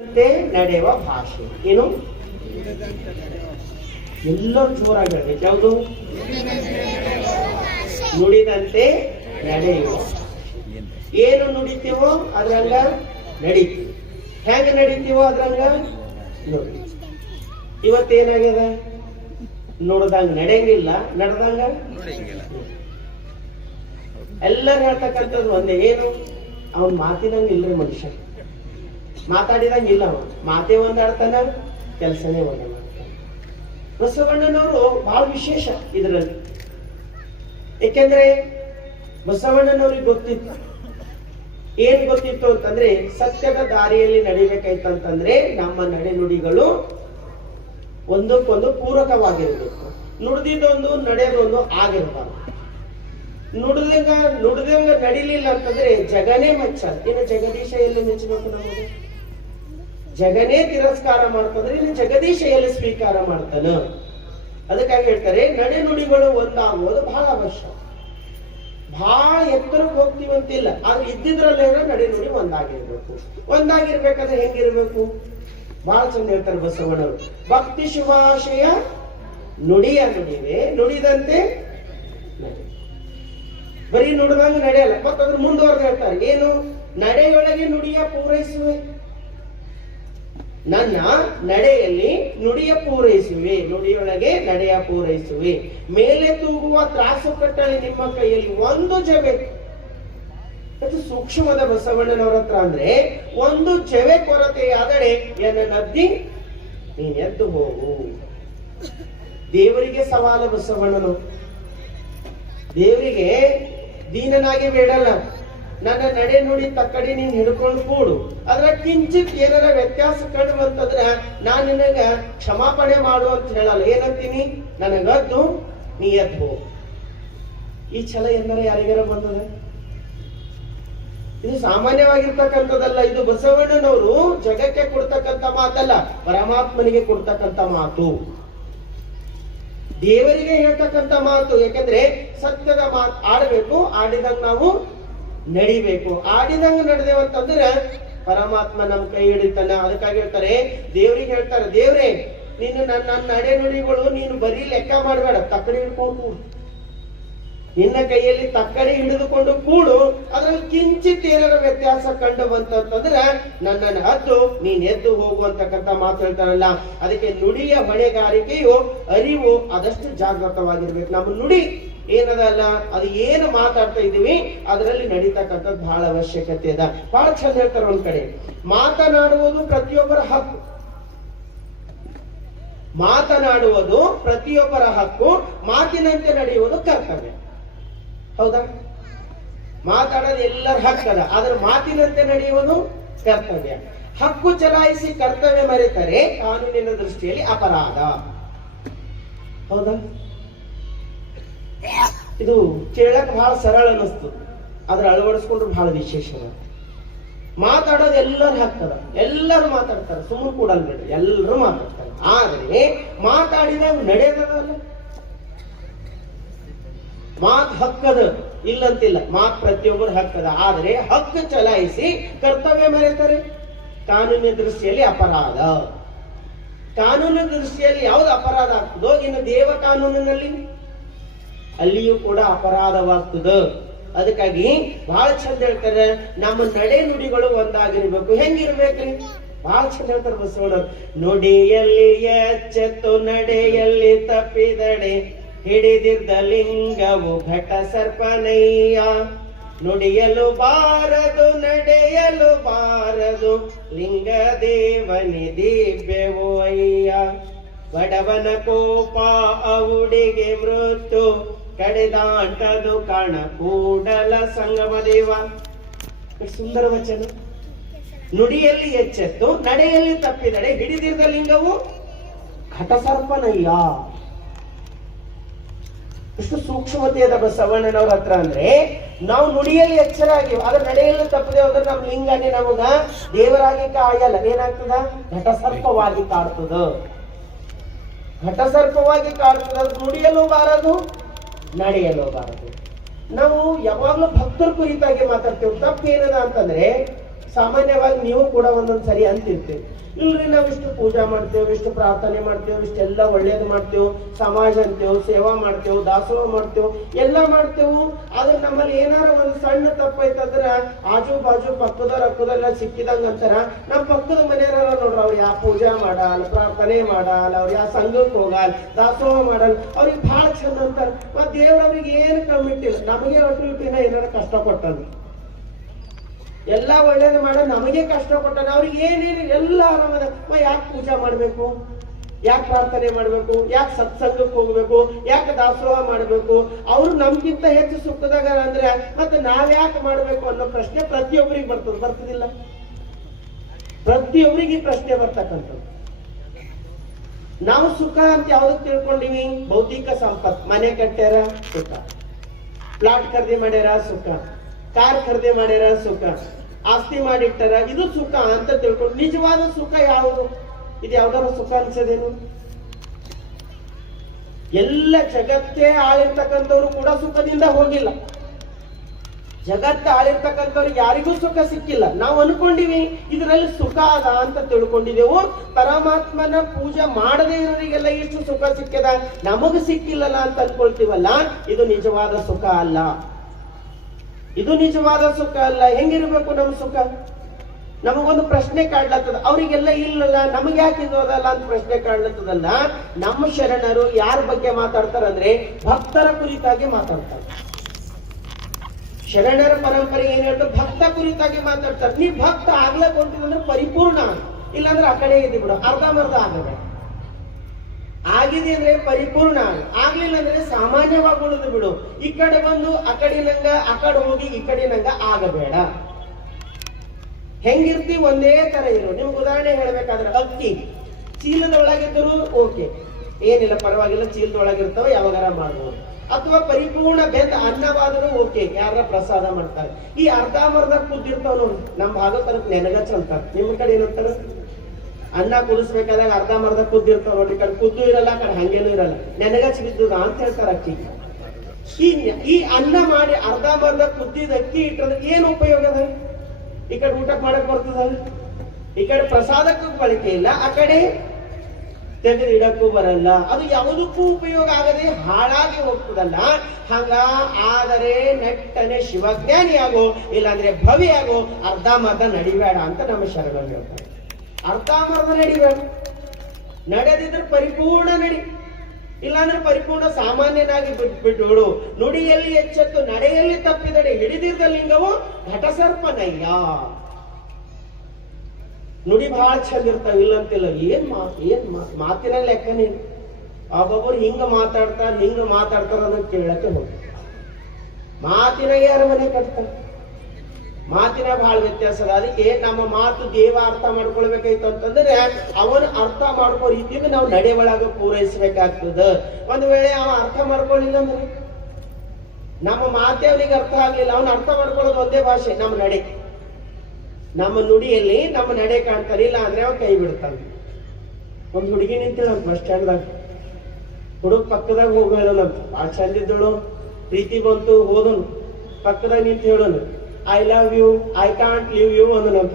ನಡೆಯುವ ಭಾಷೆ ಏನು ಎಲ್ಲರೂ ಜೋರಾಗಿ ಹೇಳ್ಬೇಕು. ಯಾವುದು? ನುಡಿದಂತೆ ನಡೆಯುವ. ಏನು ನುಡಿತೀವೋ ಅದ್ರಂಗ ನಡೀತೀವಿ. ಹೆಂಗ ನಡೀತೀವೋ ಅದ್ರಂಗ ನೋಡಿ. ಇವತ್ತೇನಾಗ್ಯದ? ನೋಡ್ದಂಗ ನಡೆಯಂಗಿಲ್ಲ, ನಡೆದಂಗ ಎಲ್ಲರೂ ಹೇಳ್ತಕ್ಕಂಥದ್ದು ಒಂದೇ, ಏನು ಅವನ್ ಮಾತಿನಂಗ ಇಲ್ರಿ ಮನುಷ್ಯ, ಮಾತಾಡಿದಂಗಿಲ್ಲ. ಅವ ಮಾತೇ ಒಂದಾಡ್ತಾನ, ಕೆಲಸನೇ ಒಂದೇ ಮಾಡ್ತಾನೆ. ಬಸವಣ್ಣನವರು ಬಹಳ ವಿಶೇಷ ಇದರಲ್ಲಿ. ಏಕೆಂದ್ರೆ ಬಸವಣ್ಣನವ್ರಿಗೆ ಗೊತ್ತಿತ್ತು. ಏನ್ ಗೊತ್ತಿತ್ತು ಅಂತಂದ್ರೆ, ಸತ್ಯದ ದಾರಿಯಲ್ಲಿ ನಡಿಬೇಕಾಯ್ತಂತಂದ್ರೆ ನಮ್ಮ ನಡೆ ನುಡಿಗಳು ಒಂದಕ್ಕೊಂದು ಪೂರಕವಾಗಿರ್ಬೇಕು. ನುಡಿದೊಂದು ನಡೆಯೋದೊಂದು ಆಗಿರ್ಬಾರ್ದು. ನುಡಿದಂಗ ನಡಿಲಿಲ್ಲ ಅಂತಂದ್ರೆ ಜಗನೇ ಮೆಚ್ಚ. ಇನ್ನು ಜಗದೀಶ ಎಲ್ಲಿ ಮೆಚ್ಚಬೇಕು? ನಮಗೆ ಜಗನೇ ತಿರಸ್ಕಾರ ಮಾಡ್ತಂದ್ರೆ ಇನ್ನು ಜಗದೀಶ ಎಲ್ಲಿ ಸ್ವೀಕಾರ ಮಾಡ್ತಾನ? ಅದಕ್ಕಾಗಿ ಹೇಳ್ತಾರೆ, ನಡೆ ನುಡಿಗಳು ಒಂದಾಗುವುದು ಬಹಳ ಅವಶ್ಯ. ಬಹಳ ಎತ್ತರಕ್ಕೆ ಹೋಗ್ತೀವಂತಿಲ್ಲ, ಆದ್ರೆ ಇದ್ದಿದ್ರಲ್ಲೇ ನಡೆ ನುಡಿ ಒಂದಾಗಿರ್ಬೇಕು. ಒಂದಾಗಿರ್ಬೇಕಾದ್ರೆ ಹೆಂಗಿರ್ಬೇಕು? ಬಹಳ ಚಂದ ಹೇಳ್ತಾರೆ ಬಸವಣ್ಣವರು. ಭಕ್ತಿ ಶುಭಾಶಯ ನುಡಿಯ ನುಡಿವೆ, ನುಡಿದಂತೆ ನಡೆ. ಬರೀ ನುಡಿದಂಗ ನಡೆಯಲ್ಲ, ಮತ್ತೆ ಅದ್ರ ಮುಂದುವರೆದು ಹೇಳ್ತಾರೆ, ಏನು? ನಡೆಯೊಳಗೆ ನುಡಿಯ ಪೂರೈಸುವೆ. ನನ್ನ ನಡೆಯಲ್ಲಿ ನುಡಿಯ ಪೂರೈಸುವೆ, ನುಡಿಯೊಳಗೆ ನಡೆಯ ಪೂರೈಸುವೆ. ಮೇಲೆ ತೂಗುವ ತ್ರಾಸು ಕಟ್ಟಳೆ ನಿಮ್ಮ ಕೈಯಲ್ಲಿ ಒಂದು ಜವೆ. ಅದು ಸೂಕ್ಷ್ಮದ ಬಸವಣ್ಣನವರ ಹತ್ರ. ಅಂದ್ರೆ ಒಂದು ಜವೆ ಕೊರತೆಯಾದರೆ ಎನ್ನ ನದ್ದಿ ನೀನ್ ಎದ್ದು ಹೋಗು. ದೇವರಿಗೆ ಸವಾಲ ಬಸವಣ್ಣನು. ದೇವರಿಗೆ ದೀನನಾಗಿ ಬೇಡಲ್ಲ, ನನ್ನ ನಡೆ ನುಡಿ ತಕ್ಕಡಿ ನೀನ್ ಹಿಡ್ಕೊಂಡು ಕೂಡು. ಅದ್ರ ಕಿಂಚಿತ್ ಏನಾರ ವ್ಯತ್ಯಾಸ ಕಂಡು ಬಂತಂದ್ರ ನಾನ್ ನಿನಗ ಕ್ಷಮಾಪಣೆ ಮಾಡು ಅಂತ ಹೇಳಲ್ಲ. ಏನಂತೀನಿ? ನನಗದ್ದು ನೀ ಎದ್ದು ಹೋಗು. ಈ ಛಲ ಎಂದರೆ ಯಾರಿಗಾರ ಬಂದದ? ಇದು ಸಾಮಾನ್ಯವಾಗಿರ್ತಕ್ಕಂಥದ್ದಲ್ಲ. ಇದು ಬಸವಣ್ಣನವರು ಜಗಕ್ಕೆ ಕೊಡ್ತಕ್ಕಂಥ ಮಾತಲ್ಲ, ಪರಮಾತ್ಮನಿಗೆ ಕೊಡ್ತಕ್ಕಂಥ ಮಾತು, ದೇವರಿಗೆ ಹೇಳ್ತಕ್ಕಂಥ ಮಾತು. ಯಾಕಂದ್ರೆ ಸತ್ಯದ ಮಾತು ಆಡಬೇಕು, ಆಡಿದಾಗ ನಾವು ನಡಿಬೇಕು. ಆಡಿದಂಗ ನಡೆದೇವಂತಂದ್ರೆ ಪರಮಾತ್ಮ ನಮ್ ಕೈ ಹಿಡಿತಾನ. ಅದಕ್ಕಾಗಿ ಹೇಳ್ತಾರೆ, ದೇವ್ರಿಗೆ ಹೇಳ್ತಾರೆ, ದೇವ್ರೇ ನೀನು ನನ್ನ ನಡೆ ನುಡಿಗಳು ನೀನು ಬರೀ ಲೆಕ್ಕ ಮಾಡಬೇಡ, ತಕ್ಕಡಿ ಹಿಡ್ಕೊಂಡು ನಿನ್ನ ಕೈಯಲ್ಲಿ ತಕ್ಕಡಿ ಹಿಡಿದುಕೊಂಡು ಕೂಡು. ಅದ್ರಲ್ಲಿ ಕಿಂಚಿತ್ ಏನಾರ ವ್ಯತ್ಯಾಸ ಕಂಡು ಬಂತಂದ್ರೆ ನನ್ನನ್ನು ಹದ್ದು ನೀನ್ ಎದ್ದು ಹೋಗುವಂತಕ್ಕಂಥ ಮಾತು ಹೇಳ್ತಾರಲ್ಲ. ಅದಕ್ಕೆ ನುಡಿಯ ಹೊಣೆಗಾರಿಕೆಯು ಅರಿವು ಆದಷ್ಟು ಜಾಗೃತವಾಗಿರ್ಬೇಕು. ನಮ್ಮ ನುಡಿ ಏನದಲ್ಲ, ಅದು ಏನು ಮಾತಾಡ್ತಾ ಇದೀವಿ ಅದರಲ್ಲಿ ನಡೀತಕ್ಕಂಥದ್ದು ಬಹಳ ಅವಶ್ಯಕತೆ ಅದ. ಬಹಳ ಚಂದ ಹೇಳ್ತಾರೆ, ಒಂದ್ ಕಡೆ ಮಾತನಾಡುವುದು ಪ್ರತಿಯೊಬ್ಬರ ಹಕ್ಕು. ಮಾತನಾಡುವುದು ಪ್ರತಿಯೊಬ್ಬರ ಹಕ್ಕು, ಮಾತಿನಂತೆ ನಡೆಯುವುದು ಕರ್ತವ್ಯ. ಹೌದಾ? ಮಾತಾಡೋದು ಎಲ್ಲರ ಹಕ್ಕದ, ಆದ್ರೆ ಮಾತಿನಂತೆ ನಡೆಯುವುದು ಕರ್ತವ್ಯ. ಹಕ್ಕು ಚಲಾಯಿಸಿ ಕರ್ತವ್ಯ ಮರೆತರೆ ಕಾನೂನಿನ ದೃಷ್ಟಿಯಲ್ಲಿ ಅಪರಾಧ. ಹೌದಾ? ಇದು ಕೇಳಕ್ ಬಹಳ ಸರಳ ಅನ್ನಿಸ್ತು, ಆದ್ರೆ ಅಳವಡಿಸ್ಕೊಂಡ್ರು ಬಹಳ ವಿಶೇಷ. ಮಾತಾಡೋದು ಎಲ್ಲರ ಹಕ್ಕದ, ಎಲ್ಲರೂ ಮಾತಾಡ್ತಾರೆ, ಸುಮ್ಮನೆ ಕೂಡಲ್ ಬಿಡ್ರಿ, ಎಲ್ಲರೂ ಮಾತಾಡ್ತಾರೆ. ಆದ್ರೆ ಮಾತಾಡಿದಾಗ ನಡೆಯೋದಲ್ಲ. ಮಾತ್ ಹಕ್ಕದ ಇಲ್ಲಂತಿಲ್ಲ, ಮಾತ್ ಪ್ರತಿಯೊಬ್ಬರ ಹಕ್ಕದ, ಆದ್ರೆ ಹಕ್ಕು ಚಲಾಯಿಸಿ ಕರ್ತವ್ಯ ಮರೆತಾರೆ ಕಾನೂನಿನ ದೃಷ್ಟಿಯಲ್ಲಿ ಅಪರಾಧ. ಕಾನೂನಿನ ದೃಷ್ಟಿಯಲ್ಲಿ ಯಾವ್ದು ಅಪರಾಧ ಆಗ್ತದೋ ಇನ್ನು ದೇವ ಕಾನೂನಿನಲ್ಲಿ ಅಲ್ಲಿಯೂ ಕೂಡ ಅಪರಾಧವಾಗ್ತದ. ಅದಕ್ಕಾಗಿ ಬಹಳ ಚಂದ ಹೇಳ್ತಾರೆ, ನಮ್ಮ ನಡೆ ನುಡಿಗಳು ಒಂದಾಗಿರ್ಬೇಕು. ಹೆಂಗಿರ್ಬೇಕ್ರಿ? ಬಹಳ ಚಂದ ಹೇಳ್ತಾರೆ ಬಸವಣ್ಣ. ನುಡಿಯಲ್ಲಿ ಎಚ್ಚೆತ್ತು ನಡೆಯಲ್ಲಿ ತಪ್ಪಿದಡೆ ಹಿಡಿದಿದ್ದ ಲಿಂಗವು ಘಟ ಸರ್ಪನಯ್ಯ. ನುಡಿಯಲು ಬಾರದು ನಡೆಯಲು ಬಾರದು ಲಿಂಗ ದೇವನಿ ದಿವ್ಯವೋ ಅಯ್ಯ. ಬಡವನ ಕೋಪ ಅವುಡಿಗೆ ಮೃತ್ಯು ಕಡೆದಾಂಟದು ಕಾಣ ಕೂಡಲ ಸಂಗಮ ದೇವ. ಸುಂದರ ವಚನ. ನುಡಿಯಲ್ಲಿ ಎಚ್ಚೆತ್ತು ನಡೆಯಲ್ಲಿ ತಪ್ಪಿದಡೆ ಹಿಡಿದಿದ್ದ ಲಿಂಗವು ಘಟ ಸರ್ಪನಯ್ಯ. ಎಷ್ಟು ಸೂಕ್ಷ್ಮತೆಯಾದ ಬಸವಣ್ಣನವ್ರ ಹತ್ರ. ಅಂದ್ರೆ ನಾವು ನುಡಿಯಲ್ಲಿ ಎಚ್ಚರಾಗಿ ಅದ್ರ ನಡೆಯಲ್ಲಿ ತಪ್ಪದೆ ಹೋದ್ರೆ ನಮ್ ಲಿಂಗನೇ ನಮಗ ದೇವರಾಗಿ ಕಾಯಲ್ಲ. ಏನಾಗ್ತದ? ಘಟಸರ್ಪವಾಗಿ ಕಾಡ್ತದ. ಘಟಸರ್ಪವಾಗಿ ಕಾಡ್ತದ. ನುಡಿಯಲು ಬಾರದು, ನಡೆಯಲು ಬಾರದು. ನಾವು ಯಾವಾಗ್ಲೂ ಭಕ್ತರ ಕುರಿತಾಗಿ ಮಾತಾಡ್ತೇವೆ. ತಪ್ಪು ಏನದ ಅಂತಂದ್ರೆ ಸಾಮಾನ್ಯವಾಗಿ ನೀವು ಕೂಡ ಒಂದೊಂದ್ಸರಿ ಅಂತಿರ್ತೀವಿ, ಇಲ್ರಿ ನಾವ್ ಇಷ್ಟು ಪೂಜಾ ಮಾಡ್ತೇವೆ, ಇಷ್ಟು ಪ್ರಾರ್ಥನೆ ಮಾಡ್ತೇವೆ, ಇಷ್ಟೆಲ್ಲ ಒಳ್ಳೇದು ಮಾಡ್ತೇವೆ, ಸಮಾಜ ಅಂತೇವೆ, ಸೇವಾ ಮಾಡ್ತೇವೆ, ದಾಸೋಹ ಮಾಡ್ತೇವೆ, ಎಲ್ಲ ಮಾಡ್ತೇವೆ. ಆದ್ರೆ ನಮ್ಮಲ್ಲಿ ಏನಾರ ಒಂದು ಸಣ್ಣ ತಪ್ಪೈತಂದ್ರ ಆಜು ಬಾಜು ಪಕ್ಕದವ್ರ ಹಕ್ಕದಲ್ಲ ಸಿಕ್ಕಿದಂಗ ಅಂತಾರ. ನಮ್ಮ ಪಕ್ಕದ ಮನೆಯವ್ರ ನೋಡ್ರ, ಅವ್ರು ಯಾವ ಪೂಜಾ ಮಾಡಲ್ಲ, ಪ್ರಾರ್ಥನೆ ಮಾಡಲ್ಲ, ಅವ್ರು ಯಾವ ಸಂಘಕ್ಕೆ ಹೋಗಲ್ಲ, ದಾಸೋಹ ಮಾಡಲ್ಲ, ಅವ್ರಿಗೆ ಬಹಳ ಚಂದ ಅಂತಾರ. ಮತ್ ದೇವ್ರವ್ರಿಗೆ ಏನು ಕಮ್ಮಿಟ್ಟಿಲ್ಲ, ನಮಗೆ ಒಟ್ಟು ಇಟ್ಟಿನ ಏನಾರ ಕಷ್ಟ ಕೊಟ್ಟದ್ದು, ಎಲ್ಲ ಒಳ್ಳೇದು ಮಾಡ ನಮಗೆ ಕಷ್ಟ ಕೊಟ್ಟಾನ. ಅವ್ರಿಗೆ ಏನೇನು ಎಲ್ಲ ಆರಾಮದ. ಯಾಕೆ ಪೂಜಾ ಮಾಡ್ಬೇಕು, ಯಾಕೆ ಪ್ರಾರ್ಥನೆ ಮಾಡ್ಬೇಕು, ಯಾಕೆ ಸತ್ಸಂಗಕ್ಕೆ ಹೋಗ್ಬೇಕು, ಯಾಕೆ ದಾಸೋಹ ಮಾಡ್ಬೇಕು? ಅವ್ರು ನಮ್ಗಿಂತ ಹೆಚ್ಚು ಸುಖದಾಗ ಅಂದ್ರೆ ಮತ್ತೆ ನಾವ್ಯಾಕೆ ಮಾಡ್ಬೇಕು ಅನ್ನೋ ಪ್ರಶ್ನೆ ಪ್ರತಿಯೊಬ್ಬರಿಗೆ ಬರ್ತದಿಲ್ಲ? ಪ್ರತಿಯೊಬ್ಬರಿಗೆ ಪ್ರಶ್ನೆ ಬರ್ತಕ್ಕಂಥದ್ದು. ನಾವು ಸುಖ ಅಂತ ಯಾವ್ದಕ್ ತಿಳ್ಕೊಂಡಿವಿ? ಭೌತಿಕ ಸಂಪತ್, ಮನೆ ಕಟ್ಟ್ಯಾರ ಸುಖ, ಪ್ಲಾಟ್ ಖರೀದಿ ಮಾಡ್ಯಾರ ಸುಖ, ಕಾರ್ ಖರೀದಿ ಮಾಡ್ಯಾರ ಸುಖ, ಆಸ್ತಿ ಮಾಡಿಟ್ಟಾರ ಇದು ಸುಖ ಅಂತ ತಿಳ್ಕೊಂಡು. ನಿಜವಾದ ಸುಖ ಯಾವುದು? ಇದು ಯಾವ್ದಾದ್ರು ಸುಖ ಅನ್ಸದೇನು? ಎಲ್ಲ ಜಗತ್ತೇ ಆಳಿರ್ತಕ್ಕಂಥವ್ರು ಕೂಡ ಸುಖದಿಂದ ಹೋಗಿಲ್ಲ. ಜಗತ್ತ ಆಳಿರ್ತಕ್ಕಂಥವ್ರಿಗೆ ಯಾರಿಗೂ ಸುಖ ಸಿಕ್ಕಿಲ್ಲ. ನಾವು ಅನ್ಕೊಂಡಿವಿ ಇದರಲ್ಲಿ ಸುಖ ಅದ ಅಂತ ತಿಳ್ಕೊಂಡಿದೆವು. ಪರಮಾತ್ಮನ ಪೂಜೆ ಮಾಡದೇ ಇರೋರಿಗೆಲ್ಲ ಇಷ್ಟು ಸುಖ ಸಿಕ್ಕದ, ನಮಗ ಸಿಕ್ಕಿಲ್ಲಲ್ಲ ಅಂತ ಅನ್ಕೊಳ್ತೀವಲ್ಲ, ಇದು ನಿಜವಾದ ಸುಖ ಅಲ್ಲ. ಇದು ನಿಜವಾದ ಸುಖ ಅಲ್ಲ. ಹೆಂಗಿರ್ಬೇಕು ನಮ್ ಸುಖ? ನಮಗೊಂದು ಪ್ರಶ್ನೆ ಕಾಡ್ಲತ್ತದ, ಅವ್ರಿಗೆಲ್ಲ ಇಲ್ಲಲ್ಲ, ನಮಗೆ ಯಾಕೆ ಇದು ಅದಲ್ಲ ಅಂತ ಪ್ರಶ್ನೆ ಕಾಡ್ಲತ್ತದಲ್ಲ. ನಮ್ಮ ಶರಣರು ಯಾರ ಬಗ್ಗೆ ಮಾತಾಡ್ತಾರಂದ್ರೆ ಭಕ್ತರ ಕುರಿತಾಗಿ ಮಾತಾಡ್ತಾರೆ. ಶರಣರ ಪರಂಪರೆ ಏನ್ ಹೇಳ್ತಾರೆ? ಭಕ್ತ ಕುರಿತಾಗಿ ಮಾತಾಡ್ತಾರೆ. ನೀ ಭಕ್ತ ಆಗ್ಲಕ್ ಹೊಂಟಿದಂದ್ರೆ ಪರಿಪೂರ್ಣ, ಇಲ್ಲಾಂದ್ರೆ ಆ ಕಡೆ ಇದ್ದು ಬಿಡು, ಅರ್ಧಂಬರ್ಧ ಆಗಬೇಡ. ಆಗಿದೆ ಅಂದ್ರೆ ಪರಿಪೂರ್ಣ, ಆಗ್ಲಿಲ್ಲ ಅಂದ್ರೆ ಸಾಮಾನ್ಯವಾಗಿ ಉಳಿದು ಬಿಡು. ಈ ಕಡೆ ಬಂದು ಆ ಕಡೆ ನಂಗ, ಆ ಕಡೆ ಹೋಗಿ ಈ ಕಡೆ ನಂಗ ಆಗಬೇಡ. ಹೆಂಗಿರ್ತಿ ಒಂದೇ ತರ ಇರು. ನಿಮ್ಗೆ ಉದಾಹರಣೆ ಹೇಳ್ಬೇಕಾದ್ರೆ, ಅಕ್ಕಿ ಚೀಲದೊಳಗಿದ್ದರೂ ಓಕೆ, ಏನಿಲ್ಲ ಪರವಾಗಿಲ್ಲ, ಚೀಲದೊಳಗಿರ್ತಾವ, ಯಾವಾಗಾರ ಮಾಡ್ಬೋದು. ಅಥವಾ ಪರಿಪೂರ್ಣ ಬೆಂದ ಅನ್ನವಾದರೂ ಓಕೆ, ಯಾರ ಪ್ರಸಾದ ಮಾಡ್ತಾರೆ. ಈ ಅರ್ಧಂಬರ್ಧ ಕುದ್ದಿರ್ತಾವ ನೋಡಿ, ನಮ್ಮ ಭಾಗಕ್ಕೆ ನೆನಗಚ್ಚ ಅಂತಾರೆ. ನಿಮ್ಮ ಕಡೆ ಏನಂತಾರ? ಅನ್ನ ಕುದಿಸ್ಬೇಕಾದಾಗ ಅರ್ಧಂಬರ್ಧ ಕುದ್ದಿರ್ತಾವ ನೋಡಿ, ಕಡೆ ಕುದ್ದು ಇರಲ್ಲ, ಕಡೆ ಹಂಗೇನು ಇರಲ್ಲ, ನೆನಗಚ್ಚ ಬಿದ್ದುದ ಅಂತ ಹೇಳ್ತಾರ ಅಕ್ಕಿ. ಈ ಅನ್ನ ಮಾಡಿ ಅರ್ಧಂಬರ್ಧ ಕುದ್ದಿದ ಅಕ್ಕಿ ಇಟ್ಟರೆ ಏನು ಉಪಯೋಗ ಅದ? ಈ ಕಡೆ ಊಟಕ್ಕೆ ಮಾಡಕ್ ಬರ್ತದ, ಈ ಕಡೆ ಪ್ರಸಾದಕ್ಕೂ ಬಳಕೆ ಇಲ್ಲ, ಆ ಕಡೆ ತೆಗೆದು ಇಡಕ್ಕೂ ಬರಲ್ಲ. ಅದು ಯಾವುದಕ್ಕೂ ಉಪಯೋಗ ಆಗದೆ ಹಾಳಾಗಿ ಹೋಗ್ತದಲ್ಲ. ಹಂಗ ಆದರೆ ನೆಟ್ಟನೆ ಶಿವಜ್ಞಾನಿ ಆಗೋ, ಇಲ್ಲಾಂದ್ರೆ ಭವಿ ಆಗೋ, ಅರ್ಧಂಬರ್ಧ ನಡಿಬೇಡ ಅಂತ ನಮ್ಮ ಶರಣರು ಹೇಳ್ತಾರೆ. ಅರ್ಧಂಬರ್ಧ ನಡಿಬೇಡ, ನಡೆದಿದ್ರೆ ಪರಿಪೂರ್ಣ ನಡಿ, ಇಲ್ಲಾಂದ್ರೆ ಪರಿಪೂರ್ಣ ಸಾಮಾನ್ಯನಾಗಿ ಬಿಟ್ಟು. ನುಡಿಯಲ್ಲಿ ಎಚ್ಚೆತ್ತು ನಡೆಯಲ್ಲಿ ತಪ್ಪಿದಡೆ ಹಿಡಿದಿದ್ದ ಲಿಂಗವು ಘಟಸರ್ಪನಯ್ಯ. ನುಡಿ ಬಹಳ ಚಂದ ಇರ್ತಾವ, ಇಲ್ಲಂತಿಲ್ಲ. ಏನ್ ಮಾತಿನ ಲೆಕ್ಕನೇ. ಒಬ್ಬೊಬ್ಬರು ಹಿಂಗ ಮಾತಾಡ್ತಾರ ಅನ್ನೋದು ಕೇಳಕ್ಕೆ ಹೋಗಿ ಮಾತಿನಾಗೆ ಅರಮನೆ ಕಟ್ತಾರ. ಮಾತಿನ ಬಹಳ ವ್ಯತ್ಯಾಸ ಅದ. ಅದಕ್ಕೆ ನಮ್ಮ ಮಾತು ದೇವ ಅರ್ಥ ಮಾಡ್ಕೊಳ್ಬೇಕಾಯ್ತು ಅಂತಂದ್ರೆ ಅವನ ಅರ್ಥ ಮಾಡ್ಕೋ ರೀತಿಯಿಂದ ನಾವು ನಡೆ ಒಳಗ ಪೂರೈಸಬೇಕಾಗ್ತದ. ಒಂದು ವೇಳೆ ಅವ ಅರ್ಥ ಮಾಡ್ಕೊಳ್ಳಿಲ್ಲ ಅಂದ್ರೆ, ನಮ್ಮ ಮಾತೆ ಅವನಿಗೆ ಅರ್ಥ ಆಗ್ಲಿಲ್ಲ, ಅವನ ಅರ್ಥ ಮಾಡ್ಕೊಳ್ಳೋದು ಒಂದೇ ಭಾಷೆ, ನಮ್ಮ ನಡೆ, ನಮ್ಮ ನುಡಿಯಲ್ಲಿ ನಮ್ಮ ನಡೆ ಕಾಣ್ತಾನೆ. ಇಲ್ಲ ಅಂದ್ರೆ ಅವ ಕೈ ಬಿಡ್ತಾನೆ. ಒಂದ್ ಹುಡುಗಿ ನಿಂತಿಲ್ಲ ಬಸ್ ಸ್ಟ್ಯಾಂಡ್ದಾಗ, ಹುಡುಗ ಪಕ್ಕದಾಗ ಹೋಗಿ ಹೇಳೋಣಂತ, ಆ ಚಂದಿದ್ದಳು, ಪ್ರೀತಿ ಬಂತು, ಹೋದನು, ಪಕ್ಕದಾಗ ನಿಂತು ಹೇಳೋನು, I love you, I can't live you ಅಂದ. ನಮ್ಮ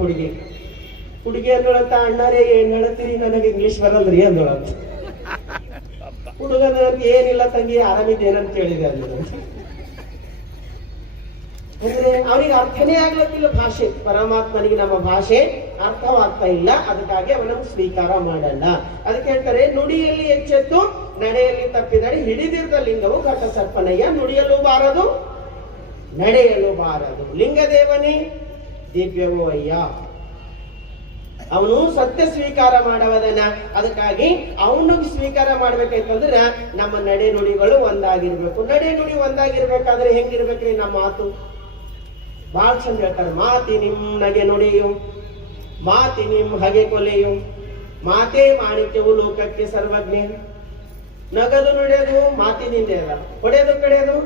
ಹುಡುಗಿ ಅಂದೋಳಂತ, ಅಣ್ಣರೇ ಏನ್ ಹೇಳ್ತೀರಿ, ನನಗೆ ಇಂಗ್ಲಿಷ್ ಬರಲ್ರಿ ಅಂದೋಳಂತ. ಹುಡುಗ ಏನಿಲ್ಲ ತಂಗಿ, ಆರಾಮಿದ್ದೇನಂತ ಕೇಳಿದೆ ಅಂದ. ಅಂದ್ರೆ ಅವನಿಗೆ ಅರ್ಥನೇ ಆಗ್ಲತ್ತಿಲ್ಲ ಭಾಷೆ. ಪರಮಾತ್ಮನಿಗೆ ನಮ್ಮ ಭಾಷೆ ಅರ್ಥವಾಗ್ತಾ ಇಲ್ಲ, ಅದಕ್ಕಾಗಿ ಅವನನ್ನು ಸ್ವೀಕಾರ ಮಾಡಲ್ಲ. ಅದಕ್ಕೆ ಹೇಳ್ತಾರೆ, ನುಡಿಯಲ್ಲಿ ಎಚ್ಚೆತ್ತು ನಡೆಯಲ್ಲಿ ತಪ್ಪಿದರೆ ಹಿಡಿದಿರ್ದ ಲಿಂಗವು ಘಟ ಸರ್ಪನಯ್ಯ. ನುಡಿಯಲ್ಲೂ ಬಾರದು, ನಡೆಯಲು ಬಾರದು. ಲಿಂಗದೇವನೇ ದಿವ್ಯವೋ ಅಯ್ಯ. ಅವನು ಸತ್ಯ ಸ್ವೀಕಾರ ಮಾಡವದನ. ಅದಕ್ಕಾಗಿ ಅವನಿಗೆ ಸ್ವೀಕಾರ ಮಾಡ್ಬೇಕಾಯ್ತಂದ್ರೆ ನಮ್ಮ ನಡೆ ನುಡಿಗಳು ಒಂದಾಗಿರ್ಬೇಕು. ನಡೆ ನುಡಿ ಒಂದಾಗಿರ್ಬೇಕಾದ್ರೆ ಹೆಂಗಿರ್ಬೇಕ್ರಿ ನಮ್ಮ ಮಾತು? ಬಹಳ ಚಂದ ಹೇಳ್ತಾರೆ, ಮಾತಿ ನಿಮ್ ನಗೆ ನುಡಿಯು, ಮಾತಿ ನಿಮ್ ಹಗೆ ಕೊಲೆಯು, ಮಾತೇ ಮಾಣಿಕ್ಯವು ಲೋಕಕ್ಕೆ ಸರ್ವಜ್ಞ. ನಗದು ನುಡಿಯೋದು ಮಾತಿನಿಂದ ಅಲ್ಲ, ಹೊಡೆಯೋದು ಕಡೆಯೋದು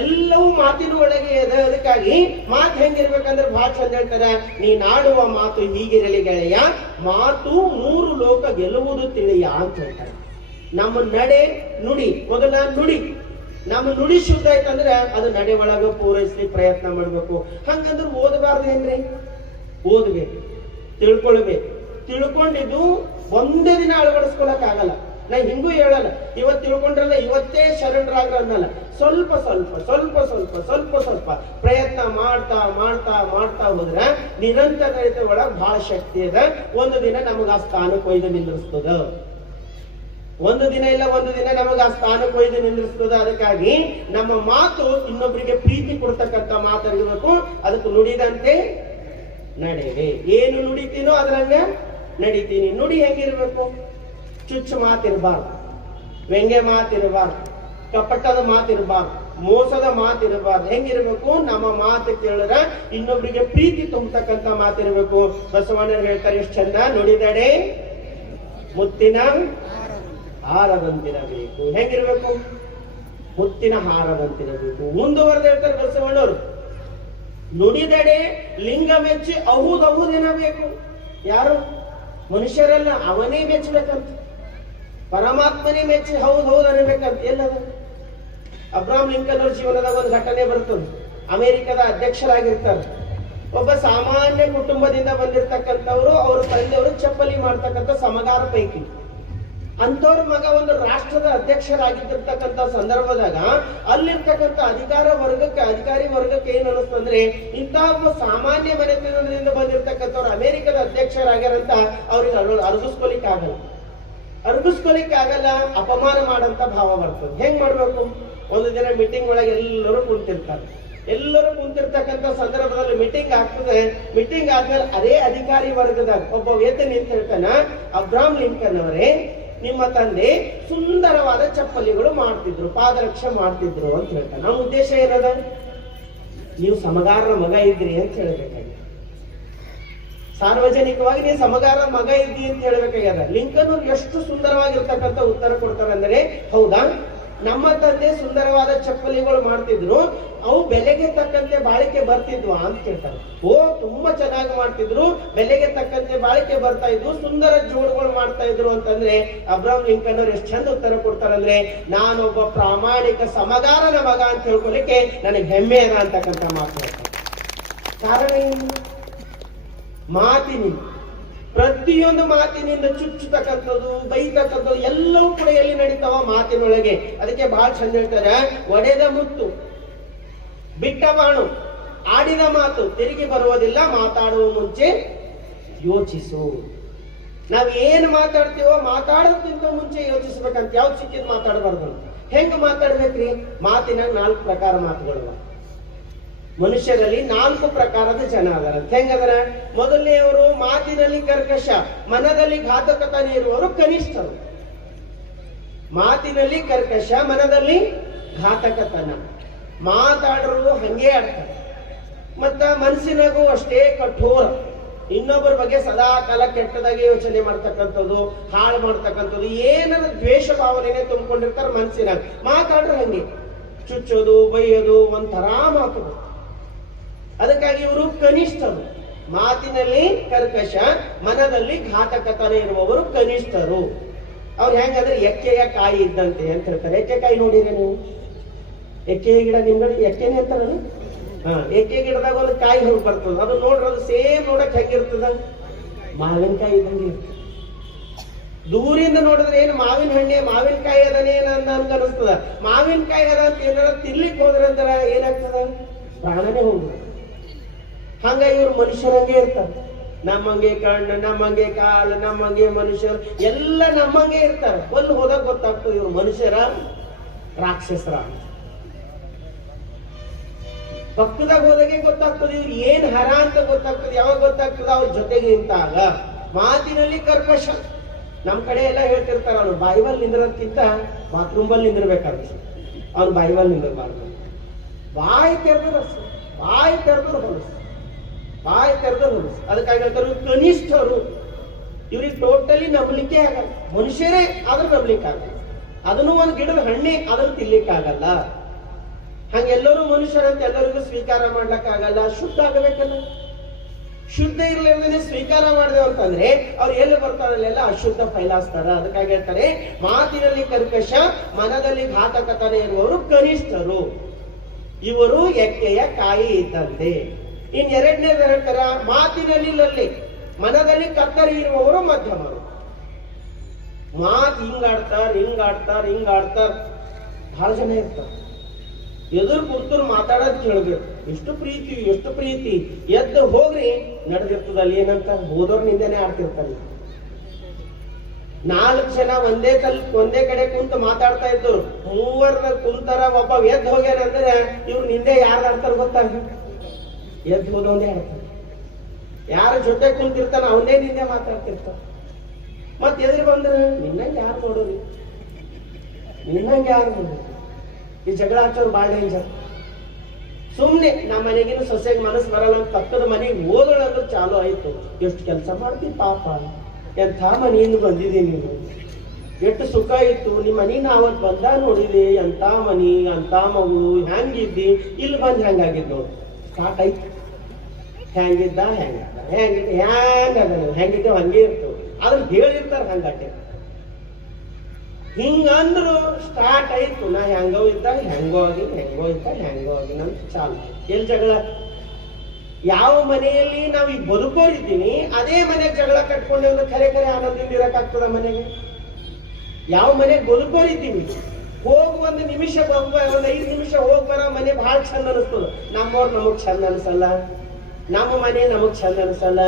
ಎಲ್ಲವೂ ಮಾತಿನ ಒಳಗೆ ಇದೆ. ಅದಕ್ಕಾಗಿ ಮಾತು ಹೆಂಗಿರ್ಬೇಕಂದ್ರೆ ಬಹಳ ಚಂದ ಹೇಳ್ತಾರೆ, ನೀನಾಡುವ ಮಾತು ಹೀಗಿರಲಿ ಗೆಳೆಯ, ಮಾತು 3 ಲೋಕ ಗೆಲ್ಲುವುದು ತಿಳಿಯ ಅಂತ ಹೇಳ್ತಾರೆ. ನಮ್ಮ ನಡೆ ನುಡಿ, ಮೊದಲ ನುಡಿ ನಮ್ಮ ನುಡಿ ಶುದ್ಧ ಆಯ್ತಂದ್ರೆ ಅದು ನಡೆ ಒಳಗ ಪೂರೈಸಿ ಪ್ರಯತ್ನ ಮಾಡ್ಬೇಕು. ಹಂಗಂದ್ರೆ ಓದಬಾರ್ದೇನ್ರಿ? ಓದ್ಬೇಕು, ತಿಳ್ಕೊಳ್ಬೇಕು. ತಿಳ್ಕೊಂಡಿದ್ದು ಒಂದೇ ದಿನ ಅಳವಡಿಸ್ಕೊಳಕ್ ಆಗಲ್ಲ. ನಾ ಹಿಂಗೂ ಹೇಳಲ್ಲ, ಇವತ್ತು ತಿಳ್ಕೊಂಡ್ರಲ್ಲ ಇವತ್ತೇ ಶರಣರಾಗ್ರ ಅನ್ನಲ್ಲ. ಸ್ವಲ್ಪ ಸ್ವಲ್ಪ ಸ್ವಲ್ಪ ಸ್ವಲ್ಪ ಸ್ವಲ್ಪ ಸ್ವಲ್ಪ ಪ್ರಯತ್ನ ಮಾಡ್ತಾ ಮಾಡ್ತಾ ಮಾಡ್ತಾ ಹೋದ್ರೆ ನಿರಂತರತೆ ಒಳಗ್ ಬಹಳ ಶಕ್ತಿ ಅದ. ಒಂದು ದಿನ ನಮಗ ಆ ಸ್ಥಾನಕ್ಕೆ ಒಯ್ದು ನಿಂದ್ರಿಸ್ತದ. ಒಂದು ದಿನ ಇಲ್ಲ ಒಂದು ದಿನ ನಮಗ ಆ ಸ್ಥಾನಕ್ಕೆ ಒಯ್ದು ನಿಂದ್ರಿಸ್ತದ. ಅದಕ್ಕಾಗಿ ನಮ್ಮ ಮಾತು ಇನ್ನೊಬ್ಬರಿಗೆ ಪ್ರೀತಿ ಕೊಡ್ತಕ್ಕಂಥ ಮಾತಾಗಿರ್ಬೇಕು. ಅದಕ್ಕೆ ನುಡಿದಂತೆ ನಡೆವೆ. ಏನು ನುಡಿತೀನೋ ಅದ್ರಂಗ ನಡಿತೀನಿ. ನುಡಿ ಹೆಂಗಿರ್ಬೇಕು? ಚುಚ್ಚು ಮಾತಿರಬಾರ್ದು, ವ್ಯಂಗ್ಯ ಮಾತಿರಬಾರ್ದು, ಕಪಟದ ಮಾತಿರಬಾರ್ದು, ಮೋಸದ ಮಾತಿರಬಾರ್ದು. ಹೆಂಗಿರ್ಬೇಕು? ನಮ್ಮ ಮಾತು ಕೇಳಿದ್ರೆ ಇನ್ನೊಬ್ರಿಗೆ ಪ್ರೀತಿ ತುಂಬತಕ್ಕಂಥ ಮಾತಿರ್ಬೇಕು. ಬಸವಣ್ಣರು ಹೇಳ್ತಾರೆ ಎಷ್ಟು ಚಂದ, ನುಡಿದಡೆ ಮುತ್ತಿನ ಹಾರದಂತಿರಬೇಕು. ಹೆಂಗಿರ್ಬೇಕು? ಮುತ್ತಿನ ಹಾರದಂತಿರಬೇಕು. ಮುಂದುವರೆದು ಹೇಳ್ತಾರೆ ಬಸವಣ್ಣವರು, ನುಡಿದಡೆ ಲಿಂಗ ಮೆಚ್ಚಿ ಅಹುದೆನ್ನಬೇಕು. ಯಾರು? ಮನುಷ್ಯರಲ್ಲ, ಅವನೇ ಮೆಚ್ಚಬೇಕಂತ, ಪರಮಾತ್ಮನೇ ಮೆಚ್ಚಿ ಹೌದು ಅನ್ನಬೇಕಂತ. ಎಲ್ಲದ? ಅಬ್ರಾಹಂ ಲಿಂಕನ್ ಅವ್ರ ಜೀವನದಾಗ ಒಂದು ಘಟನೆ ಬರ್ತದೆ. ಅಮೆರಿಕದ ಅಧ್ಯಕ್ಷರಾಗಿರ್ತಾರೆ. ಒಬ್ಬ ಸಾಮಾನ್ಯ ಕುಟುಂಬದಿಂದ ಬಂದಿರತಕ್ಕಂಥವ್ರು, ಅವ್ರ ತಂದೆಯವರು ಚಪ್ಪಲಿ ಮಾಡ್ತಕ್ಕಂಥ ಸಮಗಾರ ಪೈಕಿ. ಅಂತವ್ರ ಮಗ ಒಂದು ರಾಷ್ಟ್ರದ ಅಧ್ಯಕ್ಷರಾಗಿದ್ದಿರ್ತಕ್ಕಂಥ ಸಂದರ್ಭದಾಗ ಅಲ್ಲಿರ್ತಕ್ಕಂಥ ಅಧಿಕಾರಿ ವರ್ಗಕ್ಕೆ ಏನ್ ಅನಿಸ್ತಂದ್ರೆ, ಇಂಥ ಒಬ್ಬ ಸಾಮಾನ್ಯ ಮನೆತನದಿಂದ ಬಂದಿರತಕ್ಕಂಥವ್ರು ಅಮೆರಿಕದ ಅಧ್ಯಕ್ಷರಾಗ್ಯಾರಂತ ಅವ್ರಿಗೆ ಅರ್ಗಿಸ್ಕೊಲಿಕ್ಕೆ ಆಗಲ್ಲ, ಅಪಮಾನ ಮಾಡಂತ ಭಾವ ಬರ್ತದೆ. ಹೆಂಗ್ ಮಾಡ್ಬೇಕು? ಒಂದು ದಿನ ಮೀಟಿಂಗ್ ಒಳಗೆ ಎಲ್ಲರೂ ಕುಂತಿರ್ತಾರೆ. ಎಲ್ಲರೂ ಕುಂತಿರ್ತಕ್ಕಂಥ ಸಂದರ್ಭದಲ್ಲಿ ಮೀಟಿಂಗ್ ಆಗ್ತದೆ. ಮೀಟಿಂಗ್ ಆದ್ಮೇಲೆ ಅದೇ ಅಧಿಕಾರಿ ವರ್ಗದಾಗ ಒಬ್ಬ ವ್ಯಕ್ತಿ ನಿಂತ ಹೇಳ್ತಾನ, ಅಬ್ರಾಹಂ ಲಿಂಕನ್ ಅವರೇ, ನಿಮ್ಮ ತಂದೆ ಸುಂದರವಾದ ಚಪ್ಪಲಿಗಳು ಮಾಡ್ತಿದ್ರು, ಪಾದರಕ್ಷೆ ಮಾಡ್ತಿದ್ರು ಅಂತ ಹೇಳ್ತಾನೆ. ನಮ್ಮ ಉದ್ದೇಶ ಏನದ? ನೀವು ಸಮಗಾರರ ಮಗ ಇದ್ರಿ ಅಂತ ಹೇಳ್ಬೇಕಾಗಿ, ಸಾರ್ವಜನಿಕವಾಗಿ ನೀವು ಸಮಗಾರ ಮಗ ಇದ್ದಿ ಅಂತ ಹೇಳ್ಬೇಕಾಗ್ಯದ. ಲಿಂಕನ್ ಅವ್ರು ಎಷ್ಟು ಸುಂದರವಾಗಿರ್ತಕ್ಕಂಥ ಉತ್ತರ ಕೊಡ್ತಾರೆ ಅಂದ್ರೆ, ಹೌದಾ, ನಮ್ಮ ತಂದೆ ಸುಂದರವಾದ ಚಪ್ಪಲಿಗಳು ಮಾಡ್ತಿದ್ರು, ಅವು ಬೆಲೆಗೆ ತಕ್ಕಂತೆ ಬಾಳಿಕೆ ಬರ್ತಿದ್ವಾ ಅಂತ ಕೇಳ್ತಾರೆ. ಓ, ತುಂಬಾ ಚೆನ್ನಾಗಿ ಮಾಡ್ತಿದ್ರು, ಬೆಲೆಗೆ ತಕ್ಕಂತೆ ಬಾಳಿಕೆ ಬರ್ತಾ ಇದ್ವು, ಸುಂದರ ಜೋಡುಗಳು ಮಾಡ್ತಾ ಇದ್ರು ಅಂತಂದ್ರೆ ಅಬ್ರಾಹಂ ಲಿಂಕನ್ ಅವ್ರು ಎಷ್ಟು ಚಂದ ಉತ್ತರ ಕೊಡ್ತಾರಂದ್ರೆ, ನಾನೊಬ್ಬ ಪ್ರಾಮಾಣಿಕ ಸಮಗಾರನ ಮಗ ಅಂತ ಹೇಳ್ಕೊಲಿಕ್ಕೆ ನನಗೆ ಹೆಮ್ಮೆ ಅದ ಅಂತಕ್ಕಂಥ ಮಾತು ಹೇಳ್ತಾರೆ. ಕಾರಣ ಏನು? ಮಾತಿನಿಂದ, ಪ್ರತಿಯೊಂದು ಮಾತಿನಿಂದ ಚುಚ್ಚತಕ್ಕಂಥದ್ದು, ಬೈತಕ್ಕಂಥದ್ದು ಎಲ್ಲವೂ ಕೂಡ ಎಲ್ಲಿ ನಡೀತಾವ? ಮಾತಿನೊಳಗೆ. ಅದಕ್ಕೆ ಬಹಳ ಚಂದ ಹೇಳ್ತಾರೆ, ಒಡೆದ ಮುತ್ತು ಬಿಟ್ಟ ಬಾಣು, ಆಡಿದ ಮಾತು ತಿರುಗಿ ಬರುವುದಿಲ್ಲ, ಮಾತಾಡುವ ಮುಂಚೆ ಯೋಚಿಸು. ನಾವ್ ಏನ್ ಮಾತಾಡ್ತೀವೋ ಮಾತಾಡೋದಕ್ಕಿಂತ ಮುಂಚೆ ಯೋಚಿಸ್ಬೇಕಂತ. ಯಾವ್ದು ಸಿಕ್ಕಿದ್ ಮಾತಾಡಬಾರ್ದು. ಹೆಂಗ್ ಮಾತಾಡ್ಬೇಕ್ರಿ? ಮಾತಿನ 4 ಪ್ರಕಾರ ಮಾತುಗಳು. ಮನುಷ್ಯರಲ್ಲಿ 4 ಪ್ರಕಾರದ ಜನ ಅದರ. ಹೆಂಗದರ? ಮೊದಲನೆಯವರು ಮಾತಿನಲ್ಲಿ ಕರ್ಕಶ, ಮನದಲ್ಲಿ ಘಾತಕತನ ಇರುವವರು ಕನಿಷ್ಠರು. ಮಾತಿನಲ್ಲಿ ಕರ್ಕಶ, ಮನದಲ್ಲಿ ಘಾತಕತನ. ಮಾತಾಡರು ಹಂಗೆ ಆಡ್ತಾರೆ. ಮತ್ತ ಮನಸ್ಸಿನಾಗೂ ಅಷ್ಟೇ ಕಠೋರ. ಇನ್ನೊಬ್ಬರ ಬಗ್ಗೆ ಸದಾ ಕಾಲ ಕೆಟ್ಟದಾಗಿ ಯೋಚನೆ ಮಾಡ್ತಕ್ಕಂಥದ್ದು, ಹಾಳು ಮಾಡ್ತಕ್ಕಂಥದ್ದು, ಏನಾರ ದ್ವೇಷ ಭಾವನೆನೇ ತುಂಬಿಕೊಂಡಿರ್ತಾರೆ ಮನಸ್ಸಿನಾಗ. ಮಾತಾಡ್ರು ಹಂಗೆ ಚುಚ್ಚೋದು, ಬೈಯೋದು, ಒಂಥರ ಮಾತುಗಳು. ಅದಕ್ಕಾಗಿ ಇವರು ಕನಿಷ್ಠರು. ಮಾತಿನಲ್ಲಿ ಕರ್ಕಶ, ಮನದಲ್ಲಿ ಘಾತಕತನ ಇರುವವರು ಕನಿಷ್ಠರು. ಅವ್ರು ಹೆಂಗಂದ್ರೆ ಎಕ್ಕೆಯ ಕಾಯಿ ಇದ್ದಂತೆ ಅಂತ ಹೇಳ್ತಾರೆ. ಎಕ್ಕೆಕಾಯಿ ನೋಡಿದ್ರೆ ನೀವು? ಎಕ್ಕೆ ಗಿಡ ನಿಮ್ಗಡೆ ಎಕ್ಕೆನೆ ಅಂತಾರಲ್ಲ. ಎಕ್ಕೆ ಗಿಡದಾಗ ಒಂದು ಕಾಯಿ ಹೋಗಿ ಬರ್ತದ. ಅದು ನೋಡ್ರಿ, ಅದು ಸೇಮ್ ನೋಡಕ್ ಹೆಂಗಿರ್ತದ? ಮಾವಿನಕಾಯಿ ಇದ್ದಂಗೆ ಇರ್ತದೆ. ದೂರಿಂದ ನೋಡಿದ್ರೆ ಏನು ಮಾವಿನ ಹಣ್ಣೆ, ಮಾವಿನಕಾಯಿ ಅದನೇನ ಅಂತ ಅನಿಸ್ತದ. ಮಾವಿನಕಾಯಿ ಅದ ಅಂತ ಏನಾರ ತಿನ್ಲಿಕ್ಕೆ ಹೋದ್ರೆ ಅಂತಾರ ಏನಾಗ್ತದ? ಪ್ರಾಣನೇ ಹೋಗ್ತದೆ. ಹಂಗ ಇವ್ರು ಮನುಷ್ಯರಂಗೆ ಇರ್ತಾರೆ. ನಮ್ಮಂಗೆ ಕಣ್ಣು, ನಮ್ಮಂಗೆ ಕಾಲು, ನಮ್ಮಂಗೆ ಮನುಷ್ಯರು ಎಲ್ಲ ನಮ್ಮಂಗೆ ಇರ್ತಾರೆ. ಒಂದು ಹೋದಾಗ ಗೊತ್ತಾಗ್ತದೆ ಇವ್ರು ಮನುಷ್ಯರ ರಾಕ್ಷಸರ. ಪಕ್ಕದಾಗ ಹೋದಾಗೆ ಗೊತ್ತಾಗ್ತದೆ ಇವ್ರು ಏನ್ ಹರ ಅಂತ ಗೊತ್ತಾಗ್ತದೆ. ಯಾವಾಗ ಗೊತ್ತಾಗ್ತದ? ಅವ್ರ ಜೊತೆಗೆ ನಿಂತಾಗ. ಮಾತಿನಲ್ಲಿ ಕರ್ಕಶ. ನಮ್ ಕಡೆ ಎಲ್ಲ ಹೇಳ್ತಿರ್ತಾರ, ಅವ್ನು ಬಾಯಿಬಲ್ ನಿಂದ್ರಕ್ಕಿಂತ ಬಾತ್ರೂಮಲ್ಲಿ ನಿಂದಿರ್ಬೇಕಾದ್ರೆ ಅವ್ನು ಬಾಯಿಬಲ್ ನಿಂದಿರ್ಬಾರ್ದು. ಬಾಯಿ ತೆರೆದ್ರು ಬಾಯಿ ತೆರೆದ್ರು ಹೊಲಸು, ಬಾಯಿ ತೆರೆದ್ರು ಹೊಲಸು. ಅದಕ್ಕಾಗಿ ಹೇಳ್ತಾರೆ ಕನಿಷ್ಠರು. ಇವ್ರಿಗೆ ಟೋಟಲಿ ನಂಬಲಿಕ್ಕೆ ಆಗಲ್ಲ. ಮನುಷ್ಯರೇ ಆದ್ರೂ ನಂಬಲಿಕ್ಕೆ ಆಗಲ್ಲ. ಅದನ್ನು ಒಂದು ಗಿಡದ ಹಣ್ಣೆ ಅದನ್ನು ತಿನ್ಲಿಕ್ಕೆ ಆಗಲ್ಲ. ಹಂಗೆಲ್ಲರೂ ಮನುಷ್ಯರಂತ ಎಲ್ಲರಿಗೂ ಸ್ವೀಕಾರ ಮಾಡ್ಲಿಕ್ಕೆ ಆಗಲ್ಲ. ಶುದ್ಧ ಆಗಬೇಕಲ್ಲ. ಶುದ್ಧ ಇರಲಿಲ್ಲದೆ ಸ್ವೀಕಾರ ಮಾಡಿದೆವು ಅಂತಂದ್ರೆ ಅವ್ರು ಎಲ್ಲಿ ಬರ್ತಾರಲ್ಲೆಲ್ಲ ಅಶುದ್ಧ ಫೈಲಾಸ್ತಾರ. ಅದಕ್ಕಾಗಿ ಹೇಳ್ತಾರೆ ಮಾತಿನಲ್ಲಿ ಕರ್ಕಶ, ಮನದಲ್ಲಿ ಘಾತಕತನ ಇರುವವರು ಕನಿಷ್ಠರು, ಇವರು ಎಕ್ಕೆಯ ಕಾಯಿ ಇದ್ದಂತೆ. ಇನ್ ಎರಡನೇದು ಹೇಳ್ತಾರ ಮಾತಿನಲ್ಲಿ ಲಲ್ಲಿ, ಮನದಲ್ಲಿ ಕತ್ತರಿ ಇರುವವರು ಮಧ್ಯಮರು. ಮಾತು ಹಿಂಗಾಡ್ತಾರ ಬಹಳ ಜನ ಇರ್ತಾರ. ಎದುರು ಕುಂತರು ಮಾತಾಡೋದ್ ಕೇಳ್ಬೇಕು, ಎಷ್ಟು ಪ್ರೀತಿ ಎದ್ದು ಹೋಗ್ರಿ ನಡೆದಿರ್ತದ. ಅಲ್ಲಿ ಏನಂತ ಹೋದವ್ರ ನಿಂದೆನೆ ಆಡ್ತಿರ್ತಾರೆ. 4 ಜನ ಒಂದೇ ಕಡೆ ಕುಂತು ಮಾತಾಡ್ತಾ ಇದ್ರು, 3 ಕುಂತರ, ಒಬ್ಬ ಎದ್ದು ಹೋಗ್ಯಾನಂದ್ರೆ ಇವ್ರು ನಿಂದೆ ಯಾರು ಆಡ್ತಾರ ಗೊತ್ತಾಗ, ಎದ್ದು ಹೋದವನೇ ಆಡ್ತಾರೆ. ಯಾರ ಜೊತೆ ಕುಂತಿರ್ತಾನ ಅವನೇ ನಿಂದೆ ಮಾತಾಡ್ತಿರ್ತಾನ. ಮತ್ ಎದುರು ಬಂದ್ರೆ ನಿನ್ನಂಗೆ ಯಾರು ನೋಡೋರಿ, ಈ ಜಗಳ ಹಚ್ಚೋರು ಬಾಳ ಡೇಂಜರ್. ಸುಮ್ನೆ ನಮ್ಮ ಮನೆಗಿನ ಸೊಸೆಗೆ ಮನಸ್ಸು ಬರಲ್ಲ ಅಂತ ಪಕ್ಕದ ಮನೆಗೆ ಹೋಗೋಣಂದ್ರೆ ಚಾಲು ಆಯ್ತು. ಎಷ್ಟು ಕೆಲಸ ಮಾಡ್ತೀವಿ ಪಾಪ, ಎಂಥ ಮನೆಯಿಂದ ಬಂದಿದೆ ನೀನು, ಎಷ್ಟು ಸುಖ ಇತ್ತು ನಿಮ್ಮ ಮನಿ, ನಾವತ್ ಬಂದ ನೋಡಿದೆ, ಎಂತ ಮನಿ, ಅಂತ ಮಗಳು, ಹೆಂಗಿದ್ದಿ, ಇಲ್ಲಿ ಬಂದ್ ಹೆಂಗಾಗಿದ್ ನೋಡು. ಸ್ಟಾರ್ಟ್ ಆಯ್ತು. ಹೆಂಗಿದ್ದ ಹೆಂಗಿದ್ದೇವ್ ಹಂಗೆ ಇರ್ತವೆ. ಅದ್ರ ಹೇಳಿರ್ತಾರ ಹಂಗಾಟೆ. ಹಿಂಗಂದ್ರು ಸ್ಟಾರ್ಟ್ ಆಯ್ತು. ನಾ ಹೆಂಗೋ ಆಗಿ ಅಂತ ಚಾಲು. ಎಲ್ಲಿ ಜಗಳ? ಯಾವ ಮನೆಯಲ್ಲಿ ನಾವು ಈಗ ಬದುಕೋರಿದ್ದೀನಿ ಅದೇ ಮನೆಗೆ ಜಗಳ ಕಟ್ಕೊಂಡ್ರೆ ಖರೆ ಆನಂದದಿಂದ ಇರಕ್ಕಾಗ್ತದ ಮನೆಗೆ? ಯಾವ ಮನೆಗೆ ಬದುಕೋರಿದ್ದೀವಿ, ಹೋಗಿ ಒಂದು 5 ನಿಮಿಷ ಹೋಗಿ ಬರೋ ಮನೆ ಬಹಳ ಚಂದ ಅನಿಸ್ತದ. ನಮ್ಮವ್ರು ನಮಗ್ ಚಂದ ಅನ್ಸಲ್ಲ, ನಮ್ಮ ಮನೆ ನಮಗ್ ಚಂದ ಅನ್ಸಲ್ಲ,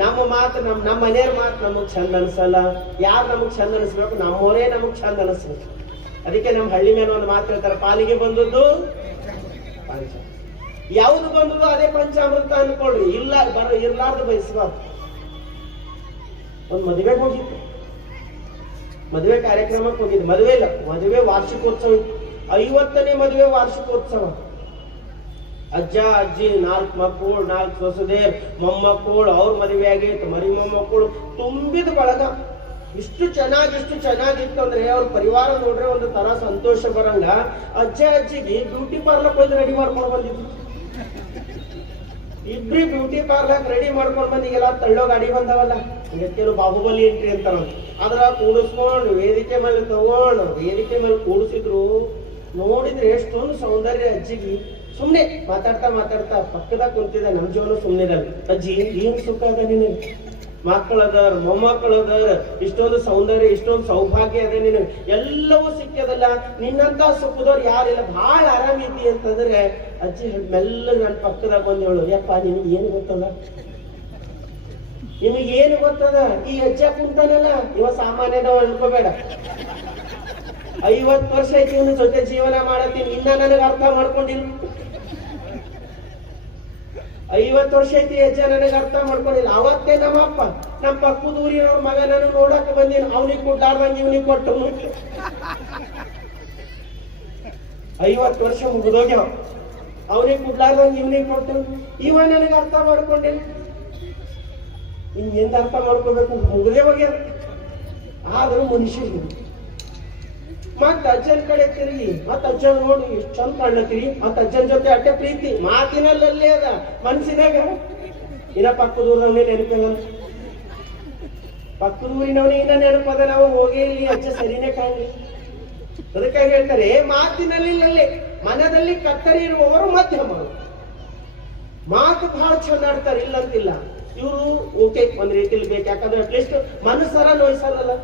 ನಮ್ಮ ಮಾತು ನಮ್ಮ ಮನೆಯವ್ರ ಮಾತು ನಮಗ್ ಚಂದ ಅನ್ಸಲ್ಲ. ಯಾರು ನಮಗ್ ಚಂದ ಅನಿಸ್ಬೇಕು? ನಮ್ಮವರೇ ನಮಗ್ ಚಂದ ಅನಿಸ್ಬೇಕು. ಅದಕ್ಕೆ ನಮ್ಮ ಹಳ್ಳಿ ಮೇಲೆ ಒಂದು ಮಾತು ಹೇಳ್ತಾರೆ, ಪಾಲಿಗೆ ಬಂದದ್ದು ಪಂಚ, ಯಾವುದು ಬಂದದ್ದು ಅದೇ ಪಂಚಾಮೃತ ಅನ್ಕೊಳ್ರಿ. ಇರ್ಲಾರ್ದು ಬಯಸಬಾರ್ದು. ಒಂದು ಮದುವೆಗೆ ಹೋಗಿತ್ತು, ಮದುವೆ ಕಾರ್ಯಕ್ರಮಕ್ಕೆ ಹೋಗಿದ್ದು. ಮದುವೆ ವಾರ್ಷಿಕೋತ್ಸವ, 50ನೇ ಮದುವೆ ವಾರ್ಷಿಕೋತ್ಸವ. ಅಜ್ಜ ಅಜ್ಜಿ, 4 ಮಕ್ಕಳು, 4 ಸೊಸೆದೇರ್, ಮೊಮ್ಮಕ್ಕಳು, ಅವ್ರ ಮದುವೆ ಆಗೈತೆ, ಮರಿ ಮೊಮ್ಮಕ್ಕಳು, ತುಂಬಿದ ಬಳಗ. ಇಷ್ಟು ಚೆನ್ನಾಗಿತ್ತು ಅಂದ್ರೆ ಅವ್ರ ಪರಿವಾರ ನೋಡ್ರೆ ಒಂದು ತರ ಸಂತೋಷ ಬರಂಗ. ಅಜ್ಜಿಗೆ ಬ್ಯೂಟಿ ಪಾರ್ಲರ್ ಹೋಗಿ ರೆಡಿ ಮಾಡ್ಕೊಂಡು ಬಂದಿದ್ರು. ಇಬ್ರಿ ಬ್ಯೂಟಿ ಪಾರ್ಲರ್ ರೆಡಿ ಮಾಡ್ಕೊಂಡು ಬಂದಿಗೆಲ್ಲ ತಳ್ಳೋ ಗಾಡಿ ಬಂದವಲ್ಲ, ಕೆಲವು ಬಾಹುಬಲಿ ಎಂಟ್ರಿ ಅಂತಾರ. ಅದ್ರ ಕೂಡಿಸ್ಕೊಂಡು ವೇದಿಕೆ ಮೇಲೆ ಕೂಡಿಸಿದ್ರು. ನೋಡಿದ್ರೆ ಎಷ್ಟೊಂದು ಸೌಂದರ್ಯ ಅಜ್ಜಿಗೆ. ಸುಮ್ನೆ ಮಾತಾಡ್ತಾ ಪಕ್ಕದಾಗ ಕುಂತಿದ್ದ ನಮ್ಮ ಜೀವನ ಸುಮ್ನೆ. ಅಜ್ಜಿ ಏನ್ ಸುಖ ಅದ ನಿನಗೆ, ಮಕ್ಕಳದಾರ, ಮೊಮ್ಮಕ್ಕಳದಾರ, ಇಷ್ಟೊಂದು ಸೌಂದರ್ಯ, ಇಷ್ಟೊಂದು ಸೌಭಾಗ್ಯ ಅದ ನಿನಗೆ, ಎಲ್ಲವೂ ಸಿಕ್ಕದಲ್ಲ, ನಿನ್ನಂತ ಸುಖದವ್ರು ಯಾರಿಲ್ಲ, ಬಹಳ ಆರಾಮಿದ್ದಿ ಅಂತಂದ್ರೆ ಅಜ್ಜಿ ಮೆಲ್ಲ ನನ್ನ ಪಕ್ಕದಾಗ ಬಂದು ಹೇಳು, ಯಪ್ಪ ನಿನಗೆ ಏನು ಗೊತ್ತದ, ನಿಮಗೇನು ಗೊತ್ತದ? ಈ ಅಜ್ಜ ಕುಂತಾನಲ್ಲ ಇವ ಸಾಮಾನ್ಯದವ ಅನ್ಕೋಬೇಡ. 50 ವರ್ಷ ಐತಿ ಇವನ ಜೊತೆ ಜೀವನ ಮಾಡತ್ತೀನಿ, ಇನ್ನ ನನಗೆ ಅರ್ಥ ಮಾಡ್ಕೊಂಡಿಲ್ಲ. 50 ವರ್ಷ ಐತಿ ಅಜ್ಜ ನನಗೆ ಅರ್ಥ ಮಾಡ್ಕೊಂಡಿಲ್ಲ. ಅವತ್ತೇ ನಮ್ಮ ಪಕ್ಕದ ಊರಿನವ್ರ ಮಗ ನನಗೆ ನೋಡಕ್ ಬಂದೀನಿ, ಅವನಿಗೆ ಕೊಟ್ಟಾರ್ದಂಗ ಇವನಿಗೆ ಕೊಟ್ಟು 50 ವರ್ಷ ಮುಗಿದೋಗ್ಯಾವ. ಅವನಿಗೆ ಕೊಡ್ಲಾರ್ದಂಗ ಇವನಿಗೆ ಕೊಟ್ಟು ಇವ ನನಗೆ ಅರ್ಥ ಮಾಡ್ಕೊಂಡಿಲ್ಲ. ಹಿಂಗೆಂದ ಅರ್ಥ ಮಾಡ್ಕೋಬೇಕು? ಮುಗದೇ ಹೋಗ್ಯಾರ. ಆದ್ರೂ ಮನುಷ್ಯರು ಮತ್ ಅಜ್ಜನ ಕಡೆ ತಿರುಗಿ ಮತ್ ಅಜ್ಜನ್ ನೋಡಿ ಎಷ್ಟು ಚಂದ ಕಾಣ್ಲತ್ತೀರಿ, ಮತ್ ಅಜ್ಜನ ಜೊತೆ ಅಟ್ಟೆ ಪ್ರೀತಿ. ಮಾತಿನಲ್ಲೇ ಅದ, ಮನ್ಸಿನಾಗ ಇನ್ನ ಪಕ್ಕದೂರವನೇ ನೆನಪಿಲ್ಲ, ಪಕ್ಕದೂರಿನವನೇ ಇನ್ನ ನೆನಪದ. ನಾವು ಹೋಗೇ ಇಲ್ಲಿ ಅಜ್ಜ ಸರಿನೇ ಕಾಣಲಿ. ಅದಕ್ಕಾಗಿ ಹೇಳ್ತಾರೆ ಮಾತಿನಲ್ಲಿ ಮನದಲ್ಲಿ ಕತ್ತರಿ ಇರುವವರು ಮಧ್ಯಮರು. ಮಾತು ಬಹಳ ಚಂದ ಆಡ್ತಾರೆ, ಇಲ್ಲಂತಿಲ್ಲ. ಇವರು ಓಕೆ ಒಂದ್ ರೀತಿಲಿ ಬೇಕು, ಯಾಕಂದ್ರೆ ಅಟ್ಲೀಸ್ಟ್ ಮನಸ್ಸರ ನೋಯಿಸಲ್ಲ,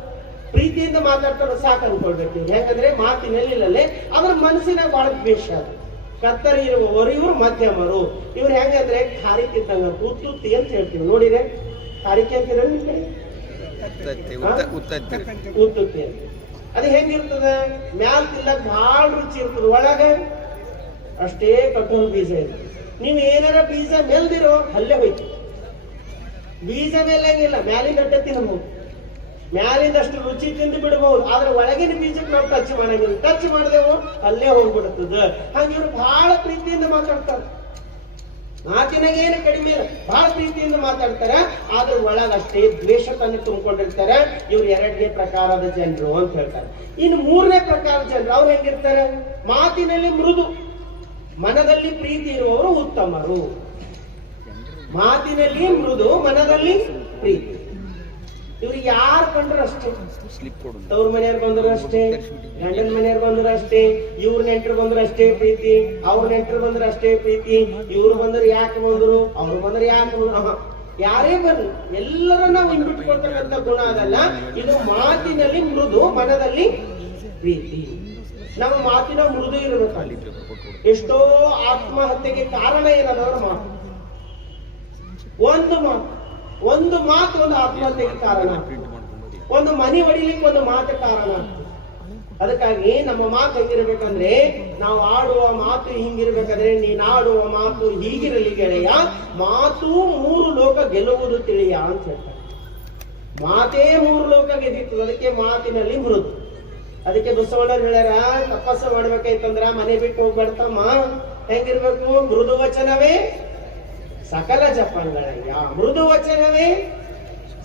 ಪ್ರೀತಿಯಿಂದ ಮಾತಾಡ್ತಾರೆ ಸಾಕು ಅನ್ಕೊಳ್ಬೇಕು. ಯಾಕಂದ್ರೆ ಮಾತಿನಲ್ಲಿಲ್ಲೇ ಅದ್ರ ಮನಸ್ಸಿನ ಬಹಳ ದ್ವೇಷ. ಕತ್ತರಿ ಇರುವವರು ಇವರು ಮಧ್ಯಮರು. ಇವ್ರು ಹೆಂಗಂದ್ರೆ ಖಾರಿಕಿದ್ದಂಗ ಉತ್ತುತ್ತಿ ಅಂತ ಹೇಳ್ತೀವಿ. ನೋಡಿದ್ರೆ ಖಾರಿಕೆ ಅಂತೀರ ನಿಮ್ ಕಡೆ? ಉತ್ತುತ್ತಿ ಅಂತ. ಅದು ಹೆಂಗಿರ್ತದ? ಮ್ಯಾಲ್ ತಿನ್ನಕ್ ಬಹಳ ರುಚಿ ಇರ್ತದ, ಒಳಗ ಅಷ್ಟೇ ಕಠೋರ ಬೀಜ ಇರ್ತದೆ. ನೀವ್ ಏನಾರ ಬೀಜ ಮೇಲ್ದಿರೋ ಅಲ್ಲೇ ಹೋಯ್ತು. ಬೀಜ ಮೇಲೆ ಹೆಂಗಿಲ್ಲ, ಮ್ಯಾಲಿಂದ ಅಡ್ಡ ತಿನ್ನಬಹುದು, ಮ್ಯಾಲಿಂದಷ್ಟು ರುಚಿ ತಿಂದು ಬಿಡಬಹುದು. ಆದ್ರೆ ಒಳಗಿನ ಬೀಜಕ್ಕೆ ನಾವು ಟಚ್ ಮಾಡಂಗಿಲ್ಲ. ಟಚ್ ಮಾಡಿದೆವು ಅಲ್ಲೇ ಹೋಗ್ಬಿಡ್ತದ. ಹಾಗೆ ಇವ್ರು ಬಹಳ ಪ್ರೀತಿಯಿಂದ ಮಾತಾಡ್ತಾರೆ. ಮಾತಿನಾಗ ಏನು ಕಡಿಮೆ ಇಲ್ಲ, ಬಹಳ ಪ್ರೀತಿಯಿಂದ ಮಾತಾಡ್ತಾರ. ಆದ್ರೆ ಒಳಗ ಅಷ್ಟೇ ದ್ವೇಷತನ ತುಂಬಿಕೊಂಡಿರ್ತಾರೆ. ಇವ್ರು 2ನೇ ಪ್ರಕಾರದ ಜನರು ಅಂತ ಹೇಳ್ತಾರೆ. ಇನ್ನು 3ನೇ ಪ್ರಕಾರದ ಜನರು ಅವ್ರು ಹೆಂಗಿರ್ತಾರೆ? ಮಾತಿನಲ್ಲಿ ಮೃದು, ಮನದಲ್ಲಿ ಪ್ರೀತಿ ಇರುವವರು ಉತ್ತಮರು. ಮಾತಿನಲ್ಲಿ ಮೃದು, ಮನದಲ್ಲಿ ಪ್ರೀತಿ. ಇವ್ರಿಗೆ ಯಾರು ಕಂಡ್ರು ಅಷ್ಟೇ, ತವ್ರ ಮನೆಯವ್ರು ಬಂದ್ರು ಅಷ್ಟೇ, ಗಂಡನ ಮನೆಯವ್ರು ಬಂದ್ರು ಅಷ್ಟೇ, ಇವ್ರ ನೆಂಟರು ಬಂದ್ರು ಅಷ್ಟೇ ಪ್ರೀತಿ, ಅವ್ರ ನೆಂಟರು ಬಂದ್ರು ಅಷ್ಟೇ ಪ್ರೀತಿ, ಇವ್ರು ಬಂದ್ರು ಯಾಕೆ ಬಂದ್ರು, ಅವ್ರು ಬಂದ್ರು ಯಾಕೆ ಬಂದ್ರು, ಯಾರೇ ಬರ್ಲಿ ಎಲ್ಲರೂ ನಾವು ಹಿಂಬಿಟ್ಕೊಳ್ತಕ್ಕಂಥ ಗುಣ ಅದಲ್ಲ. ಇದು ಮಾತಿನಲ್ಲಿ ಮೃದು, ಮನದಲ್ಲಿ ಪ್ರೀತಿ. ನಮ್ಮ ಮಾತಿನ ಮೃದು ಇರಬೇಕಲ್ಲಿ. ಎಷ್ಟೋ ಆತ್ಮಹತ್ಯೆಗೆ ಕಾರಣ ಏನದ ಮಾತು. ಒಂದು ಮಾತು ಒಂದು ಆತ್ಮಹತ್ಯೆಗೆ ಕಾರಣ, ಒಂದು ಮನೆ ಹೊಡಿಲಿಕ್ಕೆ ಒಂದು ಮಾತು ಕಾರಣ. ಅದಕ್ಕಾಗಿ ನಮ್ಮ ಮಾತು ಹೆಂಗಿರ್ಬೇಕಂದ್ರೆ, ನಾವು ಆಡುವ ಮಾತು ಹಿಂಗಿರ್ಬೇಕಂದ್ರೆ, ನೀನ್ ಆಡುವ ಮಾತು ಹೀಗಿರಲಿ ಗೆಳೆಯ, ಮಾತು 3 ಲೋಕ ಗೆಲ್ಲುವುದು ತಿಳಿಯ ಅಂತ ಹೇಳ್ತಾರೆ. ಮಾತೇ 3 ಲೋಕ ಗೆದ್ದಿತ್ತು. ಅದಕ್ಕೆ ಮಾತಿನಲ್ಲಿ ಮೃದು. ಅದಕ್ಕೆ ಬಸವಣ್ಣರು ಹೇಳ್ಯಾರ, ತಪಸ್ಸು ಮಾಡ್ಬೇಕಾಯ್ತಂದ್ರ ಮನೆ ಬಿಟ್ಟು ಹೋಗ್ಬೇಡ್ತಮ್ಮ, ಹೆಂಗಿರ್ಬೇಕು? ಮೃದು ವಚನವೇ ಸಕಲ ಜಪಂಗಳಯ್ಯ, ಮೃದು ವಚನವೇ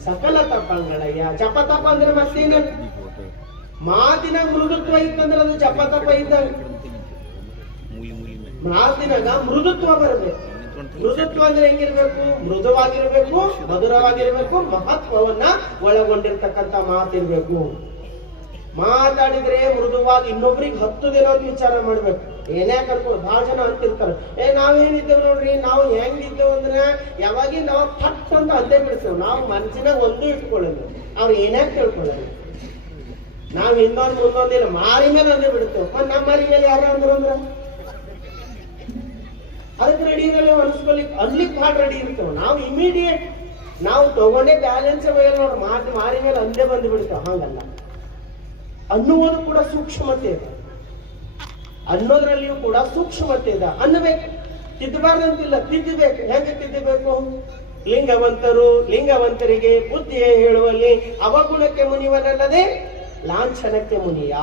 ಸಕಲ ತಪಂಗಳಯ್ಯ. ಜಪ ತಪ ಅಂದ್ರೆ ಮತ್ತೇನ? ಮಾತಿನ ಮೃದುತ್ವ ಇತ್ತಂದ್ರೆ ಅದು ಜಪ ತಪ ಇದ್ದಾಗ. ಮಾತಿನಾಗ ಮೃದುತ್ವ ಬರಬೇಕು. ಮೃದುತ್ವ ಅಂದ್ರೆ ಹೆಂಗಿರ್ಬೇಕು? ಮೃದುವಾಗಿರ್ಬೇಕು, ಮಧುರವಾಗಿರ್ಬೇಕು, ಮಹತ್ವವನ್ನ ಒಳಗೊಂಡಿರ್ತಕ್ಕಂಥ ಮಾತಿರ್ಬೇಕು. ಮಾತಾಡಿದ್ರೆ ಮೃದುವಾಗಿ ಇನ್ನೊಬ್ರಿಗೆ 10 ದಿನ ವಿಚಾರ ಮಾಡ್ಬೇಕು. ಏನೇ ಕರ್ಕೊಂಡು ಬಹಳ ಜನ ಅಂತಿರ್ತಾರೆ, ನಾವೇನಿದ್ದೇವ್ ನೋಡ್ರಿ, ನಾವು ಹೆಂಗಿದ್ದೇವ್ ಅಂದ್ರೆ ಯಾವಾಗ ನಾವು ಥಟ್ ಅಂತ ಅಂದೇ ಬಿಡ್ತೇವೆ. ನಾವು ಮನಸ್ಸಿನಾಗ ಒಂದು ಇಟ್ಕೊಳ್ಳೋದು, ಅವ್ರು ಏನೇ ಕೇಳ್ಕೊಳ್ಳೋದು. ನಾವ್ ಇನ್ನೊಂದು ಮುಂದೊಂದಿಲ್ಲ, ಮಾರಿ ಮೇಲೆ ಅಂದೇ ಬಿಡ್ತೇವೆ. ನಮ್ಮ ಮಾರಿ ಮೇಲೆ ಯಾರು ಅಂದ್ರ ಅದಕ್ಕೆ ರೆಡಿ ಇರಲ್ಲ, ಅನ್ಸ್ಕೊಲಿಕ್ ಅನ್ಲಿಕ್ಕೆ ಮಾಡಿ ರೆಡಿ ಇರ್ತೇವೆ. ನಾವು ಇಮಿಡಿಯೇಟ್ ನಾವು ತಗೊಂಡೇ ಬ್ಯಾಲೆನ್ಸ್ ನೋಡ್ರಿ, ಮಾರಿ ಮೇಲೆ ಅಂದೇ ಬಂದು ಬಿಡ್ತೇವೆ. ಹಂಗಲ್ಲ, ಅನ್ನುವುದು ಕೂಡ ಸೂಕ್ಷ್ಮತೆ ಇದೆ. ಅನ್ನೋದ್ರಲ್ಲಿಯೂ ಕೂಡ ಸೂಕ್ಷ್ಮತೆ ಇದೆ. ಅನ್ನಬೇಕು, ತಿದ್ದಬಾರ್ದಂತಿಲ್ಲ, ತಿದ್ದಬೇಕು. ಹೇಗೆ ತಿದ್ದಬೇಕು? ಲಿಂಗವಂತರಿಗೆ ಬುದ್ಧಿಯೇ ಹೇಳುವಲ್ಲಿ ಅವಗುಣಕ್ಕೆ ಮುನಿವನಲ್ಲದೆ ಲಾಂಛನಕ್ಕೆ ಮುನಿಯ.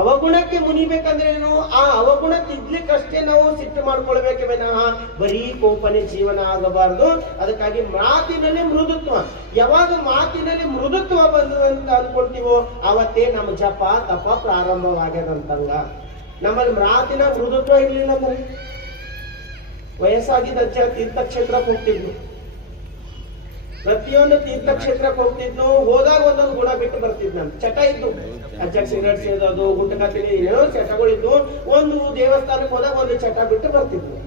ಅವಗುಣಕ್ಕೆ ಮುನಿಬೇಕಂದ್ರೇನು? ಆ ಅವಗುಣ ತಿದ್ಲಿಕ್ಕಷ್ಟೇ ನಾವು ಸಿಟ್ಟು ಮಾಡ್ಕೊಳ್ಬೇಕೆ ವಿನಃ ಬರೀ ಕೋಪನೆ ಜೀವನ ಆಗಬಾರ್ದು. ಅದಕ್ಕಾಗಿ ಮಾತಿನಲ್ಲಿ ಮೃದುತ್ವ. ಯಾವಾಗ ಮಾತಿನಲ್ಲಿ ಮೃದುತ್ವ ಬಂದು ಅಂತ ಅನ್ಕೊಳ್ತೀವೋ ಅವತ್ತೇ ನಮ್ಮ ಜಪ ತಪ ಪ್ರಾರಂಭವಾಗ್ಯದಂತಂಗ. ನಮ್ಮಲ್ಲಿ ಮಾತಿನ ಮೃದುತ್ವ ಇರ್ಲಿಲ್ಲ ಅಂದ್ರೆ, ವಯಸ್ಸಾಗಿದ್ದ ಅಜ್ಜ ತೀರ್ಥಕ್ಷೇತ್ರಕ್ಕೆ ಹೋಗ್ತಿದ್ನು. ಪ್ರತಿಯೊಂದು ತೀರ್ಥಕ್ಷೇತ್ರಕ್ಕೆ ಹೋಗ್ತಿದ್ನು. ಹೋದಾಗ ಒಂದೊಂದು ಗುಣ ಬಿಟ್ಟು ಬರ್ತಿದ್ನಂತ. ಚಟ ಇದ್ದು, ಅಜ್ಜ ಸಿಗರೇಟ್ ಸೇದೋದು, ಗುಂಟಕ ತಿಳಿ, ಏನೋ ಚಟಗಳಿದ್ದು. ಒಂದು ದೇವಸ್ಥಾನಕ್ಕೆ ಹೋದಾಗ ಒಂದು ಚಟ ಬಿಟ್ಟು ಬರ್ತಿದ್ನು.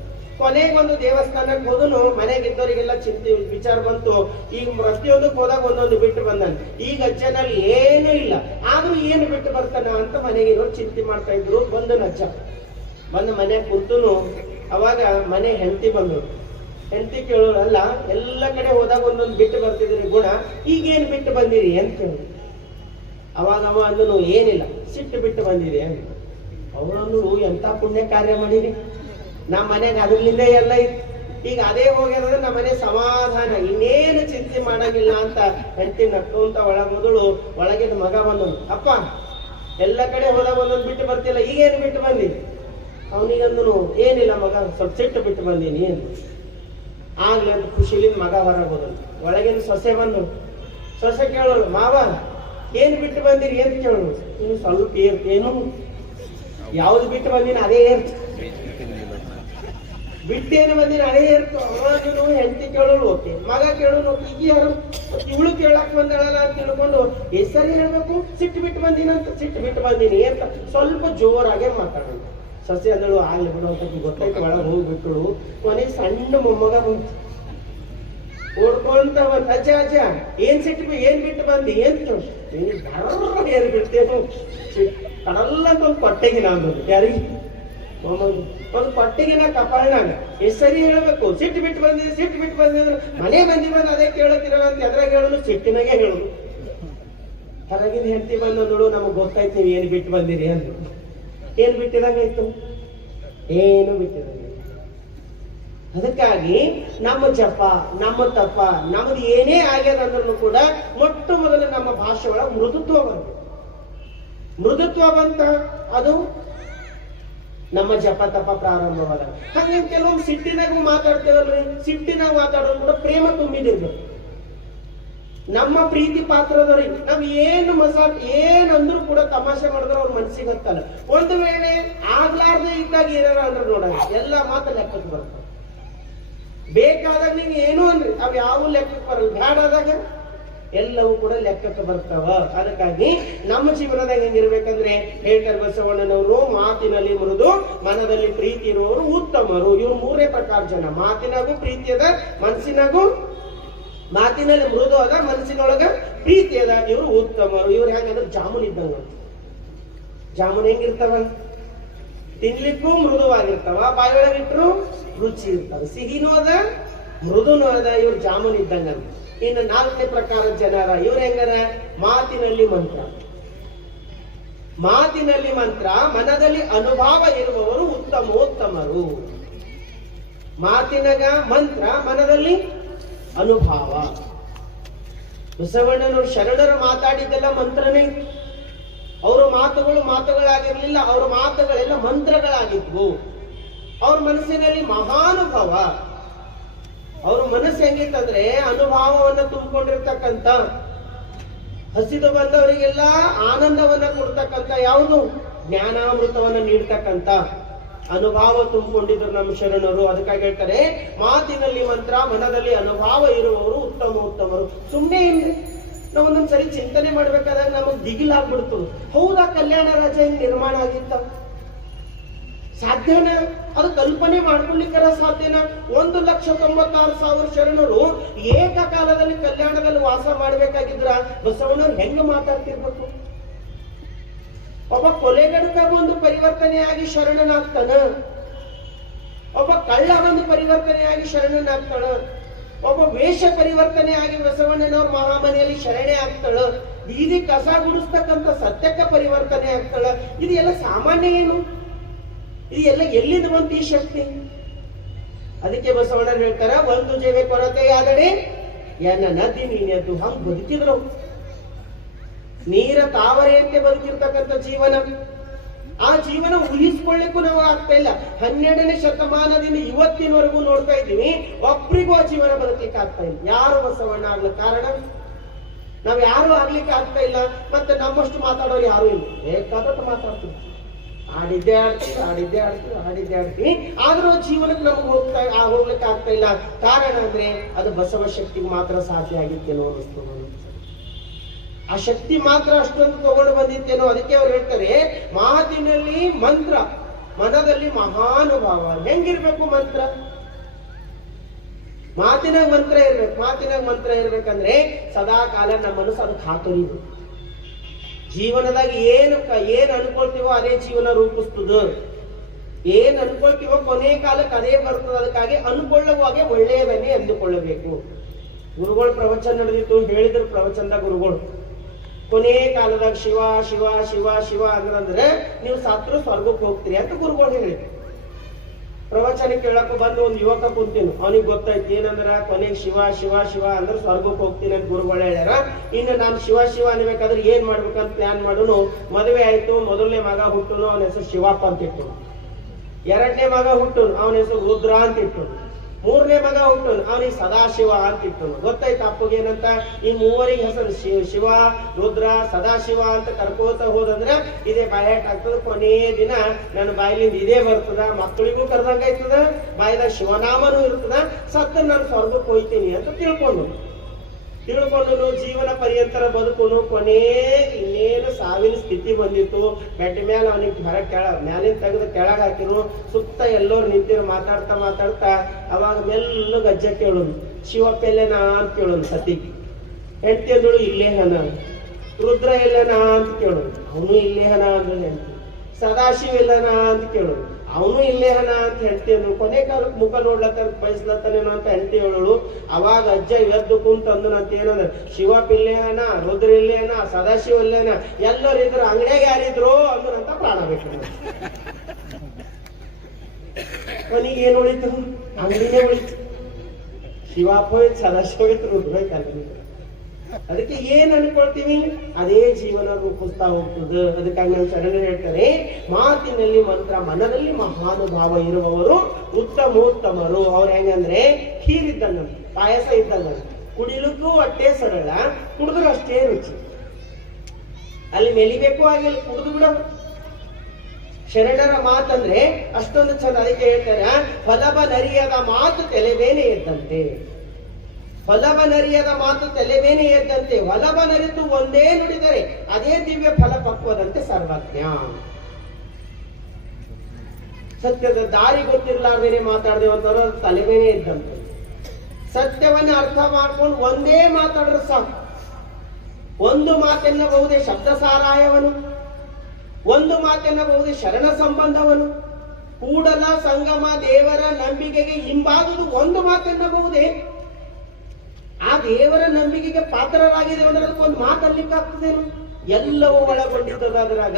ಕೊನೆಗೊಂದು ದೇವಸ್ಥಾನಕ್ಕೆ ಹೋದನು, ಮನೆಗಿದ್ದವರಿಗೆಲ್ಲ ಚಿಂತೆ ವಿಚಾರ ಬಂತು. ಈಗ ಪ್ರತಿಯೊಂದಕ್ಕೆ ಹೋದಾಗ ಒಂದೊಂದು ಬಿಟ್ಟು ಬಂದನು. ಈಗ ಅಜ್ಜನಲ್ಲಿ ಏನೂ ಇಲ್ಲ, ಆದ್ರೂ ಏನು ಬಿಟ್ಟು ಬರ್ತಾನ ಅಂತ ಮನೆಗಿರೋರು ಚಿಂತೆ ಮಾಡ್ತಾ ಇದ್ರು. ಬಂದನು ಅಜ್ಜ, ಬಂದು ಮನೆಗೆ ಕುಂತನು. ಅವಾಗ ಮನೆ ಹೆಂಡತಿ ಬಂದ್ರು. ಹೆಂಡತಿ ಕೇಳೋರು, ಅಲ್ಲ ಎಲ್ಲ ಕಡೆ ಹೋದಾಗ ಒಂದೊಂದು ಬಿಟ್ಟು ಬರ್ತಿದ್ರಿ ಗುಣ, ಈಗೇನು ಬಿಟ್ಟು ಬಂದಿರಿ ಅಂತ ಕೇಳಿ. ಅವಾಗ ಅವ ಅಂದನು, ಏನಿಲ್ಲ, ಸಿಟ್ಟು ಬಿಟ್ಟು ಬಂದಿರಿ ಅಂತ. ಅವನು, ಎಂತ ಪುಣ್ಯ ಕಾರ್ಯ ಮಾಡಿರಿ, ನಮ್ಮ ಮನೆಗೆ ಅದ್ರಲಿಂದ ಎಲ್ಲ ಇತ್ತು, ಈಗ ಅದೇ ಹೋಗ್ಯಾದ್ರೆ ನಮ್ಮ ಮನೆ ಸಮಾಧಾನ, ಇನ್ನೇನು ಚಿಂತೆ ಮಾಡಂಗಿಲ್ಲ ಅಂತ ಹೆಂಡತಿ ನಕ್ಕೊಂತ ಮೊದಲು ಒಳಗಿನ ಮಗ ಬಂದನು. ಅಪ್ಪ, ಎಲ್ಲ ಕಡೆ ಹೋದಾಗ ಒಂದೊಂದು ಬಿಟ್ಟು ಬರ್ತಿಲ್ಲ, ಈಗೇನು ಬಿಟ್ಟು ಬಂದಿರಿ? ಅವನಿಗಂದನು, ಏನಿಲ್ಲ ಮಗ, ಸ್ವಲ್ಪ ಸಿಟ್ಟು ಬಿಟ್ಟು ಬಂದೀನಿ ಅಂತ. ಆಗ್ಲಿ ಅಂತ ಖುಷಿಲಿಂದ ಮಗ ಹೊರಗೋದನು. ಒಳಗಿನ ಸೊಸೆ ಬಂದು, ಸೊಸೆ ಕೇಳೋಳು, ಮಾವ ಏನ್ ಬಿಟ್ಟು ಬಂದಿರಿ ಅಂತ ಕೇಳೋಳು. ಇನ್ನು ಸ್ವಲ್ಪ ಏನು ಯಾವ್ದು ಬಿಟ್ಟು ಬಂದಿನ ಅದೇ ಏರ್ತು, ಬಿಟ್ಟೇನು ಬಂದಿನ ಅದೇ ಏರ್ತು. ಅವಾಗನು ಹೆಂಡತಿ ಕೇಳೋಳು ಓಕೆ, ಮಗ ಕೇಳೋನು ಓಕೆ, ಈಗ ಯಾರು ಇವಳು ಕೇಳಕ್ ಬಂದಳಲ್ಲ ಅಂತ ತಿಳ್ಕೊಂಡು ಹೆಸರು ಹೇಳ್ಬೇಕು, ಸಿಟ್ಟು ಬಿಟ್ಟು ಬಂದಿನಂತ. ಸಿಟ್ಟು ಬಿಟ್ಟು ಬಂದಿನಿ ಅಂತ ಸ್ವಲ್ಪ ಜೋರಾಗೆ ಮಾತಾಡೋಣ. ಸೊಸೆ ಅಂದಳು, ಆಗ್ಲಿ ಬಿಡು ಅಂತ ಗೊತ್ತಾಯ್ತು, ಒಳಗೆ ಹೋಗ್ಬಿಟ್ಟು ಕೊನೆಗೆ ಸಣ್ಣ ಮೊಮ್ಮಗ ಬಂತು. ಓಡ್ಕೊಂತ ಬಂತ, ಅಜ್ಜ ಅಜ್ಜ ಏನ್ ಬಿಟ್ಟು ಬಂದಿ ಅಂತ ಏನ್ ಬಿಡ್ತೇನು ಕಡಲ್ಲ ಅಂತ ಒಂದು ಪಟ್ಟೆಗೆ ನಾನು ಯಾರಿಗೆ ಒಂದು ಪಟ್ಟೆಗೆ ನಾ ಕಪಾಳನಾಗ ಹೆಸರಿ ಹೇಳ್ಬೇಕು. ಸಿಟ್ಟು ಬಿಟ್ಟು ಬಂದಿದ್ರೆ ಮನೆ ಬಂದಿರೋದು ಅದೇ ಕೇಳತ್ತಿರಲ್ಲ ಅಂತ ಅದ್ರಾಗ ಹೇಳೋದು, ಸಿಟ್ಟಿನಾಗೆ ಹೇಳುದು. ಹೊರಗಿನ ಹೆಂಡತಿ ಬಂದೋಳು, ನಮಗ್ ಗೊತ್ತಾಯ್ತು ನೀವು ಏನ್ ಬಿಟ್ಟು ಬಂದಿರಿ ಅಂತ. ಏನ್ ಬಿಟ್ಟಿದಂಗಾಯ್ತು? ಏನು ಬಿಟ್ಟಿದಂಗ. ಅದಕ್ಕಾಗಿ ನಮ್ಮ ಜಪ, ನಮ್ಮ ತಪ, ನಮ್ದು ಏನೇ ಆಗ್ಯದಂದ್ರೂ ಕೂಡ ಮೊಟ್ಟ ಮೊದಲು ನಮ್ಮ ಭಾಷೆ ಒಳಗೆ ಮೃದುತ್ವ ಬರಬೇಕು. ಮೃದುತ್ವ ಬಂತ ಅದು ನಮ್ಮ ಜಪ ತಪ ಪ್ರಾರಂಭವಾದ. ಹಾಗೆ ಕೆಲವೊಂದು ಸಿಟ್ಟಿನಾಗೂ ಮಾತಾಡ್ತೇವಲ್ರಿ, ಸಿಟ್ಟಿನಾಗ ಮಾತಾಡೋದು ಕೂಡ ಪ್ರೇಮ ತುಂಬಿದಿರ್ಬೇಕು. ನಮ್ಮ ಪ್ರೀತಿ ಪಾತ್ರದವ್ರಿಗೆ ನಾವ್ ಏನು ಏನಂದ್ರು ಕೂಡ ತಮಾಷೆ ಮಾಡಿದ್ರೆ ಅವ್ರ ಮನ್ಸಿಗೆ ಹತ್ತಲ್ಲ. ಒಂದು ವೇಳೆ ಆಗ್ಲಾರ್ದೆ ಇದ್ದಾಗ ಏನಾರ ಅಂದ್ರೆ ನೋಡ ಎಲ್ಲ ಮಾತು ಲೆಕ್ಕಕ್ಕೆ ಬರ್ತಾವ. ಬೇಕಾದಾಗ ನೀವು ಏನು ಅನ್ರಿ ಅವ್ ಯಾವ ಲೆಕ್ಕಕ್ಕೆ ಬರಲ್ಲ, ಬ್ಯಾಡಾದಾಗ ಎಲ್ಲವೂ ಕೂಡ ಲೆಕ್ಕಕ್ಕೆ ಬರ್ತಾವ. ಅದಕ್ಕಾಗಿ ನಮ್ಮ ಜೀವನದಾಗ ಹೆಂಗಿರ್ಬೇಕಂದ್ರೆ ಹೇಳ್ತಾರೆ ಬಸವಣ್ಣನವರು, ಮಾತಿನಲ್ಲಿ ಮೃದು ಮನದಲ್ಲಿ ಪ್ರೀತಿ ಇರುವವರು ಉತ್ತಮರು. ಇವ್ರು ಮೂರನೇ ಪ್ರಕಾರ ಜನ. ಮಾತಿನಾಗೂ ಪ್ರೀತಿ ಅದ, ಮನಸ್ಸಿನಾಗೂ ಮಾತಿನಲ್ಲಿ ಮೃದು ಅದ, ಮನಸ್ಸಿನೊಳಗ ಪ್ರೀತಿ ಅದ, ಇವರು ಉತ್ತಮರು. ಇವ್ರು ಹೆಂಗಂದ್ರೆ ಜಾಮೂನ್ ಇದ್ದಂಗ. ಜಾಮೂನ್ ಹೆಂಗಿರ್ತಾವ? ತಿನ್ಲಿಕ್ಕೂ ಮೃದುವಾಗಿರ್ತಾವ, ಬಾಯಿಯೊಳಗಿಟ್ರು ರುಚಿ ಇರ್ತಾವ, ಸಿಹಿನೂ ಅದ ಮೃದುನೂ ಅದ. ಇವ್ರು ಜಾಮೂನ್ ಇದ್ದಂಗ. ಇನ್ನು ನಾಲ್ಕನೇ ಪ್ರಕಾರ ಜನರ, ಇವ್ರ ಹೆಂಗಾರ? ಮಾತಿನಲ್ಲಿ ಮಂತ್ರ. ಮಾತಿನಲ್ಲಿ ಮಂತ್ರ, ಮನದಲ್ಲಿ ಅನುಭವ ಇರುವವರು ಉತ್ತಮೋತ್ತಮರು. ಮಾತಿನಾಗ ಮಂತ್ರ, ಮನದಲ್ಲಿ ಅನುಭವ. ಬಸವಣ್ಣನವರು ಶರಣರು ಮಾತಾಡಿದ್ದೆಲ್ಲ ಮಂತ್ರನೇ. ಅವರ ಮಾತುಗಳಾಗಿರ್ಲಿಲ್ಲ, ಅವರ ಮಾತುಗಳೆಲ್ಲ ಮಂತ್ರಗಳಾಗಿದ್ವು. ಅವ್ರ ಮನಸ್ಸಿನಲ್ಲಿ ಮಹಾನುಭವ. ಅವ್ರ ಮನಸ್ಸು ಹೆಂಗಿತ್ತಂದ್ರೆ ಅನುಭವವನ್ನ ತುಂಬಿಕೊಂಡಿರ್ತಕ್ಕಂಥ, ಹಸಿದು ಬಂದವರಿಗೆಲ್ಲ ಆನಂದವನ್ನ ಕೊಡ್ತಕ್ಕಂಥ, ಯಾವುದು ಜ್ಞಾನಾಮೃತವನ್ನ ನೀಡ್ತಕ್ಕಂಥ ಅನುಭವ ತುಂಬಿಕೊಂಡಿದ್ರು ನಮ್ಮ ಶರಣರು. ಅದಕ್ಕಾಗಿ ಹೇಳ್ತಾರೆ ಮಾತಿನಲ್ಲಿ ಮಂತ್ರ, ಮನದಲ್ಲಿ ಅನುಭವ ಇರುವವರು ಉತ್ತಮೋತ್ತಮರು. ಸುಮ್ಮನೆ ಏನ್ರಿ ನಾವು ಒಂದೊಂದ್ಸರಿ ಚಿಂತನೆ ಮಾಡ್ಬೇಕಾದಾಗ ನಮಗ್ ದಿಗಿಲಾಗ್ಬಿಡ್ತದೆ. ಹೌದಾ ಕಲ್ಯಾಣ ರಾಜ್ಯ ಹಿಂಗ್ ನಿರ್ಮಾಣ ಆಗಿತ್ತ? ಸಾಧ್ಯನ? ಅದು ಕಲ್ಪನೆ ಮಾಡ್ಕೊಳ್ಳಿಕ್ಕರ ಸಾಧ್ಯನ? 1,96,000 ಶರಣರು ಏಕಕಾಲದಲ್ಲಿ ಕಲ್ಯಾಣದಲ್ಲಿ ವಾಸ ಮಾಡ್ಬೇಕಾಗಿದ್ರ ಬಸವಣ್ಣವ್ರು ಹೆಂಗ ಮಾತಾಡ್ತಿರ್ಬೇಕು? ಒಬ್ಬ ಕೊಲೆಗಡಕ ಒಂದು ಪರಿವರ್ತನೆಯಾಗಿ ಶರಣನಾಗ್ತಾನ, ಒಬ್ಬ ಕಳ್ಳ ಒಂದು ಪರಿವರ್ತನೆಯಾಗಿ ಶರಣನಾಗ್ತಾಳ, ಒಬ್ಬ ವೇಷ ಪರಿವರ್ತನೆ ಆಗಿ ಬಸವಣ್ಣನವ್ರ ಮಹಾಮನೆಯಲ್ಲಿ ಶರಣೆ ಆಗ್ತಾಳ, ಬೀದಿ ಕಸ ಗುಡಿಸ್ತಕ್ಕಂಥ ಸತ್ಯಕ್ಕ ಪರಿವರ್ತನೆ ಆಗ್ತಾಳ. ಇದು ಎಲ್ಲ ಸಾಮಾನ್ಯ ಏನು? ಇದೆಲ್ಲ ಎಲ್ಲಿಂದ ಬಂತು ಈ ಶಕ್ತಿ? ಅದಕ್ಕೆ ಬಸವಣ್ಣ ಹೇಳ್ತಾರ, ಒಂದು ಜೀವ ಕೊರತೆಯಾದಡೆ ಎನ್ನ ನದಿ ನೀನೆದ್ದು. ಹಂಗ ಬದುಕಿದ್ರು. ನೀರ ತಾವರೆಯಂತೆ ಬದುಕಿರ್ತಕ್ಕಂಥ ಜೀವನ, ಆ ಜೀವನ ಊಹಿಸ್ಕೊಳ್ಳಿಕ್ಕೂ ನಾವು ಆಗ್ತಾ ಇಲ್ಲ. 12ನೇ ಶತಮಾನದಿಂದ ಇವತ್ತಿನವರೆಗೂ ನೋಡ್ತಾ ಇದ್ದೀವಿ, ಒಬ್ರಿಗೂ ಆ ಜೀವನ ಬದುಕಲಿಕ್ಕೆ ಆಗ್ತಾ ಇಲ್ಲ. ಯಾರು ಬಸವಣ್ಣ ಆಗ್ಲಿಕ್ಕೆ ಕಾರಣ? ನಾವ್ ಯಾರು ಆಗ್ಲಿಕ್ಕೆ ಆಗ್ತಾ ಇಲ್ಲ. ಮತ್ತೆ ನಮ್ಮಷ್ಟು ಮಾತಾಡೋರು ಯಾರು ಇಲ್ಲ, ಬೇಕಾದಟ್ಟು ಮಾತಾಡ್ತೀವಿ, ಆಡಿದ್ದೇ ಆಡ್ತೀವಿ. ಆದ್ರೂ ಜೀವನಕ್ಕೆ ನಮ್ಗೆ ಹೋಗ್ಲಿಕ್ಕೆ ಆಗ್ತಾ ಇಲ್ಲ. ಕಾರಣ ಅಂದ್ರೆ ಅದು ಬಸವ ಶಕ್ತಿಗೆ ಮಾತ್ರ ಸಾಧ್ಯ ಆಗಿತ್ತೇನೋ ಅನಿಸ್ತು. ಆ ಶಕ್ತಿ ಮಾತ್ರ ಅಷ್ಟೊಂದು ತಗೊಂಡು ಬಂದಿತ್ತೇನೋ. ಅದಕ್ಕೆ ಅವ್ರು ಹೇಳ್ತಾರೆ ಮಾತಿನಲ್ಲಿ ಮಂತ್ರ, ಮನದಲ್ಲಿ ಮಹಾನುಭಾವ. ಹೆಂಗಿರ್ಬೇಕು ಮಂತ್ರ? ಮಾತಿನಾಗ ಮಂತ್ರ ಇರ್ಬೇಕು. ಮಾತಿನಾಗ ಮಂತ್ರ ಇರ್ಬೇಕಂದ್ರೆ ಸದಾ ಕಾಲ ನಮ್ಮ ಮನಸ್ಸು ಅದಕ್ಕೆ ಹಾತೊರಿದು. ಜೀವನದಾಗ ಏನ್ ಅನ್ಕೊಳ್ತೀವೋ ಅದೇ ಜೀವನ ರೂಪಿಸ್ತದ. ಏನ್ ಅನ್ಕೊಳ್ತೀವೋ ಕೊನೆ ಕಾಲಕ್ಕೆ ಅದೇ ಬರ್ತದ. ಅದಕ್ಕಾಗಿ ಅನ್ಕೊಳ್ಳುವಾಗೆ ಒಳ್ಳೆಯದನ್ನೇ ಅಂದುಕೊಳ್ಳಬೇಕು. ಗುರುಗಳು ಪ್ರವಚನ ನಡೆದಿತ್ತು, ಹೇಳಿದ್ರು ಪ್ರವಚನದಾಗ ಗುರುಗಳು ಕೊನೆ ಕಾಲದಾಗ ಶಿವ ಶಿವ ಶಿವ ಶಿವ ಅಂದ್ರೆ ನೀವು ಸತ್ರು ಸ್ವರ್ಗಕ್ಕೆ ಹೋಗ್ತೀರಿ ಅಂತ ಗುರುಗಳು ಹೇಳಿದ್ರು. ಪ್ರವಚನ ಕೇಳಕ್ಕೆ ಬಂದು ಒಂದು ಯುವಕ ಕುಂತೀನು, ಅವನಿಗೆ ಗೊತ್ತಾಯ್ತು ಏನಂದ್ರ ಕೊನೆಗೆ ಶಿವ ಶಿವ ಶಿವ ಅಂದ್ರೆ ಸ್ವರ್ಗಕ್ಕೆ ಹೋಗ್ತೀನಿ ಅಂತ ಗುರುಗಳು ಹೇಳ್ಯಾರ. ಇನ್ನು ನಾನು ಶಿವ ಶಿವ ಅನ್ಬೇಕಾದ್ರೆ ಏನ್ ಮಾಡ್ಬೇಕಂತ ಪ್ಲಾನ್ ಮಾಡೋನು. ಮದುವೆ ಆಯ್ತು, ಮೊದಲನೇ ಮಗ ಹುಟ್ಟುನು, ಅವನ ಹೆಸರು ಶಿವಪ್ಪ ಅಂತ ಇಟ್ಟು. 2ನೇ ಮಗ ಹುಟ್ಟುನು, ಅವನ ಹೆಸರು ರುದ್ರ ಅಂತ ಇಟ್ಟು. 3ನೇ ಮಗ ಹುಟ್ಟುನು, ಅವನಿಗೆ ಸದಾಶಿವ ಅಂತ ಇಟ್ಟು. ಗೊತ್ತಾಯ್ತು ಅಪ್ಪಗೆ ಏನಂತ? ಈ 3 ಹೆಸರು ಶಿವ, ರುದ್ರ, ಸದಾಶಿವ ಅಂತ ಕರ್ಕೋತ ಹೋದಂದ್ರ ಇದೇ ಬಾಯಾಟ ಆಗ್ತದ. ಕೊನೆಯ ದಿನ ನನ್ನ ಬಾಯಿಲಿಂದ ಇದೇ ಬರ್ತದ, ಮಕ್ಕಳಿಗೂ ಕರ್ದಂಗ ಆಯ್ತದ, ಬಾಯಿದಾಗ ಶಿವನಾಮನೂ ಇರ್ತದ, ಸತ್ತ ನಾನು ಸ್ವರ್ಗಕ್ಕೆ ಹೋಯ್ತೀನಿ ಅಂತ ತಿಳ್ಕೊಂಡು ಜೀವನ ಪರ್ಯಂತರ ಬದುಕೋನು. ಕೊನೆ ಇನ್ನೇನು ಸಾವಿನ ಸ್ಥಿತಿ ಬಂದಿತ್ತು. ಬೆಡ್ ಮೇಲೆ ಅವನಿಗೆ ಮ್ಯಾಲಿನ ತೆಗೆದು ಕೆಳಗೆ ಹಾಕಿರು. ಸುತ್ತ ಎಲ್ಲರೂ ನಿಂತಿರು ಮಾತಾಡ್ತಾ. ಅವಾಗ ಮೆಲ್ಲ ಗಜ್ಜೆ ಕೇಳೋನು, ಶಿವಪ್ಪ ಎಲ್ಲೇನಾ ಅಂತ ಕೇಳೋನು. ಸತಿಗೆ ಹೆಂಡತಿ ಅಂದಳು ಇಲ್ಲೇ ಹನ. ರುದ್ರ ಎಲ್ಲನಾ ಅಂತ ಕೇಳೋನು, ಅವನು ಇಲ್ಲೇ ಹನ ಅಂದ್ರೆ ಹೆಂಡತಿ. ಸದಾಶಿವ ಎಲ್ಲನಾ ಅಂತ ಕೇಳೋನು, ಅವನು ಇಲ್ಲೇ ಹನ ಅಂತ ಹೆಂಡತಿ ಅಂದ್ರು. ಕೊನೆ ಕಾಲಕ್ಕೆ ಮುಖ ನೋಡ್ಲತ್ತ ಬಯಸ್ಲತ್ತನೇನೋ ಅಂತ ಹೆಂಡತಿ ಹೇಳೋಳು. ಅವಾಗ ಅಜ್ಜ ಎದ್ದು ಕುಂತಂದು ಅಂತ ಏನಂದ್ರೆ ಶಿವಪ್ಪ ಇಲ್ಲೇ ಹನ, ರುದ್ರ ಇಲ್ಲೇ ಹನ, ಸದಾಶಿವ ಇಲ್ಲೇ ಹನ, ಎಲ್ಲರೂ ಇದ್ರು, ಅಂಗಡಿಯಾಗ ಯಾರಿದ್ರು ಅಂದ್ರಂತ ಪ್ರಾಣ ಬೇಕು. ಕೊನೆಗೆ ಏನ್ ಉಳಿತು? ಅಂಗಡಿನೇ ಉಳಿತು. ಶಿವಪ್ಪ ಹೋಯ್ತು, ಸದಾಶಿವ ಹೋಯ್ತು, ರುದ್ರ ಹೋಯ್ತು. ಅದಕ್ಕೆ ಏನ್ ಅನ್ಕೊಳ್ತೀವಿ ಅದೇ ಜೀವನ ರೂಪಿಸ್ತಾ ಹೋಗ್ತದೆ. ಅದಕ್ಕಾಗಿ ನಾವು ಶರಣ ಹೇಳ್ತಾರೆ ಮಾತಿನಲ್ಲಿ ಮಂತ್ರ, ಮನದಲ್ಲಿ ಮಹಾನುಭಾವ ಇರುವವರು ಉತ್ತಮೋತ್ತಮರು. ಅವ್ರು ಹೆಂಗಂದ್ರೆ ಖೀರಿದ್ದಂಗ, ಪಾಯಸ ಇದ್ದಂಗ, ಕುಡಿಲಿಕ್ಕೂ ಅಷ್ಟೇ ಸರಳ, ಕುಡಿದ್ರು ಅಷ್ಟೇ ರುಚಿ. ಅಲ್ಲಿ ಮೆಲಿಬೇಕು ಆಗಿಲ್ಲ, ಕುಡಿದು ಬಿಡ ಶರಣರ ಮಾತಂದ್ರೆ ಅಷ್ಟೊಂದು ಚಂದ. ಅದಕ್ಕೆ ಹೇಳ್ತಾರೆ, ಹೊಲಬನರಿಯದ ಮಾತು ತಲೆಬೇನೆ ಎದ್ದಂತೆ. ಹೊಲಬನರಿಯದ ಮಾತು ತಲೆಬೇನೆ ಎದ್ದಂತೆ. ಹೊಲಬನರಿತು ಒಂದೇ ನುಡಿದರೆ ಅದೇ ದಿವ್ಯ ಫಲ ಪಕ್ವದಂತೆ ಸರ್ವಜ್ಞ. ಸತ್ಯದ ದಾರಿ ಗೊತ್ತಿರ್ಲಾರ್ದೇನೆ ಮಾತಾಡ್ದೇವಂತವ್ರು ಅದು ತಲೆಬೇನೆ ಇದ್ದಂತೆ. ಸತ್ಯವನ್ನ ಅರ್ಥ ಮಾಡ್ಕೊಂಡು ಒಂದೇ ಮಾತಾಡ್ರೆ ಸಾಕು. ಒಂದು ಮಾತೆನ್ನಬಹುದೇ ಶಬ್ದ ಸಾರಾಯವನು, ಒಂದು ಮಾತೆನ್ನಬಹುದೇ ಶರಣ ಸಂಬಂಧವನು, ಕೂಡಲ ಸಂಗಮ ದೇವರ ನಂಬಿಕೆಗೆ ಹಿಂಬಾದುದು ಒಂದು ಮಾತೆನ್ನಬಹುದೇ. ಆ ದೇವರ ನಂಬಿಕೆಗೆ ಪಾತ್ರರಾಗಿದೆ ಅಂದ್ರೆ ಅದಕ್ಕೊಂದು ಮಾತಲ್ಲಿಕ್ಕಾಗ್ತದೇನು? ಎಲ್ಲವೂ ಒಳಗೊಂಡಿದ್ದದ. ಅದ್ರಾಗ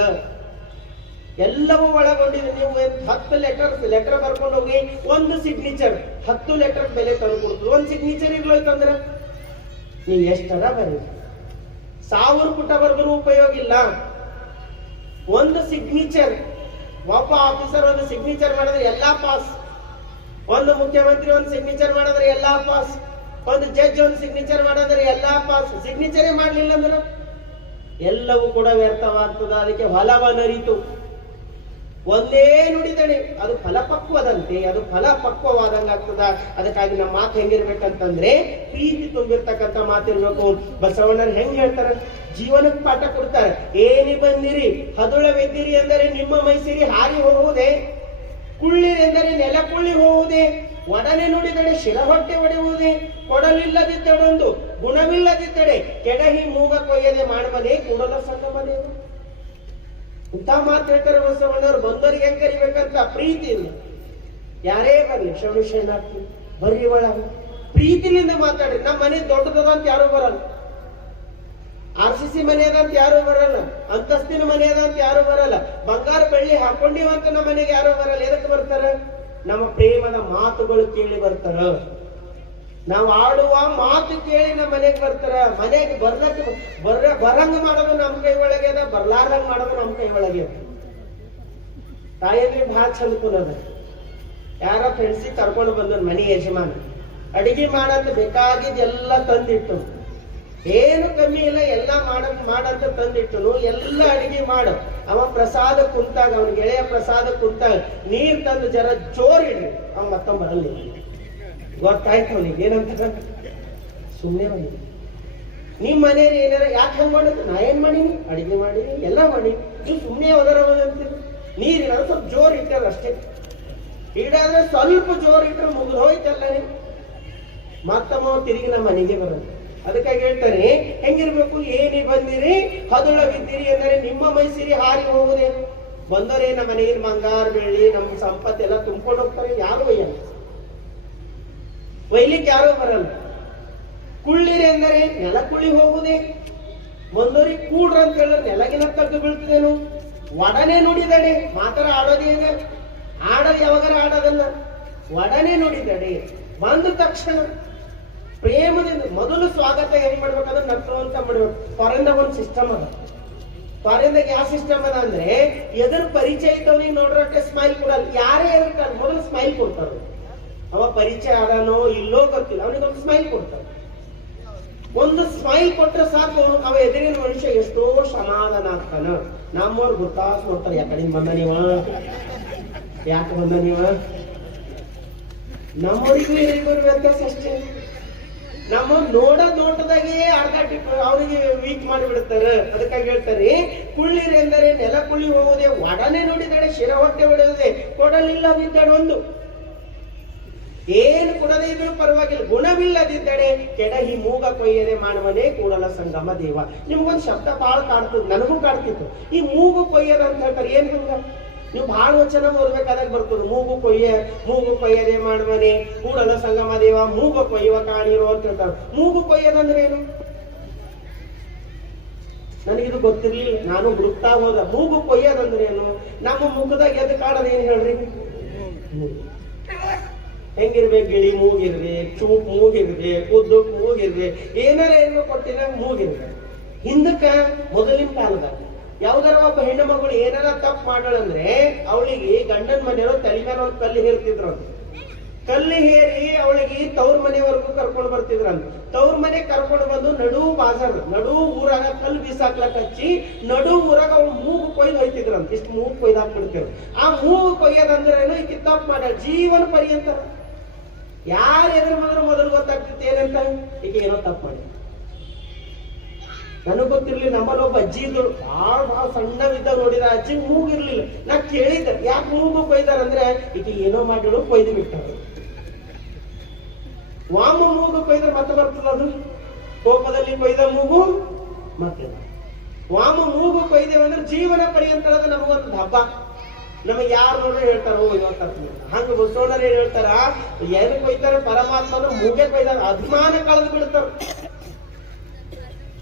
ಎಲ್ಲವೂ ಒಳಗೊಂಡಿದೆ. ನೀವು 10 ಲೆಟರ್ ಬರ್ಕೊಂಡು ಹೋಗಿ ಒಂದು ಸಿಗ್ನೇಚರ್ 10 ಲೆಟರ್ ಬೆಲೆ ತಂದು ಕೊಡ್ತದೆ. ಒಂದು ಸಿಗ್ನೇಚರ್ ಇರ್ಲೋಯ್ತಂದ್ರ ನೀವು ಎಷ್ಟರ ಬರೀ 1000 ಪುಟ ಬರ್ಗರು ಉಪಯೋಗ ಇಲ್ಲ. ಒಂದು ಸಿಗ್ನೇಚರ್, ಒಬ್ಬ ಆಫೀಸರ್ ಒಂದು ಸಿಗ್ನೇಚರ್ ಮಾಡಿದ್ರೆ ಎಲ್ಲಾ ಪಾಸ್. ಒಂದು ಮುಖ್ಯಮಂತ್ರಿ ಒಂದು ಸಿಗ್ನೇಚರ್ ಮಾಡಿದ್ರೆ ಎಲ್ಲಾ ಪಾಸ್. ಒಂದು ಜಡ್ಜ್ ಒಂದು ಸಿಗ್ನೇಚರ್ ಮಾಡಿದ್ರೆ ಎಲ್ಲಾ ಪಾಸ್. ಸಿಗ್ನೇಚರೇ ಮಾಡ್ಲಿಲ್ಲ ಅಂದ್ರೆ ಎಲ್ಲವೂ ಕೂಡ ವ್ಯರ್ಥವಾಗ್ತದ. ಅದಕ್ಕೆ ಹೊಲವನರಿತು ಒಂದೇ ನುಡಿದಣೆ ಅದು ಫಲಪಕ್ವದಂತೆ, ಅದು ಫಲ ಪಕ್ವವಾದಂಗ ಆಗ್ತದ. ಅದಕ್ಕಾಗಿ ನಮ್ಮ ಮಾತು ಹೆಂಗಿರ್ಬೇಕಂತಂದ್ರೆ ಪ್ರೀತಿ ತುಂಬಿರ್ತಕ್ಕಂಥ ಮಾತಿರ್ಬೇಕು. ಬಸವಣ್ಣರು ಹೆಂಗ್ ಹೇಳ್ತಾರ, ಜೀವನಕ್ಕೆ ಪಾಠ ಕೊಡ್ತಾರೆ. ಏನಿ ಬಂದಿರಿ ಹದುಳವೆದ್ದಿರಿ ಎಂದರೆ ನಿಮ್ಮ ಮೈಸಿರಿ ಹಾರಿ ಹೋಗುವುದೇ, ಕುಳ್ಳಿರೆಂದರೆ ನೆಲ ಕುಳ್ಳಿ ಹೋಗುವುದೇ, ಒಡನೆ ನುಡಿದಡೆ ಶಿರ ಹೊಟ್ಟೆ ಒಡೆಯುವುದೇ, ಕೊಡಲಿಲ್ಲದಿದ್ದಡೊಂದು ಗುಣವಿಲ್ಲದಿದ್ದಡೆ ಕೆಡಹಿ ಮೂಗ ಕೊಯ್ಯದೆ ಮಾಡುವುದೇ ಕೂಡಲ ಸಂಗಮದೇ. ಇಂಥ ಮಾತು ಹೇಳ್ತಾರೆ ಬಸವಣ್ಣವ್ರು. ಬಂದವರಿಗೆ ಹೆಂಗ್ ಕರಿಬೇಕಂತ ಪ್ರೀತಿ ಇಲ್ಲ. ಯಾರೇ ಬರ್ಲಿ ಶರಣಾರ್ಥಿ ಬರ್ರಿ ಒಳಗ ಪ್ರೀತಿಲಿಂದ ಮಾತಾಡ್ರಿ. ನಮ್ಮ ಮನೆ ದೊಡ್ಡದದ ಅಂತ ಯಾರು ಬರಲ್ಲ, RCC ಮನೆ ಅದಂತ ಯಾರು ಬರಲ್ಲ, ಅಂತಸ್ತಿನ ಮನೆ ಅದಂತ ಯಾರು ಬರಲ್ಲ, ಬಂಗಾರ ಬೆಳ್ಳಿ ಹಾಕೊಂಡಿವಂತ ನಮ್ಮ ಮನೆಗೆ ಯಾರು ಬರಲ್ಲ. ಎದಕ್ಕೆ ಬರ್ತಾರ? ನಮ್ಮ ಪ್ರೇಮದ ಮಾತುಗಳು ಕೇಳಿ ಬರ್ತಾರ. ನಾವು ಆಡುವ ಮಾತು ಕೇಳಿ ನಮ್ಮ ಮನೆಗೆ ಬರ್ತಾರ. ಮನೆಗೆ ಬರಂಗ ಮಾಡೋದು ನಮ್ಮ ಕೈ ಒಳಗೆ ಅದ, ಬರ್ಲಾರಂಗ ಮಾಡೋದು ನಮ್ಮ ಕೈ ಒಳಗೆ ಅದ. ತಾಯಿಯಲ್ಲಿ ಬಹಳ ಚಂದ ಕುನದ. ಯಾರ ಫ್ರೆಂಡ್ಸಿಗೆ ಕರ್ಕೊಂಡು ಬಂದ ಮನೆ ಯಜಮಾನ ಅಡಿಗೆ ಮಾಡಂತ ಬೇಕಾಗಿದ್ದೆಲ್ಲ ತಂದಿಟ್ಟು, ಏನು ಕಮ್ಮಿ ಇಲ್ಲ, ಎಲ್ಲ ಮಾಡಂತ ತಂದಿಟ್ಟನು. ಎಲ್ಲ ಅಡಿಗೆ ಮಾಡು. ಅವ ಪ್ರಸಾದ ಕುಂತಾಗ, ಅವನ ಗೆಳೆಯ ಪ್ರಸಾದ ಕುಂತಾಗ ನೀರ್ ತಂದು ಜರ ಜೋರಿಡ್ರಿ, ಅವ ಮತ್ತೊಂದು ಬರಲಿ. ಗೊತ್ತಾಯ್ತು ಅವನಿಗೆ ಏನಂತ, ಸುಮ್ಮನೆ ಬಂದಿದ್ದೆ. ನಿಮ್ ಮನೆಯಲ್ಲಿ ಏನಾರ ಯಾಕೆ ಹಂಗ ಮಾಡಿದ್ರು? ನಾ ಏನ್ ಮಾಡೀನಿ? ಅಡಿಗೆ ಮಾಡೀನಿ, ಎಲ್ಲ ಮಾಡಿ, ನೀವು ಸುಮ್ಮನೆ ಹೋದರ ಅಂತೀರಿ. ನೀರಿನ ಸ್ವಲ್ಪ ಜೋರ್ ಇಟ್ಟಾರ ಅಷ್ಟೇ. ಇಡಾದ್ರೆ ಸ್ವಲ್ಪ ಜೋರ್ ಇಟ್ಟರೆ ಮುಗಿದು ಹೋಯ್ತಲ್ಲ. ಮತ್ತಮ್ಮ ತಿರುಗಿ ನಮ್ಮ ಮನೆಗೆ ಬರೋದು. ಅದಕ್ಕಾಗಿ ಹೇಳ್ತಾರೆ, ಹೆಂಗಿರ್ಬೇಕು? ಏನಿ ಬಂದಿರಿ ಹದುಳವಿದ್ದೀರಿ ಎಂದರೆ ನಿಮ್ಮ ಮೈಸಿರಿ ಹಾರಿ ಹೋಗುದೇ. ಬಂದವರೇ ನಮ್ಮ ಮನೆಯಲ್ಲಿ ಬಂಗಾರ ಬೆಳ್ಳಿ ನಮ್ಮ ಸಂಪತ್ತೆಲ್ಲ ತುಂಬ್ಕೊಂಡು ಹೋಗ್ತಾರೆ. ಯಾರು ಒಯ್ಯಲ್ಲ, ಒಯ್ಲಿಕ್ಕೆ ಯಾರು ಬರಲ್ಲ. ಕುಳ್ಳಿರಿ ಎಂದರೆ ನೆಲ ಕುಳ್ಳಿ ಹೋಗುದೇ. ಬಂದವರಿಗೆ ಕೂಡ್ರ ಅಂತ ಹೇಳಿದ್ರೆ ನೆಲಗಿನ ತಗ್ಗು ಬೀಳ್ತದೇನು? ಒಡನೆ ನುಡಿದಡೆ ಮಾತ್ರ ಆಡೋದೇನೆ. ಆಡೋದು ಯಾವಾಗಾರ ಆಡೋದಲ್ಲ, ಒಡನೆ ನುಡಿದಡೆ. ಬಂದ ತಕ್ಷಣ ಪ್ರೇಮದಿಂದ ಮೊದಲು ಸ್ವಾಗತ ಹೆಂಗ್ ಮಾಡ್ಬೇಕಂದ್ರೆ ನಕ್ಕುವಂತ ಮಾಡ್ಬೇಕು. ಫಾರಿನ್ದಾಗ ಒಂದು ಸಿಸ್ಟಮ್ ಅದ. ಫಾರಿನ್ದಾಗ ಯಾವ ಸಿಸ್ಟಮ್ ಅದ ಅಂದ್ರೆ, ಎದುರು ಪರಿಚಯ ಇದ್ದವನಿಗೆ ನೋಡ್ರಟ್ಟೆ ಸ್ಮೈಲ್ ಕೊಡಲ್ಲ. ಯಾರೇ ಎದುರು ಮೊದಲು ಸ್ಮೈಲ್ ಕೊಡ್ತಾರೆ. ಅವ ಪರಿಚಯ ಆಡನೋ ಇಲ್ಲೋ ಗೊತ್ತಿಲ್ಲ, ಅವನಿಗೊಂದು ಸ್ಮೈಲ್ ಕೊಡ್ತಾರೆ. ಒಂದು ಸ್ಮೈಲ್ ಕೊಟ್ರೆ ಸಾಕು, ಅವ ಎದುರಿನ ಮನುಷ್ಯ ಎಷ್ಟೋ ಸಮಾಧಾನ ಆಗ್ತಾನ. ನಮ್ಮವ್ರು ಗೊತ್ತಾಸ್ ನೋಡ್ತಾರೆ, ಯಾಕಡೆ ಬಂದ ನೀವ, ಯಾಕೆ ಬಂದ ನೀವ. ನಮ್ಮವರಿಗೂ ಏನಿಗೂ ವ್ಯತ್ಯಾಸ ಅಷ್ಟೇ. ನಮ್ಮ ನೋಟದಾಗೆ ಅರ್ಧಾಟಿಟ್ಟು ಅವರಿಗೆ ವೀಕ್ ಮಾಡಿಬಿಡ್ತಾರೆ. ಅದಕ್ಕಾಗಿ ಹೇಳ್ತಾರೆ, ಕುಳ್ಳಿರೆಂದರೆ ನೆಲ ಕುಳ್ಳಿ ಹೋಗುವುದೇ, ಒಡನೆ ನುಡಿದಡೆ ಶಿರ ಹೊಟ್ಟೆ ಹೊಡೆಯುವುದೇ, ಕೊಡಲಿಲ್ಲದಿದ್ದಡೊಂದು. ಏನು ಕೊಡದೇ ಇದ್ರು ಪರವಾಗಿಲ್ಲ, ಗುಣವಿಲ್ಲದಿದ್ದಡೆ ಕೆಡಹಿ ಮೂಗ ಕೊಯ್ಯದೆ ಮಾಡುವನೇ ಕೂಡಲ ಸಂಗಮ ದೇವ. ನಿಮ್ಗೊಂದು ಶಬ್ದ ಬಹಳ ಕಾಡ್ತದ, ನನಗೂ ಕಾಡ್ತಿತ್ತು. ಈ ಮೂಗು ಕೊಯ್ಯದ ಅಂತ ಹೇಳ್ತಾರೆ. ಏನ್ ಹಂಗ? ನೀವು ಬಹಳ ವಚನ ಓದ್ಬೇಕಾದಾಗ ಬರ್ತದೆ. ಮೂಗು ಕೊಯ್ಯದೆ ಮಾಡುವನೆ ಕೂಡಲ ಸಂಗಮ ದೇವ, ಮೂಗು ಕೊಯ್ಯುವ ಕಾಣಿರೋ ಅಂತ ಹೇಳ್ತಾರೆ. ಮೂಗು ಕೊಯ್ಯದಂದ್ರೆ ಏನು? ನನಗಿದು ಗೊತ್ತಿರ್ಲಿಲ್ಲ, ನಾನು ಹುಡುಕ್ತಾ ಹೋದ. ಮೂಗು ಕೊಯ್ಯದಂದ್ರೆ ಏನು? ನಮ್ಮ ಮುಖದಾಗ ಎದ್ದು ಕಾಣೋದು ಏನ್ ಹೇಳ್ರಿ? ಹೆಂಗಿರ್ಬೇಕು? ಗಿಳಿ ಮೂಗಿರ್ಬೇಕು, ಚೂಪ್ ಮೂಗಿರ್ಬೇಕು, ಉದ್ದಕ್ ಮೂಗಿರ್ಬೇಕು, ಏನಾರ ಏನೋ ಕೊಟ್ಟಿದಾಗ ಮೂಗಿರ್ಬೇಕು. ಹಿಂದಕ್ಕ ಮೊದಲಿನ ಕಾಲದಾಗ ಯಾವ್ದಾರ ಒಬ್ಬ ಹೆಣ್ಣು ಮಗಳು ಏನಾರ ತಪ್ಪು ಮಾಡೋಳಂದ್ರೆ ಅವಳಿಗೆ ಗಂಡನ ಮನೆಯವರು ತಲೆ ಮೇಲೆ ಒಂದು ಕಲ್ಲು ಹೇರ್ತಿದ್ರು. ಕಲ್ಲಿ ಹೇರಿ ಅವಳಿಗೆ ತವ್ರ ಮನೆವರೆಗೂ ಕರ್ಕೊಂಡು ಬರ್ತಿದ್ರಂತ. ತವ್ರ ಮನೆ ಕರ್ಕೊಂಡು ಬಂದು ನಡು ಬಾಜಾರ್ ನಡು ಊರಾಗ ಕಲ್ಲು ಬೀಸಾಕ್ಲಕ್ ಹಚ್ಚಿ ನಡು ಊರಾಗ ಅವ್ಳು ಮೂಗು ಕೊಯ್ದು ಹೋಯ್ತಿದ್ರಂತ. ಇಷ್ಟು ಮೂಗು ಕೊಯ್ದು ಹಾಕ್ಬಿಡ್ತೇವೆ. ಆ ಮೂಗು ಕೊಯ್ಯೋದಂದ್ರೇನು ಈಕಿ ತಪ್ಪು ಮಾಡ ಜೀವನ ಪರ್ಯಂತ. ಯಾರು ಎದುರು ಬಂದ್ರು ಮೊದಲು ಗೊತ್ತಾಗ್ತಿತ್ತು ಏನಂತ, ಈಗ ಏನೋ ತಪ್ಪು ಮಾಡಿ. ನನಗ್ ಗೊತ್ತಿರ್ಲಿಲ್ಲ. ನಮ್ಮಲ್ಲಿ ಒಬ್ಬ ಅಜ್ಜಿ ಇದ್ರು, ಬಹಳ ಸಣ್ಣವಿದ್ದ ನೋಡಿದ ಅಜ್ಜಿ ಮೂಗಿರ್ಲಿಲ್ಲ. ನಾ ಕೇಳಿದ್ದೆ ಯಾಕೆ ಮೂಗು ಕೊಯ್ದಾರಂದ್ರೆ ಈಗ ಏನೋ ಮಾಡಿದ್ರು ಕೊಯ್ದು ಬಿಟ್ಟರು. ವಾಮ ಮೂಗು ಕೊಯ್ದ್ರೆ ಮತ್ತೆ ಬರ್ತದ ಅದು, ಕೋಪದಲ್ಲಿ ಕೊಯ್ದ ಮೂಗು ಮತ್ತೆ. ವಾಮ ಮೂಗು ಕೊಯ್ದೇವಂದ್ರೆ ಜೀವನ ಪರ್ಯಂತರದ ನಮಗೊಂದು ಹಬ್ಬ. ನಮಗೆ ಯಾರು ನೋಡ್ರೆ ಹೇಳ್ತಾರ ಓ ಇವತ್ತ ಹಂಗ ಬಸವಣ್ಣರು ಏನ್ ಹೇಳ್ತಾರ, ಏನು ಕೊಯ್ತಾರೆ ಪರಮಾತ್ಮನ ಮೂಗೆ ಕೊಯ್ದಾರ. ಅಭಿಮಾನ ಕಳೆದು ಬಿಡ್ತಾರ.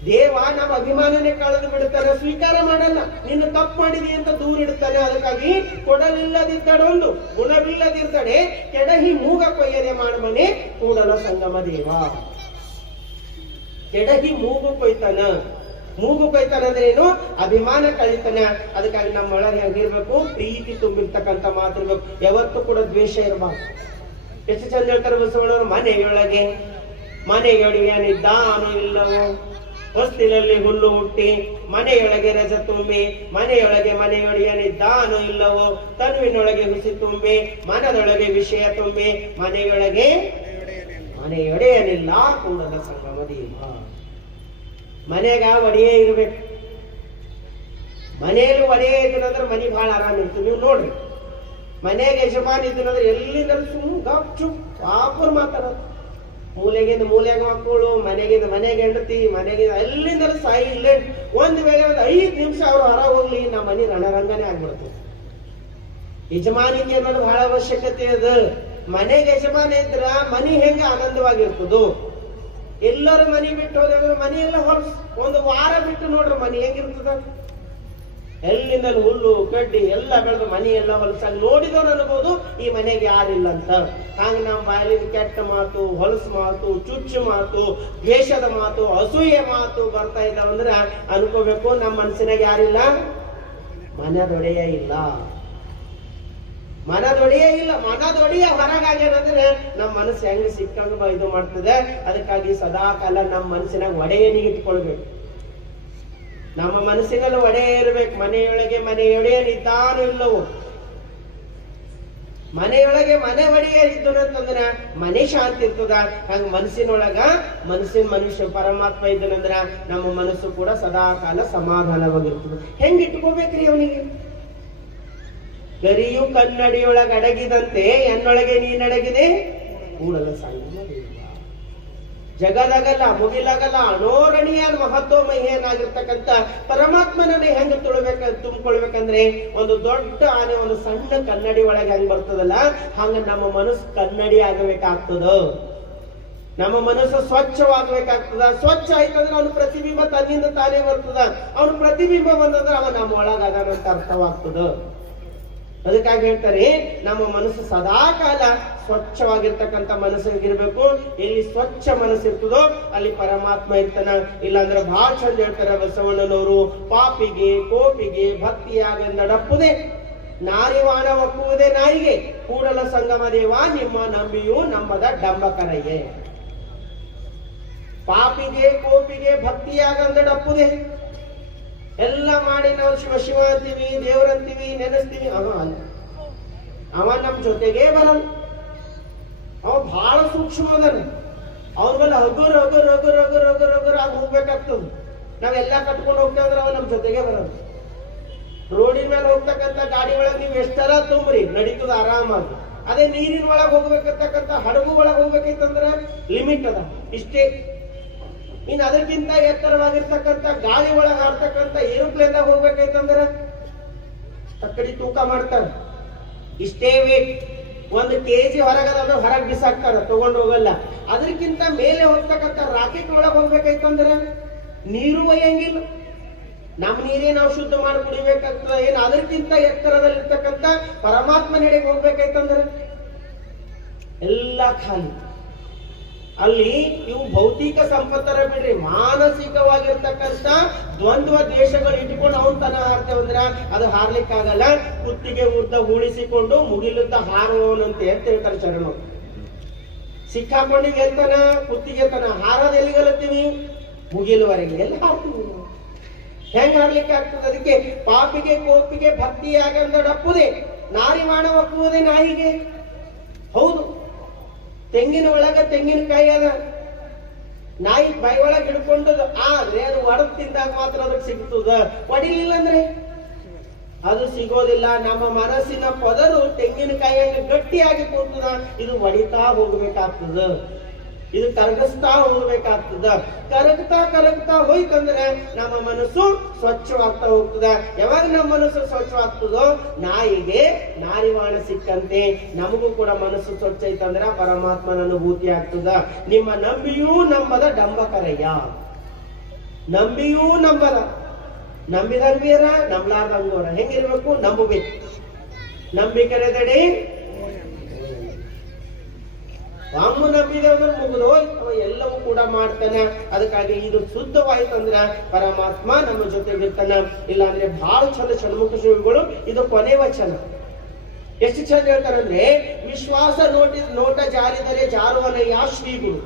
ದೇವ ನಮ್ಮ ಅಭಿಮಾನನೇ ಕಳೆದು ಬಿಡ್ತಾನೆ, ಸ್ವೀಕಾರ ಮಾಡಲ್ಲ. ನಿನ್ನ ತಪ್ಪು ಮಾಡಿದಿ ಅಂತ ದೂರ ಇಡ್ತಾನೆ. ಅದಕ್ಕಾಗಿ ಕೊಡಲಿಲ್ಲದಿದ್ದಡೊಂದು ಗುಣವಿಲ್ಲದಿರ್ತಾನೆ ಕೆಡಹಿ ಮೂಗ ಕೊಯ್ಯದೆ ಮಾಡಮನೆ ಕೂಡಲ ಸಂಗಮ ದೇವ. ಕೆಡಹಿ ಮೂಗು ಕೊಯ್ತಾನ. ಮೂಗು ಕೊಯ್ತಾನ ಅಂದ್ರೆ ಏನು, ಅಭಿಮಾನ ಕಳಿತಾನ. ಅದಕ್ಕಾಗಿ ನಮ್ಮ ಒಳಗೆ ಹೆಂಗಿರ್ಬೇಕು, ಪ್ರೀತಿ ತುಂಬಿರ್ತಕ್ಕಂಥ ಮಾತಿರ್ಬೇಕು. ಯಾವತ್ತೂ ಕೂಡ ದ್ವೇಷ ಇರಬಾರ್ದು. ಎಷ್ಟು ಚಂದ ಹೇಳ್ತಾರೆ ಬಸವಣ್ಣವರು, ಮನೆಯೊಳಗಿದ್ದಾನೋ ಇಲ್ಲವೋ ಹೊಸ್ತಿಲಲ್ಲಿ ಹುಲ್ಲು ಹುಟ್ಟಿ ಮನೆಯೊಳಗೆ ರಜ ತುಂಬಿ ಮನೆಯೊಡೆಯನಿದ್ದಾನೋ ಇಲ್ಲವೋ ತನುವಿನೊಳಗೆ ಹುಸಿ ತುಂಬಿ ಮನದೊಳಗೆ ವಿಷಯ ತುಂಬಿ ಮನೆಯೊಡೆಯನಿಲ್ಲ ಕೂಡಲ ಸಂಗಮ ದೇವ. ಮನೆಗ ಒಡೆಯೇ ಇರ್ಬೇಕು. ಮನೆಯಲ್ಲಿ ಒಡೆಯೇ ಇದ್ದಂದ್ರೆ ಮನೆ ಬಹಳ ಆರಾಮ ಇರ್ತದೆ. ನೀವು ನೋಡ್ರಿ, ಮನೆಗೆ ಯಜಮಾನ ಇದ್ದಂದ್ರೆ ಎಲ್ಲಿಂದ ಸುಮ್ಮನೆ ಗಪ್ ಚುಪ್ ಪಾಪರ್ ಮಾತಾಡೋದು. ಮೂಲೆಗೆ ಮಕ್ಕಳು, ಮನೆಗೆ ಹೆಂಡತಿ, ಅಲ್ಲಿಂದ ಸೈಲೆಂಟ್. ಒಂದ್ ವೇಳೆ 5 ನಿಮಿಷ ಅವ್ರು ಹೊರ ಹೋಗ್ಲಿ, ನಮ್ಮ ಮನೆ ರಣರಂಗನೇ ಆಗ್ಬಿಡ್ತದೆ. ಯಜಮಾನಿಗೆ ಅನ್ನೋದು ಬಹಳ ಅವಶ್ಯಕತೆ ಅದ. ಮನೆಗೆ ಯಜಮಾನ ಇದ್ರ ಮನಿ ಹೆಂಗ ಆನಂದವಾಗಿರ್ತದೋ. ಎಲ್ಲರೂ ಮನಿ ಬಿಟ್ಟು ಹೋದ್ರೆ ಮನಿ ಎಲ್ಲ ಹೊಲಸು. ಒಂದು ವಾರ ಬಿಟ್ಟು ನೋಡ್ರಿ ಮನಿ ಹೆಂಗಿರ್ತದ. ಎಲ್ಲಿಂದ ಹುಲ್ಲು ಕಡ್ಡಿ ಎಲ್ಲ ಬೆಳೆದು ಮನಿ ಎಲ್ಲ ಹೊಲಸಾಗಿ ನೋಡಿದವ್ರು ಅನ್ಬೋದು ಈ ಮನೆಗೆ ಯಾರಿಲ್ಲ ಅಂತ. ಹಾಗೆ ನಮ್ಮ ಬಾಯಲ್ಲಿ ಕೆಟ್ಟ ಮಾತು, ಹೊಲಸು ಮಾತು, ಚುಚ್ಚು ಮಾತು, ದ್ವೇಷದ ಮಾತು, ಅಸೂಯೆ ಮಾತು ಬರ್ತಾ ಇದ್ದಾವಂದ್ರೆ ಅನ್ಕೋಬೇಕು ನಮ್ಮ ಮನಸ್ಸಿನಾಗ ಯಾರಿಲ್ಲ, ಮನದೊಡೆಯ ಇಲ್ಲ. ಮನದೊಡೆಯ ಹೊರಗಾಗ್ಯಾನಂದ್ರೆ ನಮ್ಮ ಮನಸ್ಸು ಹೆಂಗ್ ಸಿಕ್ಕಂಗ ಇದು ಮಾಡ್ತದೆ. ಅದಕ್ಕಾಗಿ ಸದಾ ಕಾಲ ನಮ್ಮ ಮನಸ್ಸಿನಾಗ ಒಡೆಯನಿಗೆ ಇಟ್ಕೊಳ್ಬೇಕು. ನಮ್ಮ ಮನಸ್ಸಿನಲ್ಲಿ ಒಡೆಯ ಇರ್ಬೇಕು. ಮನೆಯೊಡೆಯನಿದ್ದಾನೋ ಇಲ್ಲವೋ. ಮನೆಯೊಳಗೆ ಮನೆ ಒಡೆಯ ಇದ್ದನಂತಂದ್ರ ಮನೆ ಶಾಂತಿ ಇರ್ತದ. ಹಂಗ ಮನುಷ್ಯ ಪರಮಾತ್ಮ ಇದ್ದನಂದ್ರ ನಮ್ಮ ಮನಸ್ಸು ಕೂಡ ಸದಾ ಕಾಲ ಸಮಾಧಾನವಾಗಿರ್ತದೆ. ಹೆಂಗ್ ಇಟ್ಕೋಬೇಕ್ರಿ ಅವನಿಗೆ? ಗರಿಯು ಕನ್ನಡಿಯೊಳಗೆ ಅಡಗಿದಂತೆ ಎನ್ನೊಳಗೆ ನೀನಡಗಿದೆ ಕೂಡಲ ಸಂಗಮ ದೇವ. ಜಗದಾಗಲ್ಲ, ಮುಗಿಲಾಗಲ್ಲ, ಅನೋರಣೀಯ ಮಹತ್ವಮಹಿಯನಾಗಿರ್ತಕ್ಕಂಥ ಪರಮಾತ್ಮನನ್ನೇ ಹೆಂಗ ತುಂಬಿಕೊಳ್ಬೇಕಂದ್ರೆ ಒಂದು ದೊಡ್ಡ ಆನೆ ಒಂದು ಸಣ್ಣ ಕನ್ನಡಿ ಒಳಗೆ ಹೆಂಗ್ ಬರ್ತದಲ್ಲ, ಹಂಗ ನಮ್ಮ ಮನಸ್ಸು ಕನ್ನಡಿ ಆಗಬೇಕಾಗ್ತದ. ನಮ್ಮ ಮನಸ್ಸು ಸ್ವಚ್ಛವಾಗಬೇಕಾಗ್ತದ. ಸ್ವಚ್ಛ ಆಯ್ತಂದ್ರೆ ಅವನ ಪ್ರತಿಬಿಂಬ ತನ್ನಿಂದ ತಾನೇ ಬರ್ತದ. ಅವನ ಪ್ರತಿಬಿಂಬ ಬಂದಂದ್ರೆ ಅವ ನಮ್ಮ ಒಳಗಾಗಂತ ಅರ್ಥವಾಗ್ತದ. ಅದಕ್ಕಾಗಿ ಹೇಳ್ತಾರೆ ನಮ್ಮ ಮನಸ್ಸು ಸದಾ ಕಾಲ ಸ್ವಚ್ಛವಾಗಿರ್ತಕ್ಕಂಥ ಮನಸ್ಸಿಗಿರ್ಬೇಕು. ಎಲ್ಲಿ ಸ್ವಚ್ಛ ಮನಸ್ಸಿರ್ತದೋ ಅಲ್ಲಿ ಪರಮಾತ್ಮ ಇರ್ತಾನ. ಇಲ್ಲಾಂದ್ರೆ ಬಹಳ ಚಂದ ಹೇಳ್ತಾರೆ ಬಸವಣ್ಣನವರು, ಪಾಪಿಗೆ ಕೋಪಿಗೆ ಭಕ್ತಿಯಾಗಂದಡಪ್ಪುದೇ ನಾರಿವಾಣ ಒಪ್ಪುವುದೇ ನಾಯಿಗೆ ಕೂಡಲ ಸಂಗಮ ದೇವ ನಿಮ್ಮ ನಂಬಿಯೂ ನಂಬದ ಡಂಬಕರಯ್ಯೆ. ಪಾಪಿಗೆ ಕೋಪಿಗೆ ಭಕ್ತಿಯಾಗಂದಡಪ್ಪುದೇ. ಎಲ್ಲ ಮಾಡಿ ನಾವು ಶಿವ ಅಂತೀವಿ, ದೇವರಂತೀವಿ, ನೆನೆಸ್ತೀವಿ. ಅವ ನಮ್ ಜೊತೆಗೆ ಬರಲ್ಲ. ಅವ ಬಹಳ ಸೂಕ್ಷ್ಮ ಅದನ್ನ. ಅವ್ರ ಮೇಲೆ ಹಗುರ್ ಆಗಿ ಹೋಗ್ಬೇಕಾಗ್ತದ. ನಾವೆಲ್ಲ ಕಟ್ಕೊಂಡು ಹೋಗ್ತೇವಂದ್ರೆ ಅವ ನಮ್ ಜೊತೆಗೆ ಬರಲ್ಲ. ರೋಡಿನ ಮೇಲೆ ಹೋಗ್ತಕ್ಕಂಥ ಗಾಡಿ ಒಳಗೆ ನೀವು ಎಷ್ಟರ ತುಂಬ್ರಿ ನಡೀತದ ಆರಾಮಾಗಿ. ಅದೇ ನೀರಿನ ಒಳಗೆ ಹೋಗ್ಬೇಕಂತಕ್ಕಂಥ ಹಡಗು ಒಳಗೆ ಹೋಗ್ಬೇಕೈತಂದ್ರೆ ಲಿಮಿಟ್ ಅದ, ಇಷ್ಟೇ. ಇನ್ನು ಅದಕ್ಕಿಂತ ಎತ್ತರವಾಗಿರ್ತಕ್ಕಂಥ ಗಾಳಿ ಒಳಗೆ ಆಡ್ತಕ್ಕಂಥ ಏರೋಪ್ಲೇನ್ ಹೋಗ್ಬೇಕೈತಂದ್ರೆ ತಕ್ಕಡಿ ತೂಕ ಮಾಡ್ತಾರೆ, ಇಷ್ಟೇ ವೇಟ್. 1 kg ಹೊರಗದ ಹೊರಗೆ ಬಿಸಾಕ್ತಾರ, ತಗೊಂಡು ಹೋಗಲ್ಲ. ಅದಕ್ಕಿಂತ ಮೇಲೆ ಹೋಗ್ತಕ್ಕಂಥ ರಾಕೆಟ್ ಒಳಗೆ ಹೋಗ್ಬೇಕೈತಂದ್ರೆ ನೀರು ಒಯ್ಯಂಗಿಲ್ಲ. ನಮ್ಮ ನೀರೇ ನಾವು ಶುದ್ಧ ಮಾಡಿ ಕುಡಿಬೇಕಾಗ್ತದ. ಏನು ಅದಕ್ಕಿಂತ ಎತ್ತರದಲ್ಲಿರ್ತಕ್ಕಂಥ ಪರಮಾತ್ಮ ನೆಡೆಗೆ ಹೋಗ್ಬೇಕೈತಂದ್ರೆ ಎಲ್ಲ ಖಾಲಿ. ಅಲ್ಲಿ ಇವು ಭೌತಿಕ ಸಂಪತ್ತರ ಬಿಡ್ರಿ, ಮಾನಸಿಕವಾಗಿರ್ತಕ್ಕಂಥ ದ್ವಂದ್ವ ದ್ವೇಷಗಳು ಇಟ್ಕೊಂಡು ಅವನ್ ತನ ಹಾರ್ತೇವಂದ್ರ ಅದು ಹಾರ್ಲಿಕ್ಕಾಗಲ್ಲ. ಕುತ್ತಿಗೆ ಉದ್ದ ಉಳಿಸಿಕೊಂಡು ಮುಗಿಲುದ್ದ ಹಾರುವವನಂತೆ ಅಂತ ಹೇಳ್ತಾರೆ ಶರಣರು. ಸಿಕ್ಕಾಕೊಂಡಿಗೆ ಎಲ್ತನ ಕುತ್ತಿಗೆ ತನ ಹಾರೋದು ಎಲ್ಲಿಗಲತ್ತೀವಿ? ಮುಗಿಲುವರೆಗೆ ಎಲ್ಲಿ ಹಾರ್ತೀವಿ ನಾವು? ಹೆಂಗ್ ಹಾರ್ಲಿಕ್ಕೆ ಆಗ್ತದೆ? ಅದಕ್ಕೆ ಪಾಪಿಗೆ ಕೋಪಿಗೆ ಭಕ್ತಿಯಾಗಂದಡಪ್ಪುದೇ ನಾರಿವಾಣ ಒಪ್ಪುವುದೇ ನಾಯಿಗೆ. ಹೌದು, ತೆಂಗಿನ ಒಳಗ ತೆಂಗಿನಕಾಯಿ ಅದ, ನಾಯಿ ಬಾಯಿ ಒಳಗೆ ಹಿಡ್ಕೊಂಡದ, ಆದ್ರೆ ಅದು ಒಡದ್ ತಿಂದಾಗ ಮಾತ್ರ ಅದಕ್ಕೆ ಸಿಗ್ತದ, ಒಡಿಲಿಲ್ಲ ಅಂದ್ರೆ ಅದು ಸಿಗೋದಿಲ್ಲ. ನಮ್ಮ ಮನಸ್ಸಿನ ಪದರು ತೆಂಗಿನಕಾಯಿಯನ್ನು ಗಟ್ಟಿಯಾಗಿ ಕೂತದ, ಇದು ಒಡಿತಾ ಹೋಗ್ಬೇಕಾಗ್ತದ, ಇದು ಕರಗಿಸ್ತಾ ಹೋಗ್ಬೇಕಾಗ್ತದ. ಕರಗ್ತಾ ಹೋಯ್ತಂದ್ರೆ ನಮ್ಮ ಮನಸ್ಸು ಸ್ವಚ್ಛವಾಗ್ತಾ ಹೋಗ್ತದ. ಯಾವಾಗ ನಮ್ಮ ಮನಸ್ಸು ಸ್ವಚ್ಛವಾಗ್ತದೋ ನಾಯಿಗೆ ನಾರಿವಾಣ ಸಿಕ್ಕಂತೆ ನಮಗೂ ಕೂಡ ಮನಸ್ಸು ಸ್ವಚ್ಛ ಐತಂದ್ರ ಪರಮಾತ್ಮನ ಅನುಭೂತಿ ಆಗ್ತದ. ನಿಮ್ಮ ನಂಬಿಯೂ ನಂಬದ ಡಂಬಕರಯ್ಯ, ನಂಬಿಯೂ ನಂಬದ, ನಂಬಿದಂಗೀರ ನಂಬಲಾರ್ದಂಗೋರ. ಹೆಂಗಿರ್ಬೇಕು? ನಂಬಬೇಕು. ನಂಬಿಕೆರೆದಡಿ ಅಮ್ಮ ನಂಬಿದೆ ಅಂದ್ರೆ ಮುಗಿದು ಅವ ಎಲ್ಲವೂ ಕೂಡ ಮಾಡ್ತಾನೆ. ಅದಕ್ಕಾಗಿ ಇದು ಶುದ್ಧವಾಯ್ತಂದ್ರ ಪರಮಾತ್ಮ ನಮ್ಮ ಜೊತೆಗಿರ್ತಾನ. ಇಲ್ಲ ಅಂದ್ರೆ ಬಹಳ ಚಂದ ಷಣ್ಮುಖ ಶಿವಗಳು ಇದು ಕೊನೆ ವಚನ ಎಷ್ಟು ಚಂದ ಹೇಳ್ತಾರಂದ್ರೆ, ವಿಶ್ವಾಸ ನೋಟ ಜಾರಿದರೆ ಜಾರುವನಯ್ಯ ಶ್ರೀಗುರು,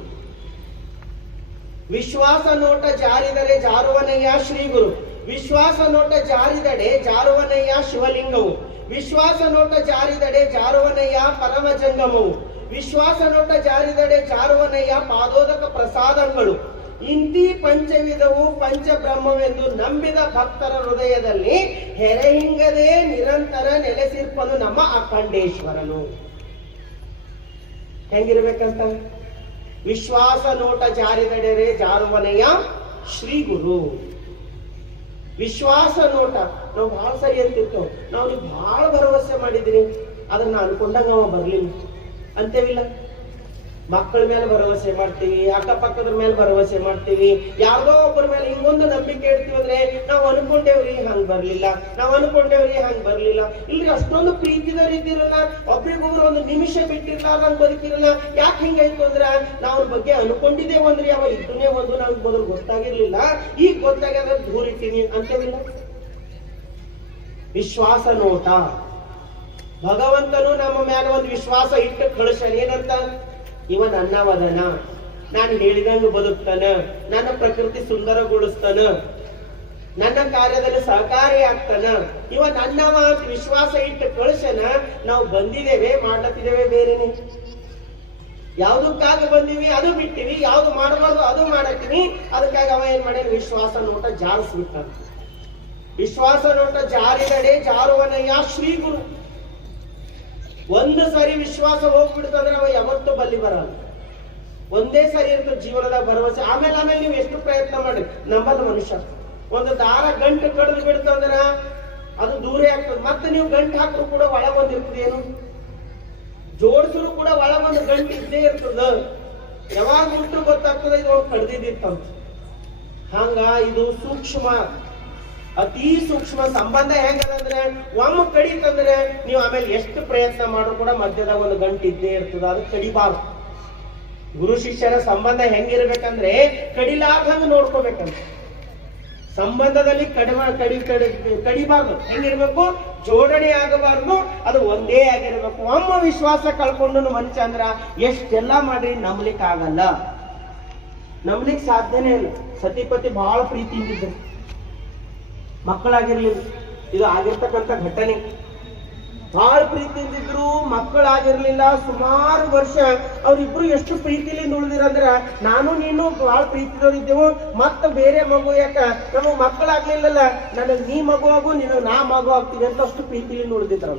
ವಿಶ್ವಾಸ ನೋಟ ಜಾರಿದರೆ ಜಾರುವನಯ್ಯ ಶ್ರೀಗುರು, ವಿಶ್ವಾಸ ನೋಟ ಜಾರಿದಡೆ ಜಾರುವನಯ್ಯ ಶಿವಲಿಂಗವು, ವಿಶ್ವಾಸ ನೋಟ ಜಾರಿದಡೆ ಜಾರುವನಯ್ಯ ಪರಮ ಜಂಗಮವು, ವಿಶ್ವಾಸ ನೋಟ ಜಾರಿದಡೆ ಜಾರುವನಯ್ಯ ಪಾದೋದಕ ಪ್ರಸಾದಗಳು. ಇಂತಿ ಪಂಚವಿಧವು ಪಂಚಬ್ರಹ್ಮವೆಂದು ನಂಬಿದ ಭಕ್ತರ ಹೃದಯದಲ್ಲಿ ಹೆರೆಹಿಂಗದೆ ನಿರಂತರ ನೆಲೆಸಿರ್ಪನು ನಮ್ಮ ಅಖಂಡೇಶ್ವರನು. ಹೆಂಗಿರ್ಬೇಕಂತ? ವಿಶ್ವಾಸ ನೋಟ ಜಾರಿದಡೆ ಜಾರುವನಯ್ಯ ಶ್ರೀ ಗುರು. ವಿಶ್ವಾಸ ನೋಟ ನಾವು ಬಹಳ ಸರಿ ಅಂತಿರ್ತೇವೆ, ನಾವು ಬಹಳ ಭರವಸೆ ಮಾಡಿದೀನಿ ಅದನ್ನ ಅನ್ಕೊಂಡಾಗ ಅವ ಬರ್ಲಿಲ್ಲ ಅಂತೇವಿಲ್ಲ. ಮಕ್ಕಳ ಮೇಲೆ ಭರವಸೆ ಮಾಡ್ತೀವಿ, ಅಕ್ಕಪಕ್ಕದ ಮೇಲೆ ಭರವಸೆ ಮಾಡ್ತೀವಿ, ಯಾವ್ದೋ ಒಬ್ಬರ ಮೇಲೆ ಹಿಂಗೊಂದು ನಂಬಿಕೆ ಇಡ್ತೀವಿ ಅಂದ್ರೆ ನಾವು ಅನ್ಕೊಂಡೇವ್ರಿ ಹಂಗ್ ಬರ್ಲಿಲ್ಲ, ನಾವು ಅನ್ಕೊಂಡೇವ್ರಿ ಹಂಗ್ ಬರ್ಲಿಲ್ಲ. ಇಲ್ರಿ ಅಷ್ಟೊಂದು ಪ್ರೀತಿದವ್ರು ಇದ್ದಿರಲ್ಲ, ಒಬ್ರಿಗೊಬ್ರು ಒಂದು ನಿಮಿಷ ಬಿಟ್ಟಿರ್ಲಾರ್ದಂಗ್ ಬದುಕಿರಲ್ಲ. ಯಾಕೆ ಹಿಂಗಾಯ್ತು ಅಂದ್ರ ನಾವು ಅವ್ರ ಬಗ್ಗೆ ಅನ್ಕೊಂಡಿದ್ದೇವೆ ಅಂದ್ರಿ, ಅವ ಇದನ್ನೇ ಒಂದು ನಮ್ಗೆ ಮೊದಲು ಗೊತ್ತಾಗಿರ್ಲಿಲ್ಲ, ಈಗ ಗೊತ್ತಾಗ್ಯದ ದೂರಿಟ್ಟಿನಿ ಅಂತೇವಿಲ್ಲ. ವಿಶ್ವಾಸ ನೋಟ. ಭಗವಂತನು ನಮ್ಮ ಮೇಲೆ ಒಂದು ವಿಶ್ವಾಸ ಇಟ್ಟು ಕಳಿಸ್ಯಾನ. ಏನಂತ? ಇವ ನನ್ನವದನ, ನಾನು ಹೇಳಿದಂಗ ಬದುಕ್ತಾನ, ನನ್ನ ಪ್ರಕೃತಿ ಸುಂದರಗೊಳಿಸ್ತಾನ, ನನ್ನ ಕಾರ್ಯದಲ್ಲಿ ಸಹಕಾರಿ ಆಗ್ತಾನ, ಇವ ನನ್ನವ ಅಂತ ವಿಶ್ವಾಸ ಇಟ್ಟು ಕಳಿಸ್ಯಾನ. ನಾವು ಬಂದಿದ್ದೇವೆ, ಮಾಡ್ಲತ್ತಿದ್ದೇವೆ ಬೇರೆನೆ. ಯಾವ್ದಕ್ಕಾಗ ಬಂದಿವಿ ಅದು ಬಿಟ್ಟಿವಿ, ಯಾವ್ದು ಮಾಡಬಾರ್ದು ಅದು ಮಾಡತ್ತೀವಿ. ಅದಕ್ಕಾಗಿ ಅವ ಏನ್ ಮಾಡ್ಯಾನ? ವಿಶ್ವಾಸ ನೋಟ ಜಾರಿಸ್ಬಿಟ್ಟ. ವಿಶ್ವಾಸ ನೋಟ ಜಾರಿದಡೆ ಜಾರುವನಯ್ಯ ಶ್ರೀ ಗುರು. ಒಂದು ಸರಿ ವಿಶ್ವಾಸ ಹೋಗ್ಬಿಡ್ತಂದ್ರೆ ಅವ ಯಾವತ್ತೂ ಬಲ್ಲಿ ಬರಲ್ಲ. ಒಂದೇ ಸರಿ ಇರ್ತದೆ ಜೀವನದ ಭರವಸೆ. ಆಮೇಲೆ ನೀವು ಎಷ್ಟು ಪ್ರಯತ್ನ ಮಾಡಿ ನಂಬದ ಮನುಷ್ಯ. ಒಂದು ದಾರ ಗಂಟು ಕಡಿದು ಬಿಡ್ತಂದ್ರ ಅದು ದೂರ ಆಗ್ತದೆ. ಮತ್ತೆ ನೀವು ಗಂಟು ಹಾಕರು ಕೂಡ ಒಳಗೊಂದಿರ್ತದೆ, ಏನು ಜೋಡಿಸರು ಕೂಡ ಒಳಗೊಂದು ಗಂಟು ಇದ್ದೇ ಇರ್ತದ. ಯಾವಾಗ ಉಂಟು ಗೊತ್ತಾಗ್ತದೆ ಇದು ಕಡ್ದಿದ್ದಿತ್ತಂತ. ಹಂಗ ಇದು ಸೂಕ್ಷ್ಮ, ಅತಿ ಸೂಕ್ಷ್ಮ ಸಂಬಂಧ. ಹೆಂಗದಂದ್ರೆ ಒಮ್ಮೆ ಕಡಿತಂದ್ರೆ ನೀವು ಆಮೇಲೆ ಎಷ್ಟು ಪ್ರಯತ್ನ ಮಾಡ್ರು ಕೂಡ ಮಧ್ಯದಾಗ ಒಂದು ಗಂಟು ಇದ್ದೇ ಇರ್ತದ, ಅದು ಕಡಿಬಾರ್ದು. ಗುರು ಶಿಷ್ಯರ ಸಂಬಂಧ ಹೆಂಗಿರ್ಬೇಕಂದ್ರೆ ಕಡಿಲಾರ್ದಂಗ ನೋಡ್ಕೋಬೇಕಂತ. ಸಂಬಂಧದಲ್ಲಿ ಕಡಿಬಾರ್ದು. ಹೆಂಗಿರ್ಬೇಕು? ಜೋಡಣೆ ಆಗಬಾರ್ದು, ಅದು ಒಂದೇ ಆಗಿರ್ಬೇಕು. ಒಮ್ಮ ವಿಶ್ವಾಸ ಕಳ್ಕೊಂಡು ಮನುಷ್ಯ ಅಂದ್ರ ಎಷ್ಟೆಲ್ಲಾ ಮಾಡ್ರಿ ನಂಬಲಿಕ್ಕೆ ಆಗಲ್ಲ, ನಂಬಲಿಕ್ಕೆ ಸಾಧ್ಯನೇ ಇಲ್ಲ. ಸತಿಪತಿ ಬಹಳ ಪ್ರೀತಿಯಿಂದಿದ್ರು, ಮಕ್ಕಳಾಗಿರ್ಲಿಲ್ಲ. ಇದು ಆಗಿರ್ತಕ್ಕಂಥ ಘಟನೆ. ಬಹಳ ಪ್ರೀತಿಯಿಂದಿದ್ರು, ಮಕ್ಕಳಾಗಿರ್ಲಿಲ್ಲ. ಸುಮಾರು ವರ್ಷ ಅವ್ರಿಬ್ರು ಎಷ್ಟು ಪ್ರೀತಿಲಿಂದ ಉಳಿದಿರಂದ್ರ, ನಾನು ನೀನು ಬಹಳ ಪ್ರೀತಿದವ್ರು ಇದ್ದೆವು, ಮತ್ತ ಬೇರೆ ಮಗು ಯಾಕ ನಮಗ್ ಮಕ್ಕಳಾಗ್ಲಿಲ್ಲಲ್ಲ, ನನಗ್ ನೀ ಮಗು ಆಗು, ನೀನು ನಾ ಮಗು ಆಗ್ತೀನಿ ಅಂತ ಅಷ್ಟು ಪ್ರೀತಿಲಿಂದ ಉಳಿದಿದ್ರು.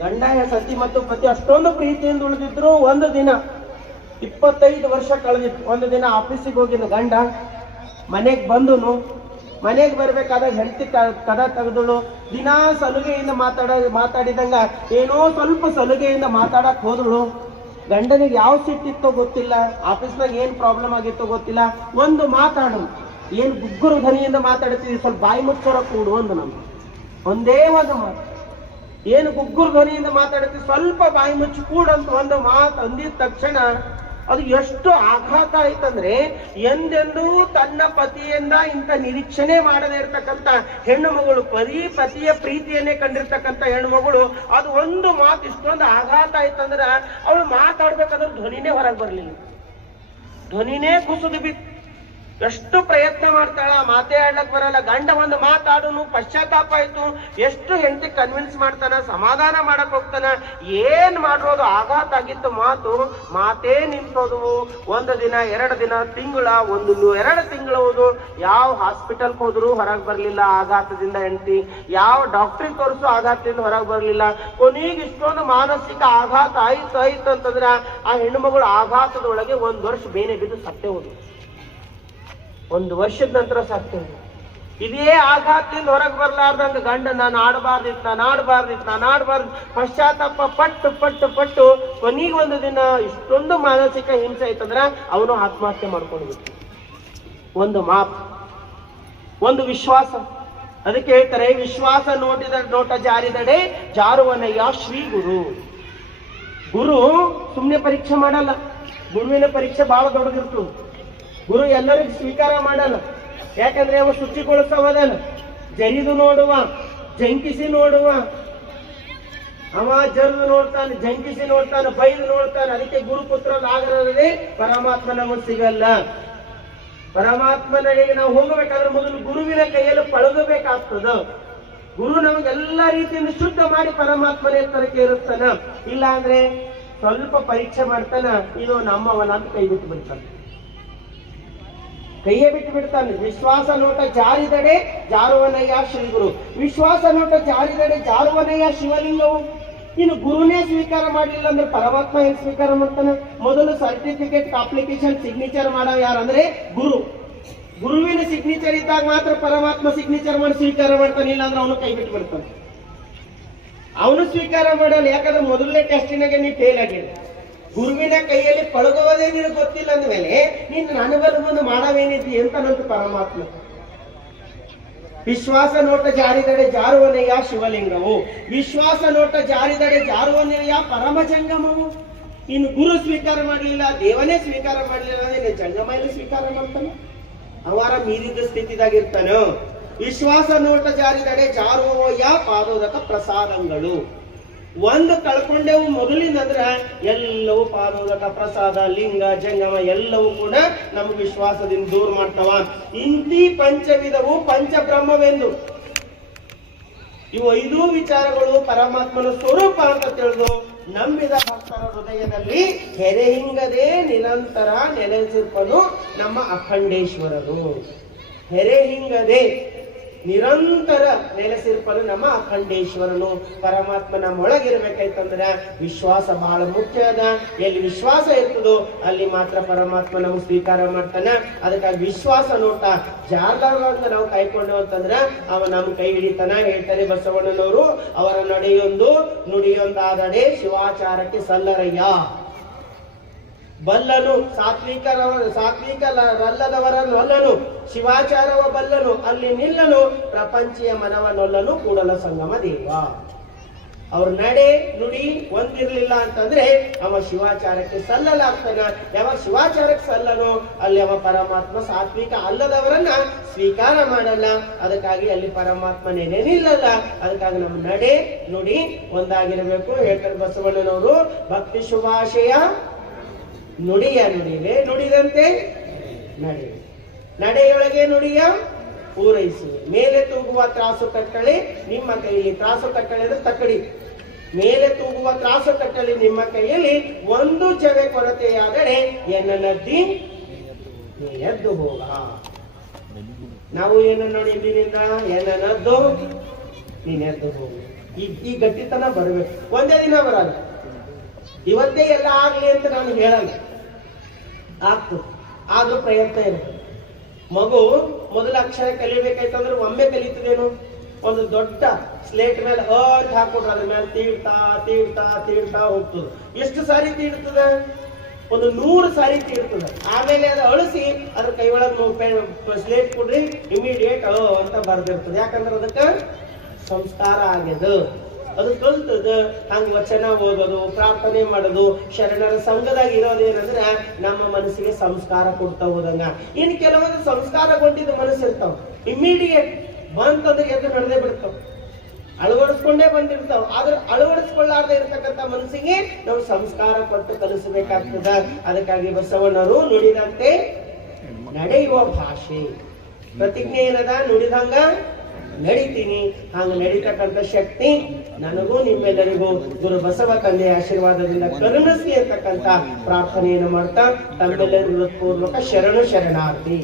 ಗಂಡ ಸತಿ ಮತ್ತು ಪತಿ ಅಷ್ಟೊಂದು ಪ್ರೀತಿಯಿಂದ ಉಳಿದಿದ್ರು. ಒಂದು ದಿನ 25 ವರ್ಷ ಕಳೆದಿತ್ತು. ಒಂದು ದಿನ ಆಫೀಸಿಗೆ ಹೋಗಿನ ಗಂಡ ಮನೆಗ್ ಬಂದುನು. ಮನೆಗೆ ಬರ್ಬೇಕಾದಾಗ ಹೆಂಡತಿ ಕದ ತೆಗೆದಳು. ದಿನಾ ಸಲುಗೆಯಿಂದ ಮಾತಾಡಿದಂಗ ಏನೋ ಸ್ವಲ್ಪ ಸಲುಗೆಯಿಂದ ಮಾತಾಡಕ್ ಹೋದಳು. ಗಂಡನಿಗೆ ಯಾವ ಸಿಟ್ಟಿತ್ತೋ ಗೊತ್ತಿಲ್ಲ, ಆಫೀಸ್ನಾಗ ಏನ್ ಪ್ರಾಬ್ಲಮ್ ಆಗಿತ್ತೋ ಗೊತ್ತಿಲ್ಲ. ಒಂದು ಮಾತಾಡು, ಏನ್ ಗುಗ್ಗುರು ಧ್ವನಿಯಿಂದ ಮಾತಾಡ್ತೀವಿ, ಸ್ವಲ್ಪ ಬಾಯಿ ಮುಚ್ಚೋರ ಕೂಡು ಒಂದು ನಮ್ಗೆ ಒಂದೇ ಒಂದು ಮಾತು. ಏನು ಗುಗ್ಗುರು ಧ್ವನಿಯಿಂದ ಮಾತಾಡ್ತೀವಿ, ಸ್ವಲ್ಪ ಬಾಯಿ ಮುಚ್ಚಿ ಕೂಡಂತ ಒಂದು ಮಾತು ಅಂದಿದ ತಕ್ಷಣ ಅದು ಎಷ್ಟು ಆಘಾತ ಆಯ್ತಂದ್ರೆ, ಎಂದೆಂದೂ ತನ್ನ ಪತಿಯಿಂದ ಇಂಥ ನಿರೀಕ್ಷಣೆ ಮಾಡದೇ ಇರ್ತಕ್ಕಂಥ ಹೆಣ್ಣು ಮಗಳು, ಪತಿಯ ಪ್ರೀತಿಯನ್ನೇ ಕಂಡಿರ್ತಕ್ಕಂಥ ಹೆಣ್ಣು ಮಗಳು, ಅದು ಒಂದು ಮಾತು ಇಷ್ಟೊಂದು ಆಘಾತ ಆಯ್ತಂದ್ರ ಅವಳು ಮಾತಾಡ್ಬೇಕಾದ್ರೆ ಧ್ವನಿನೇ ಹೊರಗೆ ಬರ್ಲಿಲ್ಲ, ಧ್ವನಿನೇ ಕುಸಿದು ಬಿತ್ತು. ಎಷ್ಟು ಪ್ರಯತ್ನ ಮಾಡ್ತಾಳ, ಮಾತೇ ಆಡ್ಲಕ್ ಬರಲ್ಲ. ಗಂಡ ಒಂದು ಮಾತಾಡೋನು ಪಶ್ಚಾತ್ತಾಪ ಆಯ್ತು. ಎಷ್ಟು ಹೆಂಡತಿ ಕನ್ವಿನ್ಸ್ ಮಾಡ್ತಾನ, ಸಮಾಧಾನ ಮಾಡಕ್ ಹೋಗ್ತಾನ, ಏನ್ ಮಾಡೋದು, ಆಘಾತ ಆಗಿತ್ತು. ಮಾತೇ ನಿಂತೋದವು. 1 ದಿನ 2 ದಿನ, ತಿಂಗಳ 1-2 ತಿಂಗಳು ಹೋದು. ಯಾವ ಹಾಸ್ಪಿಟಲ್ಗೆ ಹೋದ್ರು ಹೊರಗೆ ಬರ್ಲಿಲ್ಲ ಆಘಾತದಿಂದ ಹೆಂಡತಿ, ಯಾವ ಡಾಕ್ಟ್ರಿಗೆ ತೋರಿಸು ಆಘಾತದಿಂದ ಹೊರಗೆ ಬರ್ಲಿಲ್ಲ. ಕೊನೆಗೆ ಇಷ್ಟೊಂದು ಮಾನಸಿಕ ಆಘಾತ ಆಯ್ತು ಅಂತಂದ್ರ ಆ ಹೆಣ್ಣು ಮಗಳು ಆಘಾತದೊಳಗೆ 1 ವರ್ಷ ಬೇನೆ ಬಿದ್ದು ಸತ್ತೇ ಹೋದು. 1 ವರ್ಷದ ನಂತರ ಸಾಕ್ತೇವೆ. ಇದೇ ಆಘಾತದಿಂದ ಹೊರಗೆ ಬರ್ಲಾರ್ದಂಗ ಗಂಡ ನಾನು ಆಡಬಾರ್ದು ಪಶ್ಚಾತ್ತಾಪ ಪಟ್ಟು ಕೊನೆಗೆ 1 ದಿನ ಇಷ್ಟೊಂದು ಮಾನಸಿಕ ಹಿಂಸೆ ಆಯ್ತಂದ್ರ ಅವನು ಆತ್ಮಹತ್ಯೆ ಮಾಡ್ಕೊಂಡ್ಬಿಟ್ಟು. ಒಂದು ಮಾತು, ಒಂದು ವಿಶ್ವಾಸ. ಅದಕ್ಕೆ ಹೇಳ್ತಾರೆ, ವಿಶ್ವಾಸ ನೋಟ ಜಾರಿದಡೆ ಜಾರುವನಯ್ಯ ಶ್ರೀ ಗುರು. ಗುರು ಸುಮ್ನೆ ಪರೀಕ್ಷೆ ಮಾಡಲ್ಲ. ಗುರುವಿನ ಪರೀಕ್ಷೆ ಬಹಳ ದೊಡ್ಡದಿರ್ತದೆ. ಗುರು ಎಲ್ಲರಿಗೂ ಸ್ವೀಕಾರ ಮಾಡಲ್ಲ. ಯಾಕಂದ್ರೆ ಅವ ಶುಚಿಗೊಳಿಸವದಲ್ಲ, ಜರಿದು ನೋಡುವ, ಜಂಕಿಸಿ ನೋಡುವ. ಅವ ಜರಿದು ನೋಡ್ತಾನೆ, ಜಂಕಿಸಿ ನೋಡ್ತಾನೆ, ಬೈದು ನೋಡ್ತಾನೆ. ಅದಕ್ಕೆ ಗುರುಪುತ್ರನಾಗರದೇ ಪರಮಾತ್ಮ ನಮಗೆ ಸಿಗಲ್ಲ. ಪರಮಾತ್ಮನಿಗೆ ನಾವು ಹೋಗಬೇಕಾದ್ರೆ ಮೊದಲು ಗುರುವಿನ ಕೈಯಲ್ಲಿ ಪಳಗಬೇಕಾಗ್ತದ. ಗುರು ನಮಗೆಲ್ಲ ರೀತಿಯಿಂದ ಶುದ್ಧ ಮಾಡಿ ಪರಮಾತ್ಮನ ಎತ್ತರಕ್ಕೆ ಇರುತ್ತಾನ. ಇಲ್ಲ ಅಂದ್ರೆ ಸ್ವಲ್ಪ ಪರೀಕ್ಷೆ ಮಾಡ್ತಾನ, ಇದು ನಮ್ಮವನ ಅಂತ ಕೈ ಬಿಟ್ಟು ಬಿಡ್ತಾನೆ, ಕೈಯೇ ಬಿಟ್ಟು ಬಿಡ್ತಾನೆ. ವಿಶ್ವಾಸ ನೋಟ ಜಾರಿದಡೆ ಜಾರುವನಯ್ಯ ಶ್ರೀ ಗುರು. ವಿಶ್ವಾಸ ನೋಟ ಜಾರಿದಡೆ ಜಾರುವನಯ್ಯ ಶಿವಲಿಂಗವು. ಇನ್ನು ಗುರುನೇ ಸ್ವೀಕಾರ ಮಾಡಲಿಲ್ಲ ಅಂದ್ರೆ ಪರಮಾತ್ಮ ಹೆಂಗ್ ಸ್ವೀಕಾರ ಮಾಡ್ತಾನೆ? ಮೊದಲು ಸರ್ಟಿಫಿಕೇಟ್ ಅಪ್ಲಿಕೇಶನ್ ಸಿಗ್ನೇಚರ್ ಮಾಡೋ ಯಾರಂದ್ರೆ ಗುರು. ಗುರುವಿನ ಸಿಗ್ನೇಚರ್ ಇದ್ದಾಗ ಮಾತ್ರ ಪರಮಾತ್ಮ ಸಿಗ್ನೇಚರ್ ಮಾಡಿ ಸ್ವೀಕಾರ ಮಾಡ್ತಾನೆ. ಇಲ್ಲ ಅಂದ್ರೆ ಅವನು ಕೈ ಬಿಟ್ಟು ಬಿಡ್ತಾನೆ, ಅವನು ಸ್ವೀಕಾರ ಮಾಡಲ್ಲ. ಯಾಕಂದ್ರೆ ಮೊದಲನೇ ಟೆಸ್ಟಿನಾಗೆ ನೀ ಫೇಲ್ ಆಗಿದೆ. ಗುರುವಿನ ಕೈಯಲ್ಲಿ ಪಳಗುವುದೇ ನಿನಗೆ ಗೊತ್ತಿಲ್ಲ ಅಂದ್ಮೇಲೆ ನೀನು ನನಗಲ್ಲಿ ಮುಂದೆ ಮಾಡವೇನಿದ್ದಿ ಅಂತ ನಂತರ ಪರಮಾತ್ಮ. ವಿಶ್ವಾಸ ನೋಟ ಜಾರಿದಡೆ ಜಾರುವನೆಯ ಶಿವಲಿಂಗವು. ವಿಶ್ವಾಸ ನೋಟ ಜಾರಿದಡೆ ಜಾರುವನೆಯ ಪರಮ ಜಂಗಮವು. ಇನ್ನು ಗುರು ಸ್ವೀಕಾರ ಮಾಡಲಿಲ್ಲ, ದೇವನೇ ಸ್ವೀಕಾರ ಮಾಡಲಿಲ್ಲ ಅಂದ್ರೆ ಜಂಗಮ ಎಲ್ಲ ಸ್ವೀಕಾರ ಮಾಡ್ತಾನೆ, ಅವರ ಮೀರಿದ ಸ್ಥಿತಿದಾಗಿರ್ತಾನ. ವಿಶ್ವಾಸ ನೋಟ ಜಾರಿದಡೆ ಜಾರುವಯ್ಯ ಪಾದೋದಕ ಪ್ರಸಾದಗಳು. ಒಂದು ಕಳ್ಕೊಂಡೆವು ಮೊದಲಿಂದ ಅಂದ್ರ ಎಲ್ಲವೂ ಪಾದೋದಕ, ಪ್ರಸಾದ, ಲಿಂಗ, ಜಂಗಮ ಎಲ್ಲವೂ ಕೂಡ ನಮ್ಗೆ ವಿಶ್ವಾಸದಿಂದ ದೂರ ಮಾಡ್ತಾವ. ಇಂತಿ ಪಂಚವಿಧವು ಪಂಚಬ್ರಹ್ಮವೆಂದು. ಇವು 5 ವಿಚಾರಗಳು ಪರಮಾತ್ಮನ ಸ್ವರೂಪ ಅಂತ ತಿಳಿದು ನಂಬಿದ ಭಕ್ತರ ಹೃದಯದಲ್ಲಿ ಹೆರೆಹಿಂಗದೆ ನಿರಂತರ ನೆಲೆಸಿರ್ಪನು ನಮ್ಮ ಅಖಂಡೇಶ್ವರರು. ಹೆರೆಹಿಂಗದೆ ನಿರಂತರ ನೆಲೆಸಿರ್ಪನು ನಮ್ಮ ಅಖಂಡೇಶ್ವರನು. ಪರಮಾತ್ಮ ನಮ್ಮೊಳಗಿರ್ಬೇಕಾಯ್ತಂದ್ರ ವಿಶ್ವಾಸ ಬಹಳ ಮುಖ್ಯ ಅದ. ಎಲ್ಲಿ ವಿಶ್ವಾಸ ಇರ್ತದೋ ಅಲ್ಲಿ ಮಾತ್ರ ಪರಮಾತ್ಮ ನಮ್ಗೆ ಸ್ವೀಕಾರ ಮಾಡ್ತಾನ. ಅದಕ್ಕಾಗಿ ವಿಶ್ವಾಸ ನೋಟ ಜಾರ್ಲಾರ್ದಂತ ನಾವು ಕಾಯ್ಕೊಂಡು ಅಂತಂದ್ರ ಅವ ನಮ್ ಕೈ ಹಿಡಿತಾನ. ಹೇಳ್ತಾರೆ ಬಸವಣ್ಣನವರು, ಅವರ ನಡೆಯೊಂದು ನುಡಿಯೊಂದಾದಡೆ ಶಿವಾಚಾರಕ್ಕೆ ಸಲ್ಲರಯ್ಯ. ಬಲ್ಲನು ಸಾತ್ವಿಕರಲ್ಲದವರ ನೊಲ್ಲನು, ಶಿವಾಚಾರವ ಬಲ್ಲನು, ಅಲ್ಲಿ ನಿಲ್ಲನು, ಪ್ರಪಂಚಿಯ ಮನವನೊಲ್ಲನು, ಕೂಡಲ ಸಂಗಮ ದೇವ. ಅವ್ರ ನಡೆ ನುಡಿ ಒಂದಿರ್ಲಿಲ್ಲ ಅಂತಂದ್ರೆ ಅವ ಶಿವಾಚಾರಕ್ಕೆ ಸಲ್ಲಲಾಗ್ತಾನ. ಯಾವ ಶಿವಾಚಾರಕ್ಕೆ ಸಲ್ಲನು ಅಲ್ಲಿ ಅವ ಪರಮಾತ್ಮ ಸಾತ್ವಿಕ ಅಲ್ಲದವರನ್ನ ಸ್ವೀಕಾರ ಮಾಡಲ್ಲ. ಅದಕ್ಕಾಗಿ ಅಲ್ಲಿ ಪರಮಾತ್ಮ ನೆನೆ ನಿಲ್ಲಲ್ಲ. ಅದಕ್ಕಾಗಿ ನಮ್ಮ ನಡೆ ನುಡಿ ಒಂದಾಗಿರಬೇಕು. ಹೇಳ್ತಾರೆ ಬಸವಣ್ಣನವರು, ಭಕ್ತಿ ಶುಭಾಶಯ ನುಡಿಯ ನುಡಿವೆ, ನುಡಿದಂತೆ ನಡೆ, ನಡೆಯೊಳಗೆ ನುಡಿಯ ಪೂರೈಸುವೆ. ಮೇಲೆ ತೂಗುವ ತ್ರಾಸು ಕಟ್ಟಳೆ ನಿಮ್ಮ ಕೈಯಲ್ಲಿ. ತ್ರಾಸು ಕಟ್ಟಳೆ ಅಂದ್ರೆ ತಕ್ಕಡಿ. ಮೇಲೆ ತೂಗುವ ತ್ರಾಸು ಕಟ್ಟಳೆ ನಿಮ್ಮ ಕೈಯಲ್ಲಿ. ಒಂದು ಜವೆ ಕೊರತೆಯಾದರೆ ಎನ್ನನದ್ದಿ ಎದ್ದು ಹೋಗ. ನಾವು ಏನು ನೋಡಿ ಇಂದಿನಿಂದ ಎನ್ನನದ್ದು ನೀನೆದ್ದು ಹೋಗು. ಈ ಗಟ್ಟಿತನ ಬರ್ಬೇಕು. ಒಂದೇ ದಿನ ಬರಲ್ಲ, ಇವತ್ತೇ ಎಲ್ಲ ಆಗ್ಲಿ ಅಂತ ನಾನು ಹೇಳಲ್ಲ. ಆಗ್ತದೆ, ಆದ್ರೂ ಪ್ರಯತ್ನ ಇರುತ್ತೆ. ಮಗು ಮೊದಲ ಅಕ್ಷರ ಕಲಿಬೇಕಾಯ್ತಂದ್ರೆ ಒಮ್ಮೆ ಕಲಿತದೇನು? ಒಂದು ದೊಡ್ಡ ಸ್ಲೇಟ್ ಮೇಲೆ ಅಂತ ಹಾಕೊಟ್ರೆ ಅದ್ರ ಮೇಲೆ ತೀಡ್ತಾ ಹೋಗ್ತದೆ. ಎಷ್ಟು ಸಾರಿ ತೀಡ್ತದ? ಒಂದು 100 ಸಾರಿ ತೀಡ್ತದ. ಆಮೇಲೆ ಅದು ಅಳಿಸಿ ಅದ್ರ ಕೈ ಒಳಗೆ ಸ್ಲೇಟ್ ಕೊಡ್ರಿ, ಇಮಿಡಿಯೇಟ್ ಅಂತ ಬರ್ದಿರ್ತದೆ. ಯಾಕಂದ್ರೆ ಅದಕ್ಕೆ ಸಂಸ್ಕಾರ ಆಗ್ಯದ. ಅದು ಕಲ್ತದ ಹಂಗ ವಚನ ಓದೋದು, ಪ್ರಾರ್ಥನೆ ಮಾಡೋದು, ಶರಣರ ಸಂಘದಾಗ ಇರೋದು ಏನಂದ್ರ ನಮ್ಮ ಮನಸ್ಸಿಗೆ ಸಂಸ್ಕಾರ ಕೊಡ್ತಾ ಹೋದಂಗ. ಇನ್ನು ಕೆಲವೊಂದು ಸಂಸ್ಕಾರಗೊಂಡಿದ್ದ ಮನಸ್ಸು ಇರ್ತಾವ, ಇಮಿಡಿಯೇಟ್ ಬಂತಂದ್ರೆ ಎದ್ದು ನಡೆದೇ ಬಿಡ್ತಾವ, ಅಳವಡಿಸ್ಕೊಂಡೇ ಬಂದಿರ್ತಾವ. ಆದ್ರೆ ಅಳವಡಿಸ್ಕೊಳ್ಳಾರ್ದೆ ಇರ್ತಕ್ಕಂಥ ಮನಸ್ಸಿಗೆ ನಾವು ಸಂಸ್ಕಾರ ಕೊಟ್ಟು ಕಲಿಸಬೇಕಾಗ್ತದ. ಅದಕ್ಕಾಗಿ ಬಸವಣ್ಣರು ನುಡಿದಂತೆ ನಡೆಯುವ ಭಾಷೆ, ಪ್ರತಿಜ್ಞೆ ಏನದ, ನುಡಿದಂಗ ನಡಿತೀನಿ. ಹಂಗ ನಡೀತಕ್ಕಂಥ ಶಕ್ತಿ ನನಗೂ ನಿಮ್ಮೆಲ್ಲರಿಗೂ ಗುರು ಬಸವ ತಂದೆಯ ಆಶೀರ್ವಾದದಿಂದ ಕರುಣಿಸಿ ಅಂತಕ್ಕಂಥ ಪ್ರಾರ್ಥನೆಯನ್ನು ಮಾಡ್ತಾ ತಮ್ಮೆಲ್ಲರಿಗೂ ಪೂರ್ವಕ ಶರಣು ಶರಣಾರ್ಥಿ.